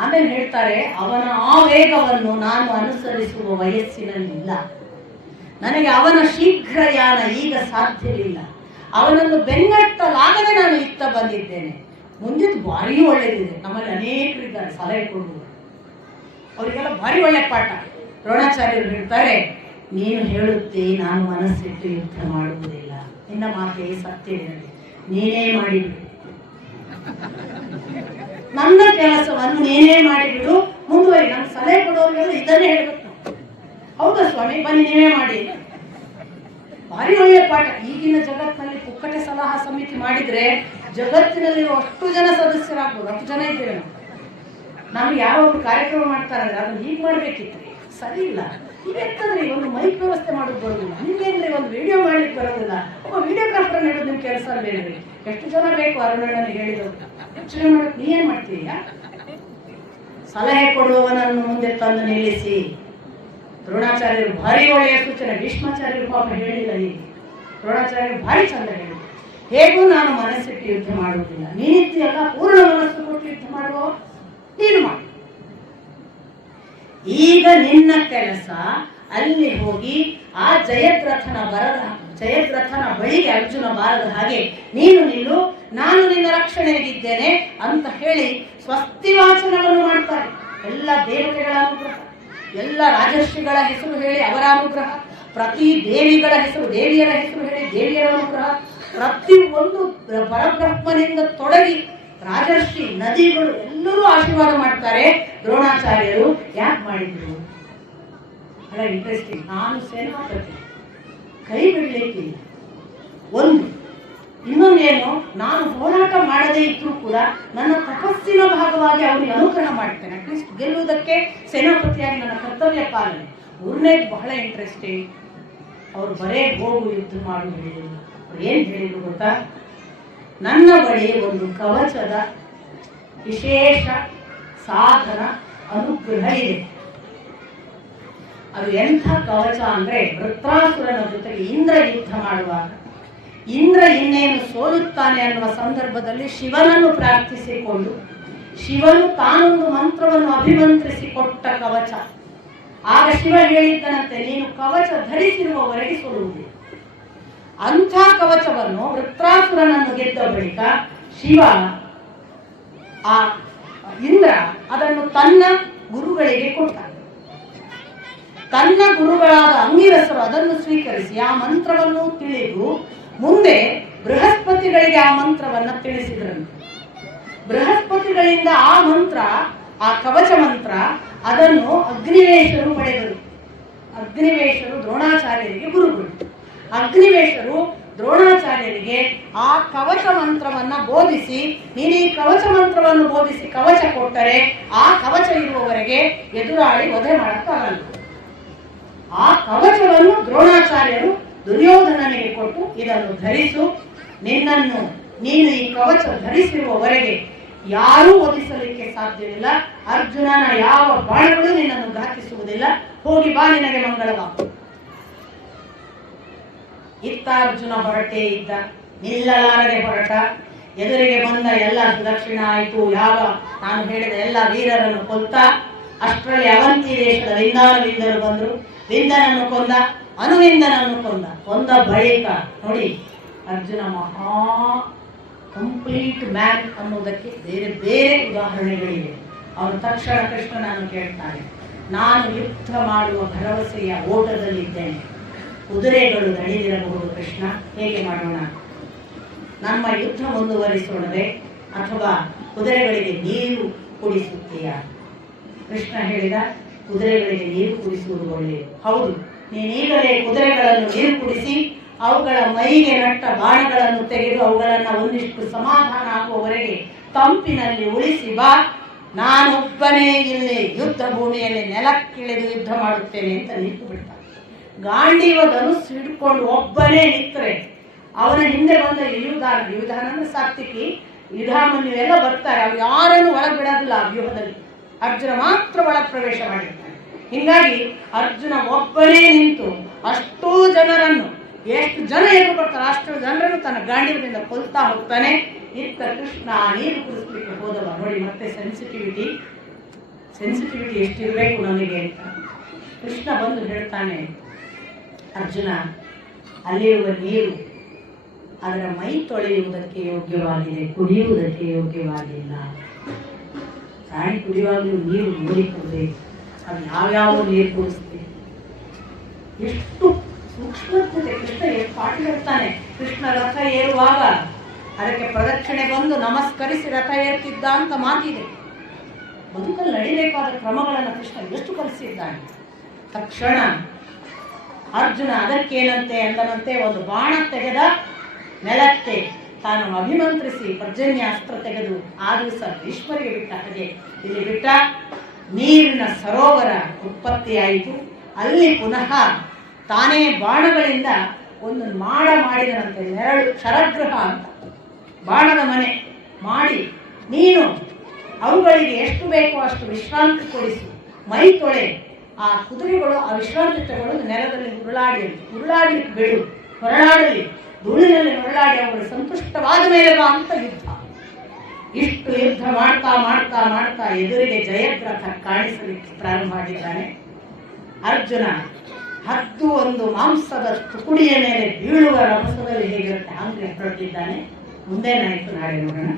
ಆಮೇಲೆ ಹೇಳ್ತಾರೆ, ಅವನ ಆ ವೇಗವನ್ನು ನಾನು ಅನುಸರಿಸುವ ವಯಸ್ಸಿನಲ್ಲಿಲ್ಲ. ನನಗೆ ಅವನ ಶೀಘ್ರಯಾನ ಈಗ ಸಾಧ್ಯವಿಲ್ಲ. ಅವನನ್ನು ಬೆನ್ನಟ್ಟಲಾಗದೆ ನಾನು ಇತ್ತ ಬಂದಿದ್ದೇನೆ. ಮುಂದಿದ್ದು ಭಾರಿ ಒಳ್ಳೆಯದಿದೆ. ನಮ್ಮಲ್ಲಿ ಅನೇಕರಿದ್ದಾರೆ ಸಲಹೆ ಕೊಡುವರು, ಅವರಿಗೆಲ್ಲ ಭಾರಿ ಒಳ್ಳೆ ಪಾಠ. ದ್ರೋಣಾಚಾರ್ಯರು ಹೇಳ್ತಾರೆ, ನೀನು ಹೇಳುತ್ತೆ ನಾನು ಮನಸ್ಸಿಟ್ಟು ಯುದ್ಧ ಮಾಡುವುದಿಲ್ಲ, ನಿನ್ನ ಮಾತೆ ಸತ್ಯವಿರಲಿ, ನೀನೇ ಮಾಡಿಬಿಡು, ನನ್ನ ಕೆಲಸವನ್ನು ನೀನೇ ಮಾಡಿಬಿಡು, ಮುಂದುವರಿ. ನಮ್ಮ ಸಲಹೆ ಕೊಡೋರಿಗೆಲ್ಲ ಇದನ್ನೇ ಹೇಳ್ಬೇಕು. ಹೌದಾ ಸ್ವಾಮಿ, ಬನ್ನಿ ನೀವೇ ಮಾಡಿ. ಭಾರಿ ಒಳ್ಳೆಯ ಪಾಠ. ಈಗಿನ ಜಗತ್ತಿನಲ್ಲಿ ಪುಕ್ಕಟೆ ಸಲಹಾ ಸಮಿತಿ ಮಾಡಿದ್ರೆ ಜಗತ್ತಿನಲ್ಲಿರುವ ಅಷ್ಟು ಜನ ಸದಸ್ಯರಾಗ್ಬೋದು. 10 ಜನ ಇದ್ದೇವೆ ನಾವು. ನಮ್ಗೆ ಯಾವೊಬ್ರು ಕಾರ್ಯಕ್ರಮ ಮಾಡ್ತಾರಂದ್ರೆ ಅದನ್ನು ಹೀಗೆ ಮಾಡ್ಬೇಕಿತ್ತು, ಸರಿ ಇಲ್ಲ. ಇವೆಂತಂದ್ರೆ ಒಂದು ಮೈಕ್ ವ್ಯವಸ್ಥೆ ಮಾಡೋದು ಬರೋದಿಲ್ಲ, ನಿಮ್ಗೇನ್ರಿ ಒಂದು ವಿಡಿಯೋ ಮಾಡ್ಲಿಕ್ಕೆ ಬರೋದಿಲ್ಲ, ಒಬ್ಬ ವಿಡಿಯೋಗ್ರಾಫರ್ ನೀಡೋದು ನಿಮ್ ಕೆಲಸ ಬೇರೆ. ಎಷ್ಟು ಜನ ಬೇಕು ಅರುಣಣ್ಣನಿಗೆ ಹೇಳಿದ್ರು, ಯೋಚನೆ ಮಾಡಕ್ ನೀ ಏನ್ ಮಾಡ್ತೀಯ? ಸಲಹೆ ಕೊಡುವವನನ್ನು ಮುಂದೆ ತಂದು ನಿಲ್ಲಿಸಿ. ದ್ರೋಣಾಚಾರ್ಯರು ಭಾರಿ ಒಳ್ಳೆಯ ಸೂಚನೆ. ಭೀಷ್ಮಾಚಾರ್ಯರು ಪಾಪ ಹೇಳಿಲ್ಲ, ಈಗ ದ್ರೋಣಾಚಾರ್ಯರು ಭಾರಿ ಚಂದ ಹೇಳಿದ್ರು. ಹೇಗೂ ನಾನು ಮನಸ್ಸಿಟ್ಟು ಯುದ್ಧ ಮಾಡುವುದಿಲ್ಲ, ನೀನಿದ್ದೀಯಲ್ಲ ಪೂರ್ಣ ಮನಸ್ಸು ಕೊಟ್ಟು ಯುದ್ಧ ಮಾಡುವ, ನೀನು ಮಾಡು. ಈಗ ನಿನ್ನ ಕೆಲಸ ಅಲ್ಲಿ ಹೋಗಿ ಆ ಜಯದ್ರಥನ ಬಳಿಗೆ ಅರ್ಜುನ ಬಾರದ ಹಾಗೆ ನೀನು ನಿಲ್ಲು, ನಾನು ನಿನ್ನ ರಕ್ಷಣೆಯಾಗಿದ್ದೇನೆ ಅಂತ ಹೇಳಿ ಸ್ವಸ್ತಿ ವಾಚನವನ್ನು ಮಾಡ್ತಾರೆ. ಎಲ್ಲ ದೇವತೆಗಳ ಅನುಗ್ರಹ, ಎಲ್ಲ ರಾಜರ್ಷಿಗಳ ಹೆಸರು ಹೇಳಿ ಅವರ ಅನುಗ್ರಹ, ಪ್ರತಿ ದೇವಿಗಳ ಹೆಸರು, ದೇವಿಯರ ಹೆಸರು ಹೇಳಿ ದೇವಿಯರ ಅನುಗ್ರಹ, ಪ್ರತಿ ಒಂದು ಪರಬ್ರಹ್ಮನಿಂದ ತೊಡಗಿ ರಾಜರ್ಷಿ, ನದಿಗಳು ಎಲ್ಲರೂ ಆಶೀರ್ವಾದ ಮಾಡ್ತಾರೆ. ದ್ರೋಣಾಚಾರ್ಯರು ಯಾಕೆ ಮಾಡಿದ್ರು? ಬಹಳ ಇಂಟ್ರೆಸ್ಟಿಂಗ್. ನಾನು ಸೇನಾಪತಿ, ಕೈ ಬಿಡ್ಲಿಕ್ಕಿಲ್ಲ. ಒಂದು ಇನ್ನೊಂದೇನು, ನಾನು ಹೋರಾಟ ಮಾಡದೇ ಇದ್ರೂ ಕೂಡ ನನ್ನ ತಪಸ್ಸಿನ ಭಾಗವಾಗಿ ಅವರಿಗೆ ಅನುಗ್ರಹ ಮಾಡ್ತೇನೆ. ಅಟ್ಲೀಸ್ಟ್ ಗೆಲ್ಲುವುದಕ್ಕೆ ಸೇನಾಪತಿಯಾಗಿ ನನ್ನ ಕರ್ತವ್ಯ ಪಾಲನೆ. ಮೂರನೇದು ಬಹಳ ಇಂಟ್ರೆಸ್ಟಿಂಗ್, ಅವರು ಬರೇ ಹೋಗು ಯುದ್ಧ ಮಾಡು ಹೇಳಿದ್ರು. ಅವ್ರು ಏನ್ ಹೇಳಿದ್ರು ಗೊತ್ತಾ? ನನ್ನ ಬಳಿ ಒಂದು ಕವಚದ ವಿಶೇಷ ಸಾಧನ ಅನುಗ್ರಹ ಇದೆ. ಅದು ಎಂಥ ಕವಚ ಅಂದ್ರೆ, ವೃತ್ರಾಸುರನ ಜೊತೆಗೆ ಇಂದ್ರ ಯುದ್ಧ ಮಾಡುವಾಗ ಇಂದ್ರ ಇನ್ನೇನು ಸೋಲುತ್ತಾನೆ ಅನ್ನುವ ಸಂದರ್ಭದಲ್ಲಿ ಶಿವನನ್ನು ಪ್ರಾರ್ಥಿಸಿಕೊಂಡು ಶಿವನು ತಾನೊಂದು ಮಂತ್ರವನ್ನು ಅಭಿಮಂತ್ರಿಸಿ ಕೊಟ್ಟ ಕವಚ. ಆಗ ಶಿವ ಹೇಳಿದ್ದನಂತೆ, ನೀನು ಕವಚ ಧರಿಸಿರುವವರೆಗೆ ಸೋಲುವುದಿಲ್ಲ. ಅಂಥ ಕವಚವನ್ನು ವೃತ್ರಾಸುರನನ್ನು ಗೆದ್ದ ಬಳಿಕ ಶಿವ, ಆ ಇಂದ್ರ ಅದನ್ನು ತನ್ನ ಗುರುಗಳಿಗೆ ಕೊಟ್ಟ. ತನ್ನ ಗುರುಗಳಾದ ಅಂಗಿರಸರು ಅದನ್ನು ಸ್ವೀಕರಿಸಿ ಆ ಮಂತ್ರವನ್ನು ತಿಳಿದು ಮುಂದೆ ಬೃಹಸ್ಪತಿಗಳಿಗೆ ಆ ಮಂತ್ರವನ್ನು ತಿಳಿಸಿದ್ರಂತೆ. ಬೃಹಸ್ಪತಿಗಳಿಂದ ಆ ಮಂತ್ರ, ಆ ಕವಚ ಮಂತ್ರ, ಅದನ್ನು ಅಗ್ನಿವೇಶರು ಪಡೆದರು. ಅಗ್ನಿವೇಶರು ದ್ರೋಣಾಚಾರ್ಯರಿಗೆ ಗುರುಗಳು. ಅಗ್ನಿವೇಶರು ದ್ರೋಣಾಚಾರ್ಯರಿಗೆ ಆ ಕವಚ ಮಂತ್ರವನ್ನ ಬೋಧಿಸಿ, ನೀನು ಈ ಕವಚ ಮಂತ್ರವನ್ನು ಬೋಧಿಸಿ ಕವಚ ಕೊಟ್ಟರೆ ಆ ಕವಚ ಇರುವವರೆಗೆ ಎದುರಾಳಿ ವಧೆ ಮಾಡಕ್ಕಾಗಲ್ಲ. ಆ ಕವಚವನ್ನು ದ್ರೋಣಾಚಾರ್ಯರು ದುರ್ಯೋಧನನಿಗೆ ಕೊಟ್ಟು, ಇದನ್ನು ಧರಿಸು, ನೀನು ಈ ಕವಚ ಧರಿಸಿರುವವರೆಗೆ ಯಾರೂ ವಧಿಸಲಿಕ್ಕೆ ಸಾಧ್ಯವಿಲ್ಲ, ಅರ್ಜುನನ ಯಾವ ಬಾಣಗಳು ನಿನ್ನನ್ನು ಘಾತಿಸುವುದಿಲ್ಲ, ಹೋಗಿ ಬಾ, ನಿನಗೆ ಮಂಗಳವಾಗು. ಇತ್ತ ಅರ್ಜುನ ಹೊರಟೇ ಇದ್ದ, ನಿಲ್ಲಲಾರದೆ ಹೊರಟ. ಎದುರಿಗೆ ಬಂದ ಎಲ್ಲ ಸುದಕ್ಷಿಣ ಆಯಿತು. ಯಾವ ನಾನು ಹೇಳಿದ ಎಲ್ಲ ವೀರರನ್ನು ಕೊಲ್ತಾ ಅಷ್ಟರಲ್ಲಿ ಅವಂತಿ ದೇಶದ ವಿಂದಾನವಿಂದರು ಬಂದರು. ವಿಂದನನ್ನು ಕೊಂದ, ಅನುವಿಂದನನ್ನು ಕೊಂದ ಬಳಿಕ ನೋಡಿ ಅರ್ಜುನ ಮಹಾ ಕಂಪ್ಲೀಟ್ ಮ್ಯಾನ್ ಅನ್ನೋದಕ್ಕೆ ಬೇರೆ ಬೇರೆ ಉದಾಹರಣೆಗಳಿವೆ. ಅವನು ತಕ್ಷಣ ಕೃಷ್ಣನನ್ನು ಕೇಳ್ತಾನೆ, ನಾನು ಯುದ್ಧ ಮಾಡುವ ಭರವಸೆಯ ಓಟದಲ್ಲಿದ್ದೇನೆ, ಕುದುರೆಗಳು ದಣಿದಿರಬಹುದು ಕೃಷ್ಣ, ಹೇಗೆ ಮಾಡೋಣ? ನಮ್ಮ ಯುದ್ಧ ಮುಂದುವರಿಸೋಣವೇ ಅಥವಾ ಕುದುರೆಗಳಿಗೆ ನೀರು ಕುಡಿಸುತ್ತೀಯಾ? ಕೃಷ್ಣ ಹೇಳಿದ, ಕುದುರೆಗಳಿಗೆ ನೀರು ಕುಡಿಸುವುದು ಒಳ್ಳೆಯದು. ಹೌದು, ನೀನೀಗಲೇ ಕುದುರೆಗಳನ್ನು ನೀರು ಕುಡಿಸಿ ಅವುಗಳ ಮೈಗೆ ನಟ್ಟ ಬಾಣಗಳನ್ನು ತೆಗೆದು ಅವುಗಳನ್ನು ಒಂದಿಷ್ಟು ಸಮಾಧಾನ ಆಗುವವರೆಗೆ ತಂಪಿನಲ್ಲಿ ಉಳಿಸಿ ಬಾ, ನಾನೊಬ್ಬನೇ ಇಲ್ಲಿ ಯುದ್ಧ ಭೂಮಿಯಲ್ಲಿ ನೆಲಕ್ಕಿಳಿದು ಯುದ್ಧ ಮಾಡುತ್ತೇನೆ ಅಂತ ನಿಂತು ಬಿಡ್ತಾನೆ. ಗಾಂಡೀವ ಧನುಸ್ಸು ಹಿಡ್ಕೊಂಡು ಒಬ್ಬನೇ ನಿಂತರೆ ಅವನ ಹಿಂದೆ ಬಂದ ಯುಧಾನ ಅಂದ್ರೆ ಸಾತ್ವಿಕಿ, ಯುಧಾಮನ್ಯು ಎಲ್ಲ ಬರ್ತಾರೆ. ಅವ್ರು ಯಾರನ್ನು ಒಳಗೆ ಬಿಡೋದಿಲ್ಲ. ಆ ವ್ಯೂಹದಲ್ಲಿ ಅರ್ಜುನ ಮಾತ್ರ ಒಳ ಪ್ರವೇಶ ಮಾಡಿರ್ತಾನೆ. ಹೀಗಾಗಿ ಅರ್ಜುನ ಒಬ್ಬನೇ ನಿಂತು ಅಷ್ಟೂ ಜನರನ್ನು, ಎಷ್ಟು ಜನ ಎದುರು ಬರ್ತಾರೆ ಅಷ್ಟು ಜನರನ್ನು ತನ್ನ ಗಾಂಡೀವದಿಂದ ಕೊಲ್ತಾ ಹೋಗ್ತಾನೆ. ಇತ್ತ ಕೃಷ್ಣ ನೀರು ಕುಡಿಸ್ಲಿಕ್ಕೆ ಹೋದವ. ನೋಡಿ ಮತ್ತೆ ಸೆನ್ಸಿಟಿವಿಟಿ ಎಷ್ಟಿರಬೇಕು ನನಗೆ ಅಂತ. ಕೃಷ್ಣ ಬಂದು ಹೇಳ್ತಾನೆ, ಅರ್ಜುನ, ಅಲ್ಲಿರುವ ನೀರು ಅದರ ಮೈ ತೊಳೆಯುವುದಕ್ಕೆ ಯೋಗ್ಯವಾಗಿದೆ, ಕುಡಿಯುವುದಕ್ಕೆ ಯೋಗ್ಯವಾಗಿಲ್ಲ. ಪ್ರಾಣಿ ಕುಡಿಯುವಾಗಲೂ ನೀರು ನೋಡಿ ಕೊಡಬೇಕು. ಅದು ಯಾವ್ಯಾವ ನೀರು ಕುಡಿಸ್ತೀವಿ, ಎಷ್ಟು ಸೂಕ್ಷ್ಮತೆ. ಕೃಷ್ಣ ಎಷ್ಟು ಪಾಠ ಹೇಳ್ತಾನೆ. ಕೃಷ್ಣ ರಥ ಏರುವಾಗ ಅದಕ್ಕೆ ಪ್ರದಕ್ಷಿಣೆ ಬಂದು ನಮಸ್ಕರಿಸಿ ರಥ ಏರ್ತಿದ್ದ ಅಂತ ಮಾತಿದೆ. ಬದುಕಲ್ಲಿ ನಡಿಬೇಕಾದ ಕ್ರಮಗಳನ್ನು ಕೃಷ್ಣ ಎಷ್ಟು ಕಲಿಸಿದ್ದಾನೆ. ತಕ್ಷಣ ಅರ್ಜುನ ಅದಕ್ಕೇನಂತೆ ಅಂದನಂತೆ ಒಂದು ಬಾಣ ತೆಗೆದ ನೆಲಕ್ಕೆ ತಾನು ಅಭಿಮಂತ್ರಿಸಿ ಪರ್ಜನ್ಯ ಅಸ್ತ್ರ ತೆಗೆದು ಆ ದಿವಸ ಭೀಷ್ಮರಿಗೆ ಬಿಟ್ಟ ಹಾಗೆ ಇಲ್ಲಿ ಬಿಟ್ಟ. ನೀರಿನ ಸರೋವರ ಉತ್ಪತ್ತಿಯಾಯಿತು. ಅಲ್ಲಿ ಪುನಃ ತಾನೇ ಬಾಣಗಳಿಂದ ಒಂದು ಮಾಡಿದನಂತೆ, ನೆರಳು ಶರಗೃಹ ಅಂತ ಬಾಣದ ಮನೆ ಮಾಡಿ, ನೀನು ಅವುಗಳಿಗೆ ಎಷ್ಟು ಬೇಕೋ ಅಷ್ಟು ವಿಶ್ರಾಂತಿ ಕೊಡಿಸು, ಮೈ ತೊಳೆ. ಆ ಕುದುರೆಗಳು ಆ ವಿಶ್ರಾಂತಿ ತಗೊಳ್ಳೋದು ನೆಲದಲ್ಲಿ ಉರುಳಾಡಲಿಕ್ಕೆ ಬಿಡು, ಹೊರಳಾಡಲಿ, ಧೂಳಿನಲ್ಲಿ ಹೊರಳಾಡಿ ಅವುಗಳು ಸಂತುಷ್ಟವಾದ ಮೇಲೆ ಬಾ ಅಂತ ಯುದ್ಧ. ಇಷ್ಟು ಯುದ್ಧ ಮಾಡ್ತಾ ಮಾಡ್ತಾ ಮಾಡ್ತಾ ಎದುರಿಗೆ ಜಯದ್ರಥ ಕಾಣಿಸಲಿಕ್ಕೆ ಪ್ರಾರಂಭ ಮಾಡಿದ್ದಾನೆ. ಅರ್ಜುನ ಹತ್ತು ಒಂದು ಮಾಂಸದ ತುಕುಡಿಯ ಮೇಲೆ ಬೀಳುವ ರಭಸದಲ್ಲಿ ಹೇಗಿರುತ್ತೆ ಹಾಗೆ ಹೊರಟಿದ್ದಾನೆ. ಮುಂದೇನಾಯಿತು ನಾಳೆ ನೋಡೋಣ.